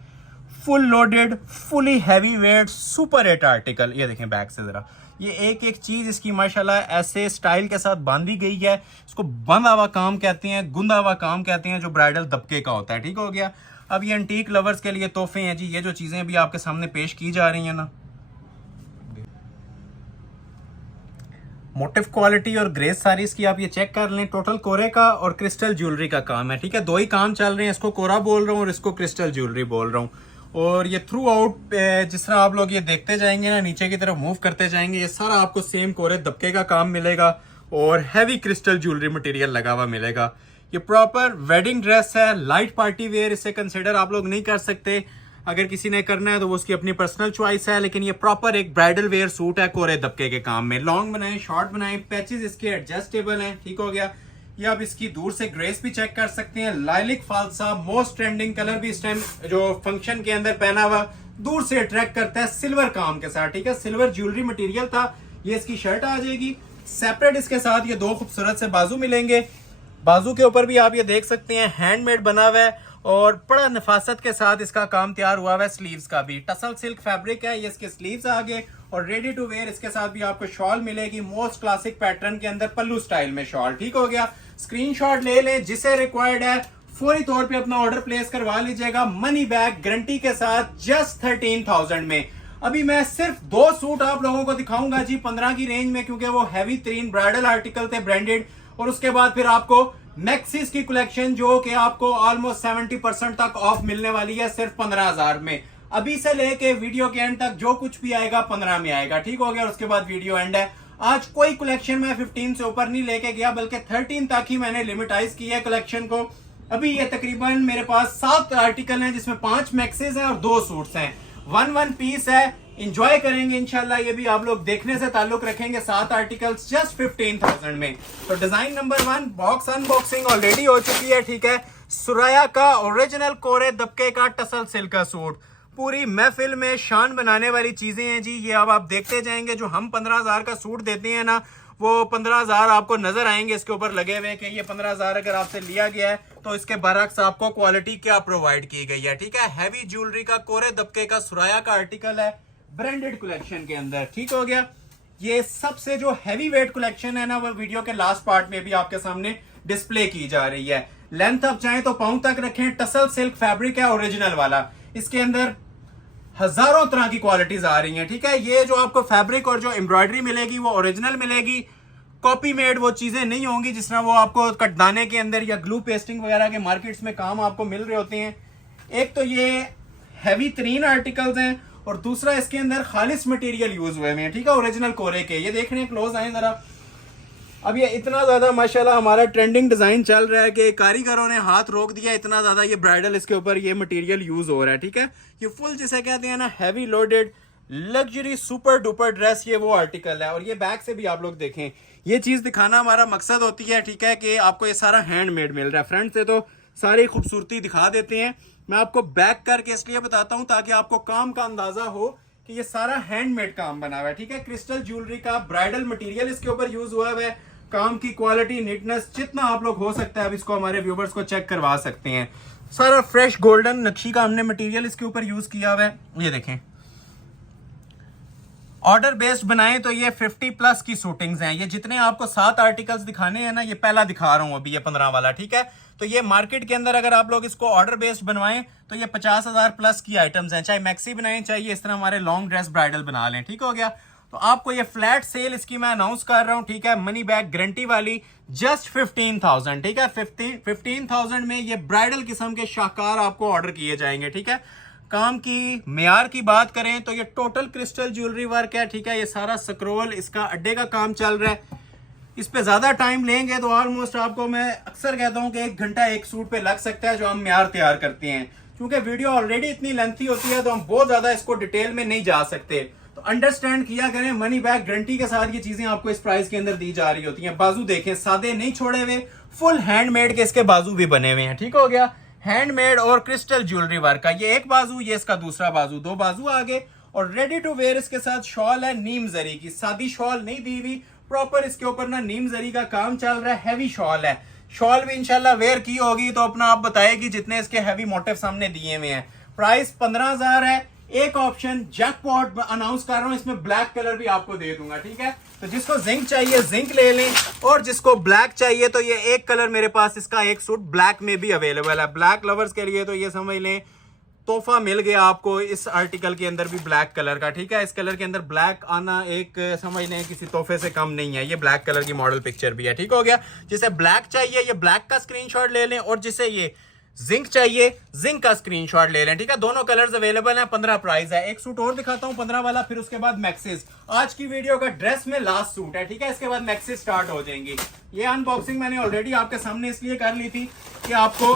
full loaded, fully heavy weight, super hit article. ये देखें बैक से जरा, ये एक एक चीज इसकी माशाल्लाह ऐसे स्टाइल के साथ बांधी गई है। इसको बंधा हुआ काम कहते हैं, गुंदा हुआ काम कहते हैं, जो ब्राइडल दबके का होता है, ठीक हो गया। अब ये एंटीक लवर्स के लिए तोहफे हैं जी, ये जो चीजें भी आपके सामने पेश की जा रही हैं ना, मोटिव क्वालिटी और ग्रेस सारीज की आप ये चेक कर लें। टोटल कोरे का और क्रिस्टल ज्वेलरी का काम है, ठीक है, 2 ही काम चल रहे हैं। इसको कोरा बोल रहा हूँ और इसको क्रिस्टल ज्वेलरी बोल रहा हूँ। और ये थ्रू आउट जिस तरह आप लोग ये देखते जाएंगे ना, नीचे की तरफ मूव करते जाएंगे, ये सारा आपको सेम कोरे दबके का काम मिलेगा और हैवी क्रिस्टल ज्वेलरी मटेरियल लगा हुआ मिलेगा। ये प्रॉपर वेडिंग ड्रेस है, लाइट पार्टी वेयर इसे कंसिडर आप लोग नहीं कर सकते। अगर किसी ने करना है तो वो उसकी अपनी पर्सनल चॉइस है, लेकिन ये प्रॉपर एक ब्राइडल वेयर सूट है कोरे दबके के काम में। लॉन्ग बनाए, शॉर्ट बनाए, पैचेस इसके एडजस्टेबल हैं, ठीक हो गया। ये आप इसकी दूर से ग्रेस भी चेक कर सकते हैं। लाइलिक फालसा मोस्ट ट्रेंडिंग कलर भी इस टाइम जो फंक्शन के अंदर पहना हुआ दूर से अट्रैक्ट करता है, सिल्वर काम के साथ, ठीक है, सिल्वर ज्वेलरी मटेरियल था। ये इसकी शर्ट आ जाएगी सेपरेट, इसके साथ ये 2 खूबसूरत से बाजू मिलेंगे। बाजू के ऊपर भी आप ये देख सकते हैं हैंडमेड बना हुआ है और बड़ा नफासत के साथ इसका काम तैयार हुआ है। स्लीव्स का भी टसल सिल्क फैब्रिक है, ये इसके स्लीव्स आगे और रेडी टू वेयर इसके साथ भी आपको शॉल मिलेगी, मोस्ट क्लासिक पैटर्न के अंदर पल्लू स्टाइल में शॉल, ठीक हो गया। स्क्रीनशॉट ले लें, जिसे रिक्वायर्ड है फौरी तौर पे अपना ऑर्डर प्लेस करवा लीजिएगा, मनी बैक गारंटी के साथ जस्ट 13,000 में। अभी मैं सिर्फ 2 सूट आप लोगों को दिखाऊंगा जी 15 की रेंज में, क्योंकि वो हैवी तरीन ब्राइडल आर्टिकल थे ब्रांडेड। और उसके बाद फिर आपको मैक्सिस की कलेक्शन जो कि आपको ऑलमोस्ट 70% तक ऑफ मिलने वाली है सिर्फ 15,000 में। अभी से लेके वीडियो के एंड तक जो कुछ भी आएगा 15 में आएगा, ठीक हो गया। और उसके बाद वीडियो एंड है। आज कोई कलेक्शन में 15 से ऊपर नहीं लेके गया, बल्कि 13 तक ही मैंने लिमिटाइज किया है कलेक्शन को। अभी ये तकरीबन मेरे पास 7 आर्टिकल हैं, जिसमें 5 मैक्सेस हैं और 2 सूट्स हैं। 1 पीस है, इंजॉय करेंगे इंशाल्लाह। ये भी आप लोग देखने से ताल्लुक रखेंगे। 7 आर्टिकल्स जस्ट 15,000 में। तो design number 1 box unboxing already हो चुकी है, ठीक है। सुराया का ओरिजिनल कोरे दबके का टसल सिल्क का सूट, पूरी महफिल में शान बनाने वाली चीजें हैं जी। ये अब आप देखते जाएंगे, जो हम 15,000 का सूट देते हैं ना, वो 15,000 आपको नजर आएंगे इसके ऊपर लगे हुए कि ये 15,000 अगर आपसे लिया गया है तो इसके बरक्स आपको क्वालिटी क्या प्रोवाइड की गई है, ठीक है। हैवी ज्वेलरी का कोरे दबके का सुराया का आर्टिकल है, ब्रांडेड कलेक्शन के अंदर, ठीक हो गया। ये सबसे जो हैवी वेट कलेक्शन है ना, वो वीडियो के लास्ट पार्ट में भी आपके सामने डिस्प्ले की जा रही है। लेंथ आप चाहें तो पाउं तक रखें। टसल सिल्क फैब्रिक है ओरिजिनल वाला। इसके अंदर हजारों तरह की क्वालिटीज आ रही हैं, ठीक है। ये जो आपको फैब्रिक और जो एम्ब्रॉयडरी मिलेगी वो ओरिजिनल मिलेगी, कॉपी मेड वो चीजें नहीं होंगी जिस तरह वो आपको कटदाने के अंदर या ग्लू पेस्टिंग वगैरह के मार्केट्स में काम आपको मिल रहे होते हैं। एक तो ये हैवी तरीन आर्टिकल्स हैं और दूसरा इसके अंदर खालिस मटेरियल यूज हुए हैं, ठीक है, ओरिजिनल कोरे के। ये देखने क्लोज आए जरा। अब ये इतना ज्यादा माशाल्लाह हमारा ट्रेंडिंग डिजाइन चल रहा है कि कारीगरों ने हाथ रोक दिया, इतना ज्यादा ये ब्राइडल इसके ऊपर ये मटेरियल यूज हो रहा है, ठीक है। ये फुल जिसे कहते हैं ना heavy loaded luxury super duper dress, ये वो आर्टिकल है। और ये बैक से भी आप लोग देखें, ये चीज दिखाना हमारा मकसद होती है, ठीक है, कि आपको ये सारा हैंडमेड मिल रहा है। फ्रंट से तो सारी खूबसूरती दिखा देते हैं, मैं आपको बैक करके इसलिए बताता हूं ताकि आपको काम का अंदाजा हो कि ये सारा हैंडमेड काम बना हुआ है, ठीक है। क्रिस्टल ज्वेलरी का ब्राइडल मटेरियल इसके ऊपर यूज हुआ है। काम की क्वालिटी नीटनेस जितना आप लोग हो सकता है, अब इसको हमारे व्यूवर्स को चेक करवा सकते हैं। सारा फ्रेश गोल्डन नक्शी का हमने मटेरियल इसके ऊपर यूज किया हुआ है। ये देखें, ऑर्डर बेस्ड बनाएं तो ये 50+ की शूटिंग्स हैं। ये जितने आपको 7 आर्टिकल्स दिखाने हैं ना, ये पहला दिखा रहा हूं अभी, ये 15 वाला, ठीक है। तो ये मार्केट के अंदर अगर आप लोग इसको ऑर्डर बेस्ड बनवाएं तो ये 50,000+ की आइटम्स हैं। चाहे मैक्सी बनाएं, चाहे इस तरह हमारे लॉन्ग ड्रेस ब्राइडल बना लें, ठीक हो गया। तो आपको ये फ्लैट सेल इसकी मैं अनाउंस कर रहा हूं, ठीक है, मनी बैक गारंटी वाली, जस्ट 15,000, ठीक है। 15,000 में ये ब्राइडल किस्म के शाहकार आपको ऑर्डर किए जाएंगे, ठीक है। काम की मेयार की बात करें तो ये टोटल क्रिस्टल ज्वेलरी वर्क है, ठीक है। ये सारा स्क्रोल इसका अड्डे का काम चल रहा है। इस पे ज्यादा टाइम लेंगे तो ऑलमोस्ट आपको मैं अक्सर कहता हूं कि 1 घंटा एक सूट पे लग सकता है जो हम मेयार तैयार करते हैं। क्योंकि वीडियो ऑलरेडी इतनी लेंथी होती है तो हम बहुत ज्यादा इसको डिटेल में नहीं जा सकते। तो अंडरस्टैंड किया करें, मनी बैक गारंटी के साथ ये चीजें आपको इस प्राइस के अंदर दी जा रही होती हैं। बाजू देखें, सादे नहीं छोड़े हुए, फुल हैंडमेड के इसके बाजू भी बने हुए हैं, ठीक हो गया। हैंडमेड और क्रिस्टल ज्वेलरी वर्क का ये एक बाजू, ये इसका दूसरा बाजू, 2 बाजू आगे। और रेडी टू वेयर इसके साथ शॉल है नीम जरी की, सादी शॉल नहीं दी हुई, प्रॉपर इसके ऊपर ना नीम जरी का काम चल रहा है। हैवी शॉल है, शॉल भी इंशाल्लाह वेयर की होगी तो अपना आप बताएगी जितने इसके हैवी मोटिव सामने दिए हुए हैं। प्राइस 15,000 है। एक ऑप्शन जैकपॉट अनाउंस कर रहा हूं, इसमें ब्लैक कलर भी आपको दे दूंगा, ठीक है। तो जिसको जिंक चाहिए जिंक ले लें, और जिसको ब्लैक चाहिए तो ये एक कलर मेरे पास इसका एक सूट ब्लैक में भी अवेलेबल है। ब्लैक लवर्स के लिए तो ये समझ लें तोहफा मिल गया आपको इस आर्टिकल के अंदर भी ब्लैक कलर का, ठीक है। इस कलर के अंदर ब्लैक आना एक समझ लें किसी तोहफे से कम नहीं है। ये ब्लैक कलर की मॉडल पिक्चर भी है, ठीक हो गया। जिसे ब्लैक चाहिए ये ब्लैक का स्क्रीनशॉट ले लें, और जिसे ये जिंक चाहिए जिंक का स्क्रीनशॉट ले लें, ठीक है। दोनों कलर्स अवेलेबल हैं। 15 प्राइस है। एक सूट और दिखाता हूं 15 वाला, फिर उसके बाद मैक्सिस। आज की वीडियो का ड्रेस में लास्ट सूट है, ठीक है। इसके बाद मैक्सिस स्टार्ट हो जाएंगी। ये अनबॉक्सिंग मैंने ऑलरेडी आपके सामने इसलिए कर ली थी कि आपको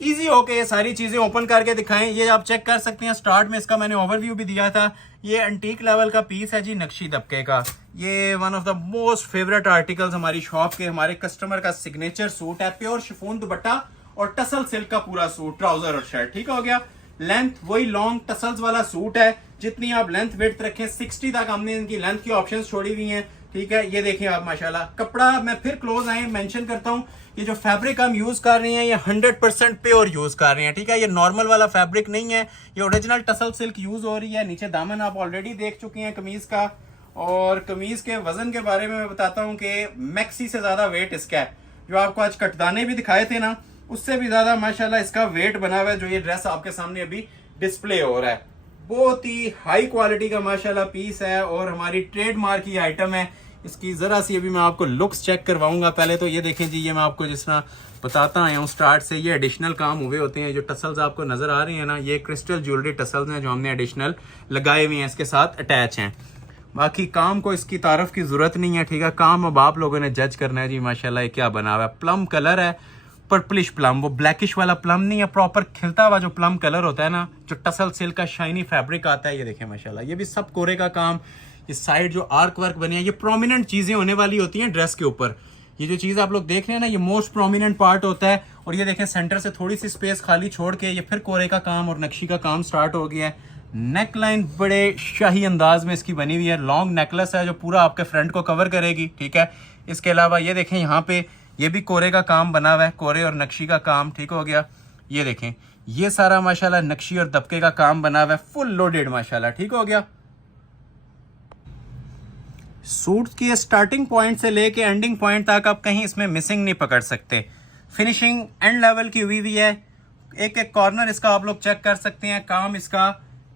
इजी होके ये सारी चीजें ओपन करके दिखाएं। ये आप चेक कर सकते हैं, स्टार्ट में इसका मैंने ओवरव्यू भी दिया था। ये एंटीक लेवल का पीस है जी, नक्शी दबके का। ये one of the most favourite articles हमारी शॉप के, हमारे कस्टमर का सिग्नेचर सूट है। प्योर शिफॉन दुपट्टा और टसल सिल्क का पूरा सूट, ट्राउजर और शर्ट, ठीक हो गया। लेंथ वही लॉन्ग टसल्स वाला सूट है, जितनी आप लेंथ विड्थ रखें 60 तक हमने इनकी लेंथ की ऑप्शंस छोड़ी हुई हैं, ठीक है। ये देखिए आप माशाल्लाह। कपड़ा मैं फिर क्लोज आए मेंशन करता हूं, ये जो फैब्रिक हम यूज कर रहे हैं ये 100% प्योर यूज कर रहे हैं, ठीक है। ये नॉर्मल वाला फैब्रिक नहीं है, ये ओरिजिनल टसल सिल्क यूज हो रही है। नीचे दामन आप ऑलरेडी देख चुके हैं कमीज का। और कमीज के वजन के बारे में मैं बताता हूं कि मैक्सी से ज्यादा वेट इसका है। जो आपको आज कटदाने भी दिखाए थे ना, उससे भी ज्यादा माशाल्लाह इसका वेट बना हुआ है। जो ये ड्रेस आपके सामने अभी डिस्प्ले हो रहा है, बहुत ही हाई क्वालिटी का माशाल्लाह पीस है और हमारी ट्रेडमार्क की आइटम है। इसकी ज़रा सी अभी मैं आपको लुक्स चेक करवाऊंगा। पहले तो ये देखें जी, ये मैं आपको जिस तरह बताता आया हूँ स्टार्ट से, ये एडिशनल काम हुए होते हैं। जो टसल्स आपको नज़र आ रही हैं ना, ये क्रिस्टल ज्वेलरी टसल्स हैं जो हमने एडिशनल लगाए हुए हैं, इसके साथ अटैच हैं। बाकी काम को इसकी तारीफ की ज़रूरत नहीं है, ठीक है। काम अब आप लोगों ने जज करना है जी। माशाल्लाह ये क्या बना हुआ है, प्लम कलर है, पर्पलिश प्लम, वो ब्लैकिश वाला प्लम नहीं है, प्रॉपर खिलता हुआ जो प्लम कलर होता है ना, जो टसल सिल्क का शाइनी फैब्रिक आता है। ये देखें माशाल्लाह, ये भी सब कोरे का काम। ये साइड जो आर्क वर्क बने हैं, ये प्रोमिनेंट चीज़ें होने वाली होती हैं ड्रेस के ऊपर। ये जो चीज़ आप लोग देख रहे हैं ना, ये मोस्ट प्रोमिनेंट पार्ट होता है। और ये देखें सेंटर से थोड़ी सी स्पेस खाली छोड़ के ये फिर कोरे का काम और नक्शी का काम स्टार्ट हो गया है। नेक लाइन बड़े शाही अंदाज में इसकी बनी हुई है। लॉन्ग नेकलेस है जो पूरा आपके फ्रंट को कवर करेगी, ठीक है। इसके अलावा ये देखें यहाँ पे ये भी कोरे का काम बना हुआ है, कोरे और नक्शी का काम, ठीक हो गया। ये देखें ये सारा माशाल्लाह नक्शी और दबके का काम बना हुआ है, फुल लोडेड माशाल्लाह, ठीक हो गया। सूट की स्टार्टिंग पॉइंट से लेके एंडिंग पॉइंट तक आप कहीं इसमें मिसिंग नहीं पकड़ सकते। फिनिशिंग एंड लेवल की हुई हुई है। एक एक कॉर्नर इसका आप लोग चेक कर सकते हैं। काम इसका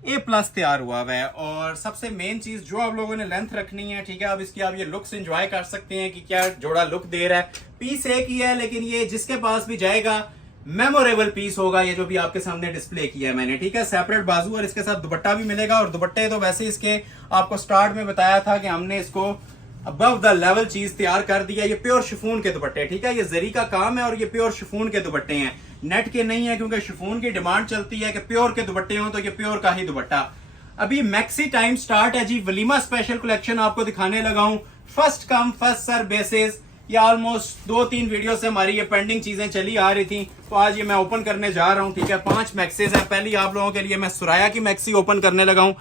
A+ तैयार हुआ हुआ है। और सबसे मेन चीज जो आप लोगों ने लेंथ रखनी है, ठीक है। अब इसकी आप ये लुक्स एंजॉय कर सकते हैं कि क्या जोड़ा लुक दे रहा है। पीस एक ही है, लेकिन ये जिसके पास भी जाएगा मेमोरेबल पीस होगा। ये जो भी आपके सामने डिस्प्ले किया है मैंने, ठीक है। सेपरेट बाजू और इसके साथ दुपट्टा भी मिलेगा। और दुपट्टे तो वैसे इसके आपको स्टार्ट में बताया था कि हमने इसको अबव द लेवल चीज तैयार कर दिया। ये प्योर शिफॉन के दुपट्टे, ठीक है। ये जरी का काम है और ये प्योर शिफॉन के दुपट्टे हैं, नेट के नहीं है, क्योंकि शिफॉन की डिमांड चलती है कि प्योर के दुपट्टे हो, तो ये प्योर का ही दुपट्टा। अभी मैक्सी टाइम स्टार्ट है जी। वलीमा स्पेशल कलेक्शन आपको दिखाने लगा हूं, first come first serve basis. ये ऑलमोस्ट 2-3 वीडियो से हमारी ये पेंडिंग चीजें चली आ रही थी, तो आज ये मैं ओपन करने जा रहा हूं, ठीक है। 5 मैक्सीज है। पहली आप लोगों के लिए मैं सुराया की मैक्सी ओपन करने लगा हूं।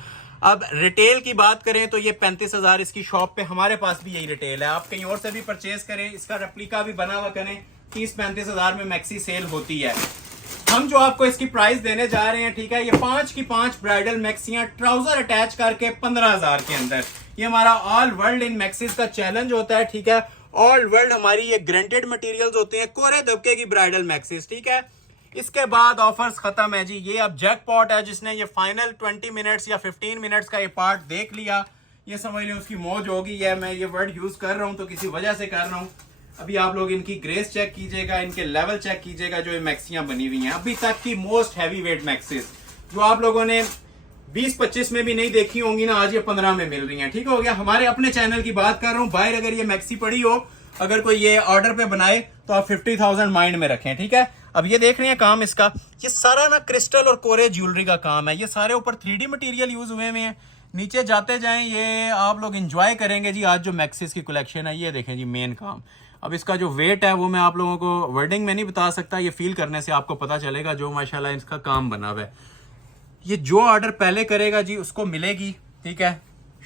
अब रिटेल की बात करें तो ये 35,000 इसकी शॉप पे, हमारे पास भी यही रिटेल है। आप कहीं और से भी परचेज करें, इसका रेप्लिका भी बना हुआ करें, 30-35,000 में मैक्सी सेल होती है। हम जो आपको इसकी प्राइस देने जा रहे हैं, ठीक है, ये 5 की 5 ब्राइडल मैक्सियां ट्राउजर अटैच करके 15,000 के अंदर। ये हमारा ऑल वर्ल्ड इन मैक्सीज का चैलेंज होता है, ठीक है। ऑल वर्ल्ड हमारी ये ग्रेंटेड मटेरियल्स होते हैं, कोरे दबके की ब्राइडल मैक्सीज, ठीक है। इसके बाद ऑफर्स खत्म है जी। ये अब जैकपॉट है, जिसने ये फाइनल 20 मिनट्स या 15 मिनट्स का ये पार्ट देख लिया, ये समझ लो उसकी मौज होगी है। मैं ये वर्ड यूज कर रहा हूं तो किसी वजह से कर रहा हूं। अभी आप लोग इनकी ग्रेस चेक कीजिएगा, इनके लेवल चेक कीजिएगा, जो ये मैक्सियां बनी हुई हैं अभी तक की मोस्ट हैवी वेट मैक्सिस, जो आप लोगों ने 20-25 में भी नहीं देखी होंगी ना, आज ये 15 में मिल रही हैं, ठीक हो गया। हमारे अपने चैनल की बात कर रहा हूं। बाहर अगर ये मैक्सी पड़ी हो, अगर कोई ये ऑर्डर पे बनाए तो आप 50,000 माइंड में रखें, ठीक है। अब ये देख रहे हैं काम इसका, ये सारा ना क्रिस्टल और कोरे ज्वेलरी का काम है। ये सारे ऊपर 3D मटेरियल यूज हुए हुए हैं। नीचे जाते जाएं, ये आप लोग एंजॉय करेंगे जी। आज जो मैक्सिस की कलेक्शन है, ये देखें जी मेन काम। अब इसका जो वेट है वो मैं आप लोगों को वर्डिंग में नहीं बता सकता, ये फील करने से आपको पता चलेगा जो माशाल्लाह इसका काम बना हुआ है। ये जो ऑर्डर पहले करेगा जी उसको मिलेगी, ठीक है।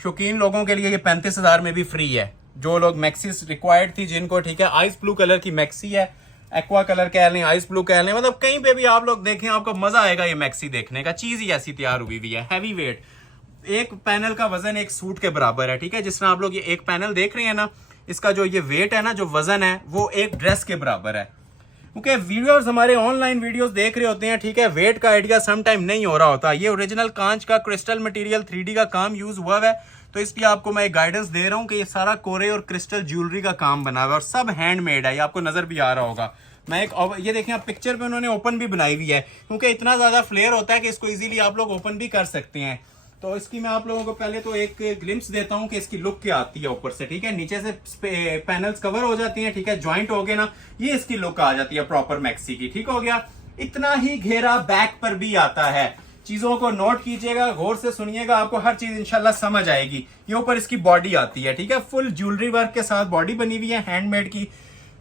शौकीन लोगों के लिए ये 35,000 में भी फ्री है। जो लोग मैक्सिस रिक्वायर्ड थी जिनको, ठीक है। आइस ब्लू कलर की मैक्सी है, एक्वा कलर कह लें, आइस ब्लू कह लें, मतलब कहीं पे भी आप लोग देखें आपको मजा आएगा ये मैक्सी देखने का। चीज ही ऐसी तैयार हुई हुई है, हैवी वेट। एक पैनल का वजन एक सूट के बराबर है, ठीक है। जिस तरह आप लोग ये एक पैनल देख रहे हैं ना, इसका जो ये वेट है ना, जो वजन है, वो एक ड्रेस के बराबर है। क्योंकि वीडियोस हमारे ऑनलाइन वीडियोस देख रहे होते हैं, ठीक है, वेट का आइडिया सम टाइम नहीं हो रहा होता। ये ओरिजिनल कांच का क्रिस्टल मटेरियल 3D का काम यूज हुआ है, तो इसलिए आपको मैं एक गाइडेंस दे रहा हूँ कि ये सारा कोरे और क्रिस्टल ज्वेलरी का काम बना हुआ है और सब हैंडमेड है। ये आपको नजर भी आ रहा होगा। मैं एक ये देखें आप पिक्चर पे उन्होंने ओपन भी बनाई हुई है, क्योंकि इतना ज्यादा फ्लेयर होता है कि इसको इजीली आप लोग ओपन भी कर सकते हैं। तो इसकी मैं आप लोगों को पहले तो एक ग्लिम्स देता हूं कि इसकी लुक क्या आती है ऊपर से, ठीक है। नीचे से पैनल्स कवर हो जाती हैं, ठीक है, ज्वाइंट हो गए ना, ये इसकी लुक आ जाती है प्रॉपर मैक्सी की, ठीक हो गया। इतना ही घेरा बैक पर भी आता है। चीजों को नोट कीजिएगा, गौर से सुनिएगा, आपको हर चीज इंशाल्लाह समझ आएगी। ये ऊपर इसकी बॉडी आती है, ठीक है, फुल ज्वेलरी वर्क के साथ बॉडी बनी हुई है हैंडमेड की।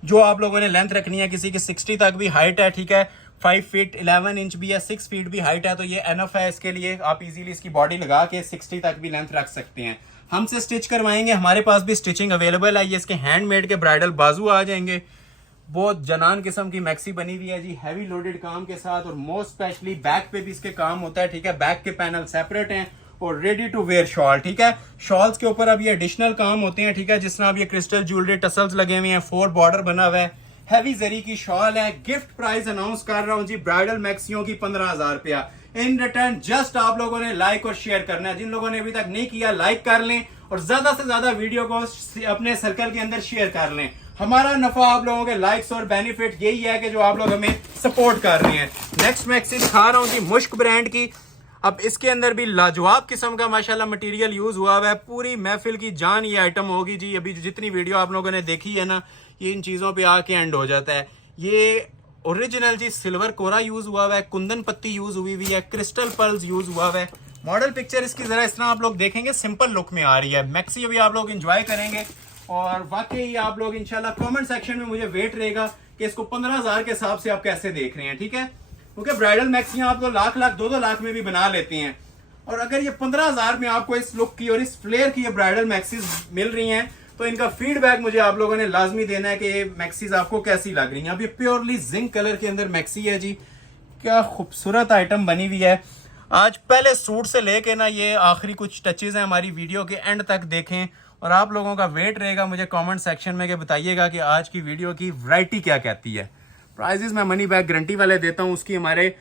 जो आप लोगों ने लेंथ रखनी है, किसी की 60 तक भी हाइट है, ठीक है, 5 फीट 11 इंच भी है, 6 फीट भी हाइट है, तो ये एनफ है इसके लिए। आप इजीली इसकी बॉडी लगा के 60 तक भी लेंथ रख सकते हैं। हमसे स्टिच करवाएंगे, हमारे पास भी स्टिचिंग अवेलेबल है। ये इसके हैंडमेड के ब्राइडल बाजू आ जाएंगे। बहुत जनान किस्म की मैक्सी बनी हुई है जी, हैवी लोडेड काम के साथ। और मोस्ट स्पेशली बैक पे भी इसके काम होता है, ठीक है। बैक के पैनल सेपरेट हैं और रेडी टू वेयर शॉल, ठीक है। शॉल्स के ऊपर अब ये एडिशनल काम होते हैं, ठीक है। जिस तरह अब ये क्रिस्टल ज्वेलरी टसल्स लगे हुए हैं, 4 बॉर्डर बना हुआ है, हैवी जरी की शॉल है। गिफ्ट प्राइस अनाउंस कर रहा हूं जी, ब्राइडल मैक्सियों की 15,000 रुपया। इन रिटर्न जस्ट आप लोगों ने लाइक और शेयर करना है। जिन लोगों ने अभी तक नहीं किया, लाइक कर लें और ज्यादा से ज्यादा वीडियो को अपने सर्कल के अंदर शेयर कर लें। हमारा नफा आप लोगों के लाइक्स और बेनिफिट यही है कि जो आप लोग हमें सपोर्ट कर रहे हैं। नेक्स्ट मैक्सी दिखा रहा हूँ जी मुश्क ब्रांड की। अब इसके अंदर भी लाजवाब किस्म का माशाल्लाह मटेरियल यूज हुआ हुआ है। पूरी महफिल की जान ये आइटम होगी जी। अभी जितनी वीडियो आप लोगों ने देखी है ना, ये इन चीजों पे आके एंड हो जाता है। ये ओरिजिनल जी सिल्वर कोरा यूज हुआ हुआ है, कुंदन पत्ती यूज हुई हुई है, क्रिस्टल पर्ल्स यूज हुआ हुआ है। मॉडल पिक्चर इसकी जरा इस तरह आप लोग देखेंगे सिंपल लुक में आ रही है। मैक्सी अभी आप लोग एंजॉय करेंगे और वाकई आप लोग इंशाल्लाह कमेंट सेक्शन में मुझे वेट रहेगा कि इसको 15,000 के हिसाब से आप कैसे देख रहे हैं, ठीक है? क्योंकि ब्राइडल मैक्सियां आप तो लाख 2-2 लाख में भी बना लेते हैं, और अगर ये 15,000 में आपको इस लुक की और इस फ्लेयर की ये ब्राइडल मैक्सीज मिल रही हैं तो इनका फीडबैक मुझे आप लोगों ने लाजमी देना है कि ये मैक्सीज आपको कैसी लग रही हैं। अब ये प्योरली जिंक कलर के अंदर मैक्सी है जी। क्या खूबसूरत आइटम बनी हुई है। आज पहले सूट से लेके ना ये आखिरी कुछ टचेज हैं हमारी वीडियो के एंड तक देखें, और आप लोगों का वेट रहेगा मुझे कमेंट सेक्शन में कि बताइएगा कि आज की वीडियो की वैरायटी क्या कहती है। प्राइजेस मैं मनी बैक गारंटी वाले देता हूँ, उसकी हमारे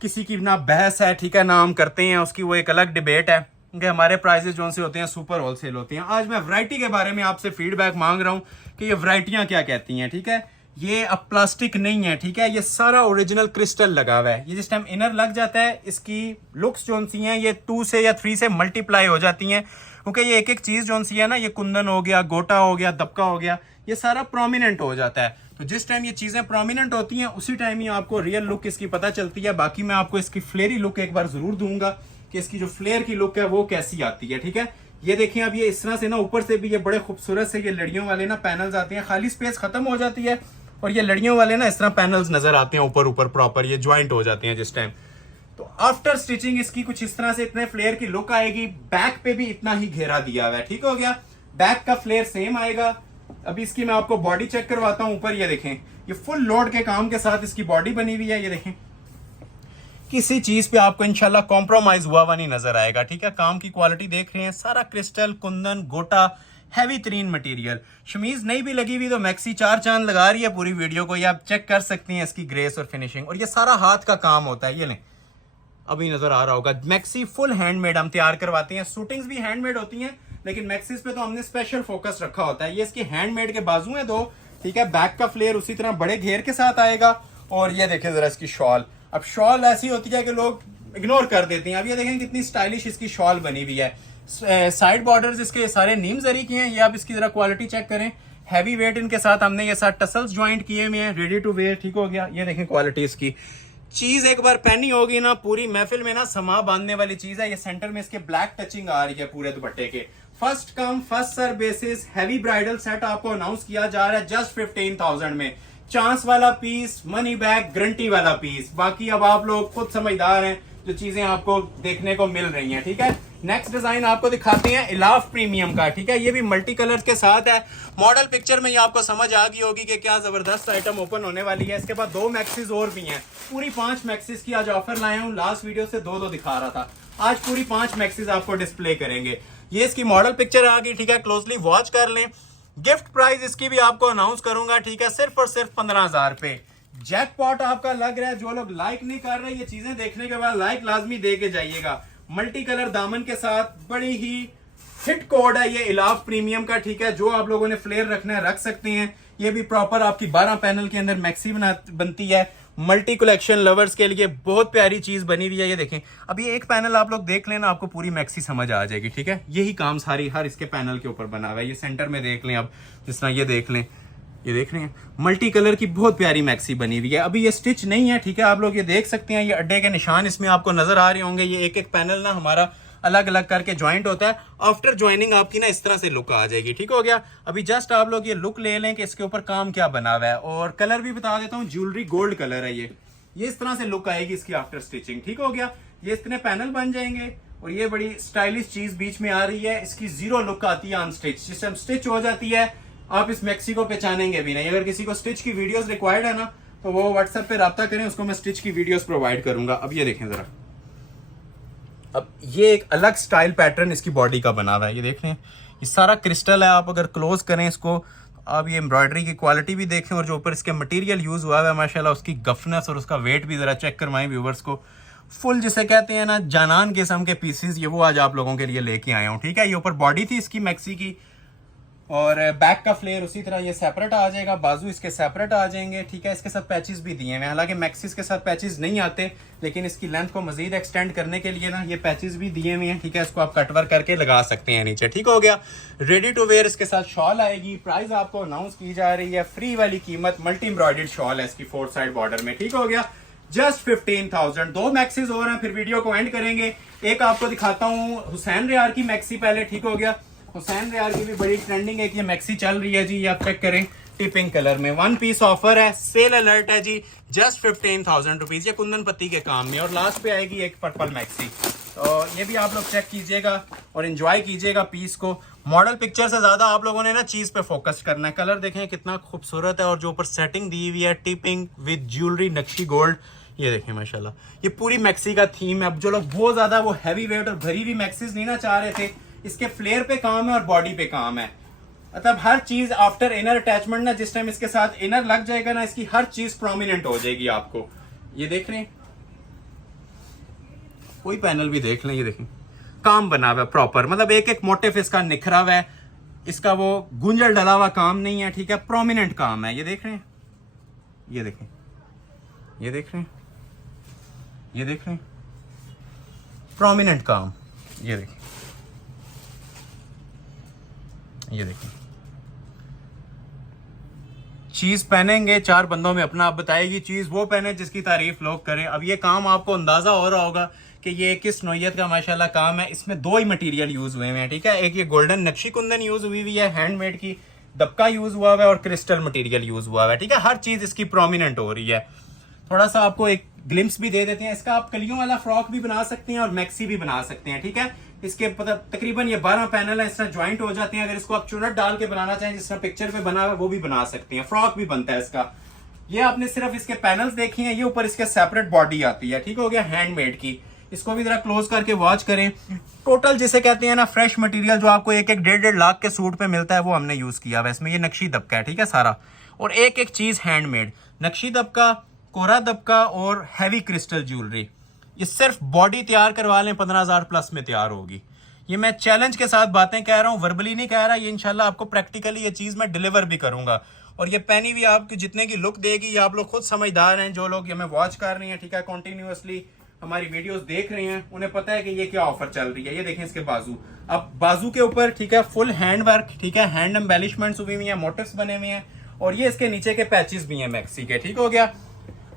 किसी की ना बहस है, ठीक है, ना हम करते हैं उसकी, वो एक अलग डिबेट है, क्योंकि हमारे प्राइजेस जो से होते हैं सुपर होलसेल होते हैं। आज मैं वैरायटी के बारे में आपसे फीडबैक मांग रहा हूँ कि ये वैरायटियाँ क्या कहती हैं, ठीक है? ये अब प्लास्टिक नहीं है, ठीक है, ये सारा ओरिजिनल क्रिस्टल लगा हुआ है। ये जिस टाइम इनर लग जाता है इसकी लुक्स जो सी हैं ये 2 से या 3 से मल्टीप्लाई हो जाती हैं, क्योंकि ये एक एक चीज जो सी है ना, ये कुंदन हो गया, गोटा हो गया, दबका हो गया, ये सारा प्रोमिनेंट हो जाता है। तो जिस टाइम ये चीजें प्रोमिनेंट होती हैं उसी टाइम ही आपको रियल लुक इसकी पता चलती है। बाकी मैं आपको इसकी फ्लेयरी लुक एक बार जरूर दूंगा कि इसकी जो फ्लेयर की लुक है वो कैसी आती है, ठीक है? ये देखिए अब ये इस तरह से ना ऊपर से भी ये बड़े खूबसूरत से ये लड़ियों वाले ना पैनल्स आते हैं, खाली स्पेस खत्म हो जाती है और ये लड़ियों वाले ना इस तरह पैनल्स नजर आते हैं ऊपर ऊपर प्रॉपर, ये ज्वाइंट हो जाते हैं जिस टाइम। तो आफ्टर स्टिचिंग इसकी कुछ इस तरह से इतने फ्लेयर की लुक आएगी। बैक पे भी इतना ही घेरा दिया हुआ है, ठीक हो गया? बैक का फ्लेयर सेम आएगा। अभी इसकी मैं आपको बॉडी चेक करवाता हूं। ऊपर ये देखें, ये फुल लोड के काम के साथ इसकी बॉडी बनी हुई है। ये देखें, किसी चीज पे आपको इंशाल्लाह कॉम्प्रोमाइज हुआ नहीं नजर आएगा, ठीक है? काम की क्वालिटी देख रहे हैं, सारा क्रिस्टल, कुंदन, गोटा, हैवी तरीन मटेरियल। शमीज नहीं भी लगी हुई तो मैक्सी 4 चांद लगा रही है पूरी वीडियो को। ये आप चेक कर सकते हैं इसकी ग्रेस और फिनिशिंग, और ये सारा हाथ का काम होता है। ये लें, अभी नजर आ रहा होगा, मैक्सी फुल हैंडमेड हम तैयार करवाते हैं। शूटिंग्स भी हैंडमेड होती हैं, लेकिन मैक्सीज पे तो हमने स्पेशल फोकस रखा होता है। ये इसके हैंडमेड के बाजू हैं 2, ठीक है? बैक का फ्लेयर उसी तरह बड़े घेर के साथ आएगा। और ये देखें जरा इसकी शॉल। अब शॉल ऐसी होती है कि लोग इग्नोर कर देते हैं। अब ये देखें कितनी स्टाइलिश इसकी शॉल बनी हुई है। साइड बॉर्डर्स इसके सारे नीम जरी की हैं। ये आप इसकी जरा क्वालिटी चेक करें, हैवी वेट इनके साथ हमने ये साथ टसल्स ज्वाइंट किए हुए हैं, रेडी टू वेयर, ठीक हो गया? ये देखें क्वालिटी इसकी। चीज एक बार पहनी होगी ना पूरी महफिल में ना समा बांधने वाली चीज है। ये सेंटर में इसके ब्लैक टचिंग आ रही है पूरे दुपट्टे के। First come first serve basis heavy bridal set आपको अनाउंस किया जा रहा है जस्ट 15,000 में। चांस वाला पीस, मनी बैक गारंटी वाला पीस। बाकी अब आप लोग खुद समझदार हैं जो चीजें आपको देखने को मिल रही हैं, ठीक है? नेक्स्ट डिजाइन आपको दिखाते हैं इलाफ प्रीमियम का, ठीक है? ये भी मल्टी कलर के साथ है। मॉडल पिक्चर में ये आपको समझ आ गई होगी कि क्या जबरदस्त आइटम ओपन होने वाली है। इसके बाद 2 मैक्सीज और भी हैं। पूरी 5 मैक्सीज की आज ऑफर लाया हूँ। लास्ट वीडियो से 2-2 दिखा रहा था, आज पूरी 5 मैक्सीज आपको डिस्प्ले करेंगे। ये इसकी मॉडल पिक्चर आ गई, ठीक है? क्लोजली वॉच कर लें। गिफ्ट प्राइस इसकी भी आपको अनाउंस करूंगा, ठीक है? सिर्फ और सिर्फ 15,000 पे। जैकपॉट आपका लग रहा है। जो लोग लाइक नहीं कर रहे, ये चीजें देखने के बाद लाइक लाजमी दे के जाइएगा। मल्टी कलर दामन के साथ बड़ी ही हिट कोड है ये इलाफ प्रीमियम का, ठीक है? जो आप लोगों ने फ्लेयर रखना है रख सकते हैं। ये भी प्रॉपर आपकी 12 पैनल के अंदर मैक्सी बनती है। मल्टी कलेक्शन लवर्स के लिए बहुत प्यारी चीज बनी हुई है। ये देखें, अब ये एक पैनल आप लोग देख लेना, आपको पूरी मैक्सी समझ आ जाएगी, ठीक है? यही काम सारी हर इसके पैनल के ऊपर बना हुआ है। ये सेंटर में देख लें, अब जिस तरह ये देख लें, ये देख रहे हैं मल्टी कलर की बहुत प्यारी मैक्सी बनी हुई है। अभी ये स्टिच नहीं है, ठीक है? आप लोग ये देख सकते हैं, ये अड्डे के निशान इसमें आपको नजर आ रहे होंगे। ये एक एक पैनल ना हमारा अलग अलग करके ज्वाइंट होता है। आफ्टर ज्वाइनिंग आपकी ना इस तरह से लुक आ जाएगी, ठीक हो गया? अभी जस्ट आप लोग ये लुक ले लें कि इसके ऊपर काम क्या बना हुआ है। और कलर भी बता देता हूँ, ज्वेलरी गोल्ड कलर है। ये इस तरह से लुक आएगी इसकी आफ्टर स्टिचिंग, ठीक हो गया? ये इतने पैनल बन जाएंगे और ये बड़ी स्टाइलिश चीज बीच में आ रही है। इसकी जीरो लुक आती है अनस्टिच। जिस टाइम स्टिच हो जाती है आप इस मैक्सी को पहचानेंगे भी नहीं। अगर किसी को स्टिच की वीडियोस रिक्वायर्ड है ना, तो वो व्हाट्सएप पे राब्ता करें, उसको मैं स्टिच की वीडियोस प्रोवाइड करूंगा। अब ये देखें जरा, अब ये एक अलग स्टाइल पैटर्न इसकी बॉडी का बना हुआ है। ये देख रहे हैं, ये सारा क्रिस्टल है। आप अगर क्लोज करें इसको, आप ये एम्ब्रॉयडरी की क्वालिटी भी देखें और जो ऊपर इसके मटेरियल यूज हुआ है माशाल्लाह, उसकी गफनेस और उसका वेट भी जरा चेक करवाएं व्यूवर्स को। फुल जिसे कहते हैं ना जानान किस्म के पीसेस, ये वो आज आप लोगों के लिए लेके आया हूँ। ठीक है, ये ऊपर बॉडी थी इसकी मैक्सी की, और बैक का फ्लेयर उसी तरह ये सेपरेट आ जाएगा, बाजू इसके सेपरेट आ जाएंगे। ठीक है, इसके साथ पैचेस भी दिए हुए हैं, हालांकि मैक्सिस के साथ पैचेस नहीं आते, लेकिन इसकी लेंथ को मजीद एक्सटेंड करने के लिए ना ये पैचेस भी दिए हुए हैं। ठीक है, इसको आप कटवर्क करके लगा सकते हैं नीचे। ठीक हो गया, रेडी टू वेयर इसके साथ शॉल आएगी। प्राइस आपको अनाउंस की जा रही है, फ्री वाली कीमत, मल्टी एम्ब्रॉयडर्ड शॉल है इसकी 4 साइड बॉर्डर में। ठीक हो गया, जस्ट 15,000। 2 मैक्सीज और हैं, फिर वीडियो को एंड करेंगे। एक आपको दिखाता हूँ हुसैन रियार की मैक्सी पहले। ठीक हो गया, हुसैन रियार की भी बड़ी ट्रेंडिंग है कि ये मैक्सी चल रही है जी, ये आप चेक करें, टिपिंग कलर में 1 पीस ऑफर है, सेल अलर्ट है जी, जस्ट 15,000 रुपीज। ये कुंदन पत्ती के काम में। और लास्ट पे आएगी एक पर्पल मैक्सी, तो ये भी आप लोग चेक कीजिएगा और एंजॉय कीजिएगा पीस को। मॉडल पिक्चर से ज्यादा आप लोगों ने ना चीज पे फोकस करना है। कलर देखें कितना खूबसूरत है, और जो ऊपर सेटिंग दी हुई है टिपिंग विद ज्वेलरी नक्शी गोल्ड, ये देखें माशाल्लाह, ये पूरी मैक्सी का थीम है। अब जो लोग बहुत ज्यादा वो हैवी वेट और भरी हुई मैक्सीज नहीं ना चाह रहे थे, इसके फ्लेयर पे काम है और बॉडी पे काम है, मतलब हर चीज आफ्टर इनर अटैचमेंट ना, जिस टाइम इसके साथ इनर लग जाएगा ना, इसकी हर चीज प्रोमिनेंट हो जाएगी आपको। ये देख रहे हैं, कोई पैनल भी देख लें, ये देखें काम बना हुआ है प्रॉपर, मतलब एक एक मोटिव इसका निखरा हुआ है, इसका वो गुंजल डला हुआ काम नहीं है। ठीक है, प्रोमिनेंट काम है। ये देख रहे हैं, ये देखें, ये देख रहे हैं, ये देख रहे हैं, प्रोमिनेंट काम। ये देखें, ये देखिए, चीज पहनेंगे 4 बंदों में अपना, आप बताएगी चीज वो पहने जिसकी तारीफ लोग करें। अब ये काम आपको अंदाजा हो रहा होगा कि ये किस नौयत का माशाल्लाह काम है। इसमें 2 ही मटेरियल यूज हुए हैं। ठीक है, एक ये गोल्डन नक्शी कुंदन यूज हुई हुई है, हैंडमेड की दबका यूज हुआ हुआ है, और क्रिस्टल मटेरियल यूज हुआ हुआ है। ठीक है, हर चीज इसकी प्रोमिनेंट हो रही है। थोड़ा सा आपको एक ग्लिम्स भी दे देते हैं, इसका आप कलियों वाला फ्रॉक भी बना सकते हैं और मैक्सी भी बना सकते हैं। ठीक है, इसके तकरीबन ये 12 पैनल है, इस तरह ज्वाइंट हो जाते हैं। अगर इसको आप चुनट डाल के बनाना चाहें, जिस तरह पिक्चर पे बना हुआ है, वो भी बना सकते हैं। फ्रॉक भी बनता है इसका। ये आपने सिर्फ इसके पैनल्स देखे हैं, ये ऊपर इसके सेपरेट बॉडी आती है। ठीक हो गया, हैंडमेड की। इसको भी जरा क्लोज करके वॉच करें। टोटल जिसे कहते हैं ना फ्रेश मटेरियल, जो आपको एक 1.5 लाख के सूट पे मिलता है, वो हमने यूज किया हुआ है इसमें। ये नक्शी दबका है, ठीक है सारा, और एक एक चीज हैंडमेड, नक्शी दबका, कोरा दबका और हैवी क्रिस्टल ज्वेलरी। ये सिर्फ बॉडी तैयार करवा लें, 15,000 प्लस में तैयार होगी। ये मैं चैलेंज के साथ बातें कह रहा हूँ, वर्बली नहीं कह रहा। ये इंशाल्लाह आपको प्रैक्टिकली ये चीज मैं डिलीवर भी करूंगा, और ये पहनी हुई आपकी जितने की लुक देगी, ये आप लोग खुद समझदार हैं। जो लोग ये हमें वॉच कर रहे हैं, ठीक है, कंटिन्यूअसली हमारी वीडियोस देख रहे हैं, उन्हें पता है कि ये क्या ऑफर चल रही है। ये देखें इसके बाजू, अब बाजू के ऊपर, ठीक है, फुल हैंड वर्क, ठीक है, हैंड एम्बेलिशमेंट्स हुई हुई हैं, मोटिव्स बने हुए हैं, और ये इसके नीचे के पैचेस भी हैं मैक्सी के। ठीक हो गया।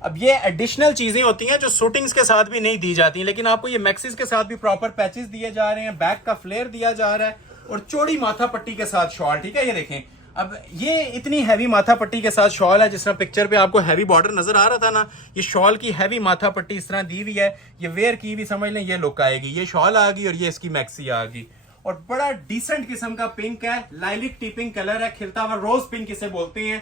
अब ये एडिशनल चीजें होती हैं जो शूटिंग्स के साथ भी नहीं दी जाती, लेकिन आपको ये मैक्सीज के साथ भी प्रॉपर पैचेस दिए जा रहे हैं, बैक का फ्लेयर दिया जा रहा है, और चौड़ी माथा पट्टी के साथ शॉल। ठीक है, ये देखें, अब ये इतनी हैवी माथा पट्टी के साथ शॉल है, जिस तरह पिक्चर पे आपको हैवी बॉर्डर नजर आ रहा था ना, ये शॉल की हैवी माथा पट्टी इस तरह दी हुई है। ये वेयर की भी समझ लें, ये लुक आएगी, ये शॉल आ गई और ये इसकी मैक्सी आ गई। और बड़ा डिसेंट किस्म का पिंक है, लाइलिक टिपिंग कलर है, खिलता हुआ रोज पिंक इसे बोलते हैं।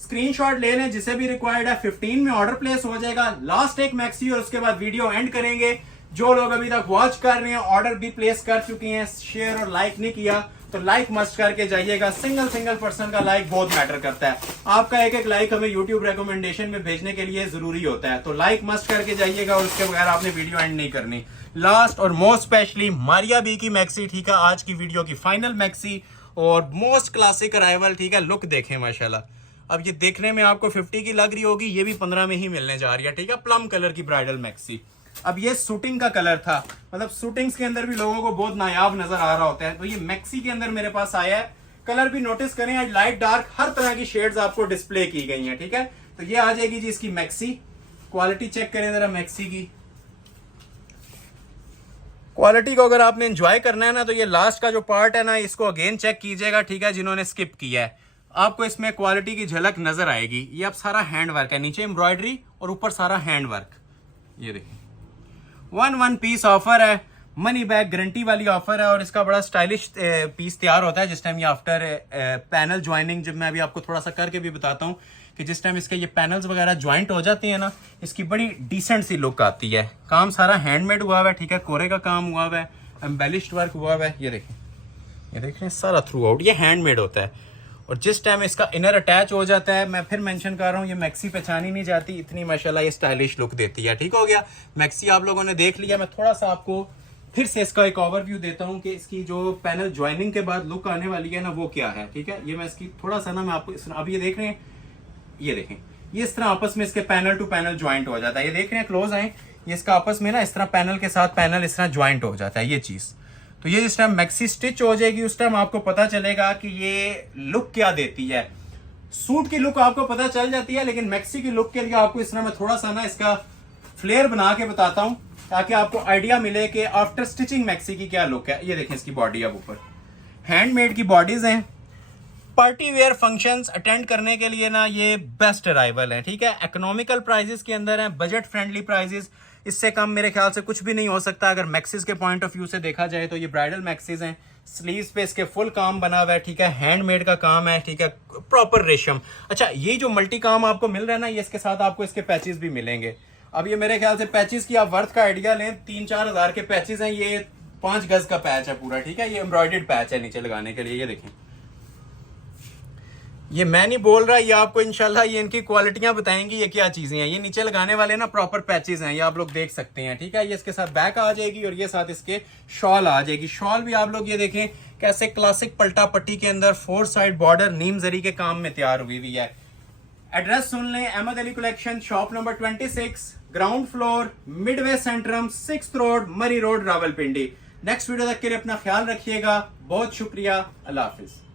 स्क्रीनशॉट ले लें जिसे भी रिक्वायर्ड है, 15 में ऑर्डर प्लेस हो जाएगा। लास्ट एक मैक्सी और उसके बाद वीडियो एंड करेंगे। जो लोग अभी तक वॉच कर रहे हैं, ऑर्डर भी प्लेस कर चुके हैं, शेयर और लाइक नहीं किया तो लाइक मस्ट करके जाइएगा। सिंगल पर्सन का लाइक बहुत मैटर करता है। आपका एक लाइक हमें यूट्यूब रिकमेंडेशन में भेजने के लिए जरूरी होता है, तो लाइक मस्ट करके जाइएगा, और उसके बगैर आपने वीडियो एंड नहीं करनी। लास्ट और मोस्ट स्पेशली मारिया बी की मैक्सी, ठीक है, आज की वीडियो की फाइनल मैक्सी और मोस्ट क्लासिक अराइवल। ठीक है, लुक देखें माशाल्लाह। अब ये देखने में आपको 50 की लग रही होगी, ये भी 15 में ही मिलने जा रही है। ठीक है, प्लम कलर की ब्राइडल मैक्सी। अब ये शूटिंग का कलर था, मतलब शूटिंग्स के अंदर भी लोगों को बहुत नायाब नजर आ रहा होता है, तो ये मैक्सी के अंदर मेरे पास आया है। कलर भी नोटिस करें, आज लाइट डार्क हर तरह की शेड्स आपको डिस्प्ले की गई हैं। ठीक है, तो ये आ जाएगी जी इसकी मैक्सी। क्वालिटी चेक करें जरा मैक्सी की क्वालिटी को। अगर आपने एंजॉय करना है ना, तो ये लास्ट का जो पार्ट है ना, इसको अगेन चेक कीजिएगा। ठीक है, जिन्होंने स्किप किया है, आपको इसमें क्वालिटी की झलक नजर आएगी। ये अब सारा हैंड वर्क है, नीचे एम्ब्रॉयडरी और ऊपर सारा हैंड वर्क। ये देखिए, 1 पीस ऑफर है, मनी बैक गारंटी वाली ऑफर है, और इसका बड़ा स्टाइलिश पीस तैयार होता है जिस टाइम ये आफ्टर पैनल ज्वाइनिंग, जब मैं अभी आपको थोड़ा सा करके भी बताता हूँ कि जिस टाइम इसके ये पैनल्स वगैरह ज्वाइंट हो जाते हैं ना, इसकी बड़ी डिसेंट सी लुक आती है। काम सारा हैंडमेड हुआ हुआ है, ठीक है, कोरे का काम हुआ हुआ है, एम्बेलिश्ड वर्क हुआ हुआ है। ये देखें, ये देख रहे हैं, सारा थ्रू आउट ये हैंडमेड होता है। और जिस टाइम इसका इनर अटैच हो जाता है, मैं फिर मेंशन कर रहा हूँ, ये मैक्सी पहचानी नहीं जाती, इतनी माशाल्लाह ये स्टाइलिश लुक देती है। ठीक हो गया, मैक्सी आप लोगों ने देख लिया। मैं थोड़ा सा आपको फिर से इसका एक ओवरव्यू देता हूँ कि इसकी जो पैनल ज्वाइनिंग के बाद लुक आने वाली है ना वो क्या है। ठीक है, ये मैं इसकी थोड़ा सा ना मैं आपको अब ये देख रहे हैं, ये देखें, ये इस तरह आपस में इसके पैनल टू पैनल ज्वाइंट हो जाता है। ये देख रहे हैं, क्लोज आए, ये इसका आपस में ना इस तरह पैनल के साथ पैनल इस तरह ज्वाइंट हो जाता है ये चीज। तो ये जिस टाइम मैक्सी स्टिच हो जाएगी उस टाइम आपको पता चलेगा कि ये लुक क्या देती है। सूट की लुक आपको पता चल जाती है, लेकिन मैक्सी की लुक के लिए आपको इस तरह मैं थोड़ा सा ना इसका फ्लेयर बना के बताता हूं ताकि आपको आइडिया मिले कि आफ्टर स्टिचिंग मैक्सी की क्या लुक है। ये देखें इसकी बॉडी, अब ऊपर हैंडमेड की बॉडीज हैं। पार्टी वेयर फंक्शंस अटेंड करने के लिए ना ये बेस्ट अराइवल है। ठीक है, इकोनॉमिकल प्राइजेस के अंदर है, बजट फ्रेंडली प्राइजेस, इससे कम मेरे ख्याल से कुछ भी नहीं हो सकता अगर मैक्सीज के पॉइंट ऑफ व्यू से देखा जाए तो। ये ब्राइडल मैक्सीज हैं, स्लीव्स पे इसके फुल काम बना हुआ है। ठीक है, हैंडमेड का काम है। ठीक है, प्रॉपर रेशम। अच्छा, ये जो मल्टी काम आपको मिल रहा है ना, ये इसके साथ आपको इसके पैचेस भी मिलेंगे। अब ये मेरे ख्याल से पैचेस की आप वर्थ का आइडिया लें, 3-4 हज़ार के पैचेस हैं। ये 5 गज का पैच है पूरा। ठीक है, ये एम्ब्रॉयडर्ड पैच है नीचे लगाने के लिए। ये देखें, ये मैं नहीं बोल रहा, ये आपको इंशाल्लाह ये इनकी क्वालिटियां बताएंगी ये क्या चीजें हैं। ये नीचे लगाने वाले ना प्रॉपर पैचेस हैं, ये आप लोग देख सकते हैं। ठीक है, ये इसके साथ बैक आ जाएगी और ये साथ इसके शॉल आ जाएगी। शॉल भी आप लोग ये देखें कैसे क्लासिक पल्टा पट्टी के अंदर 4 साइड बॉर्डर नीम जरी के काम में तैयार हुई हुई है। एड्रेस सुन लें, Ahmad Ali collection, shop number 26, ground floor, midway centrum, 6th road, Murree road, Rawalpindi. Next video तक के लिए अपना ख्याल रखिएगा। बहुत शुक्रिया, अल्लाह हाफिज।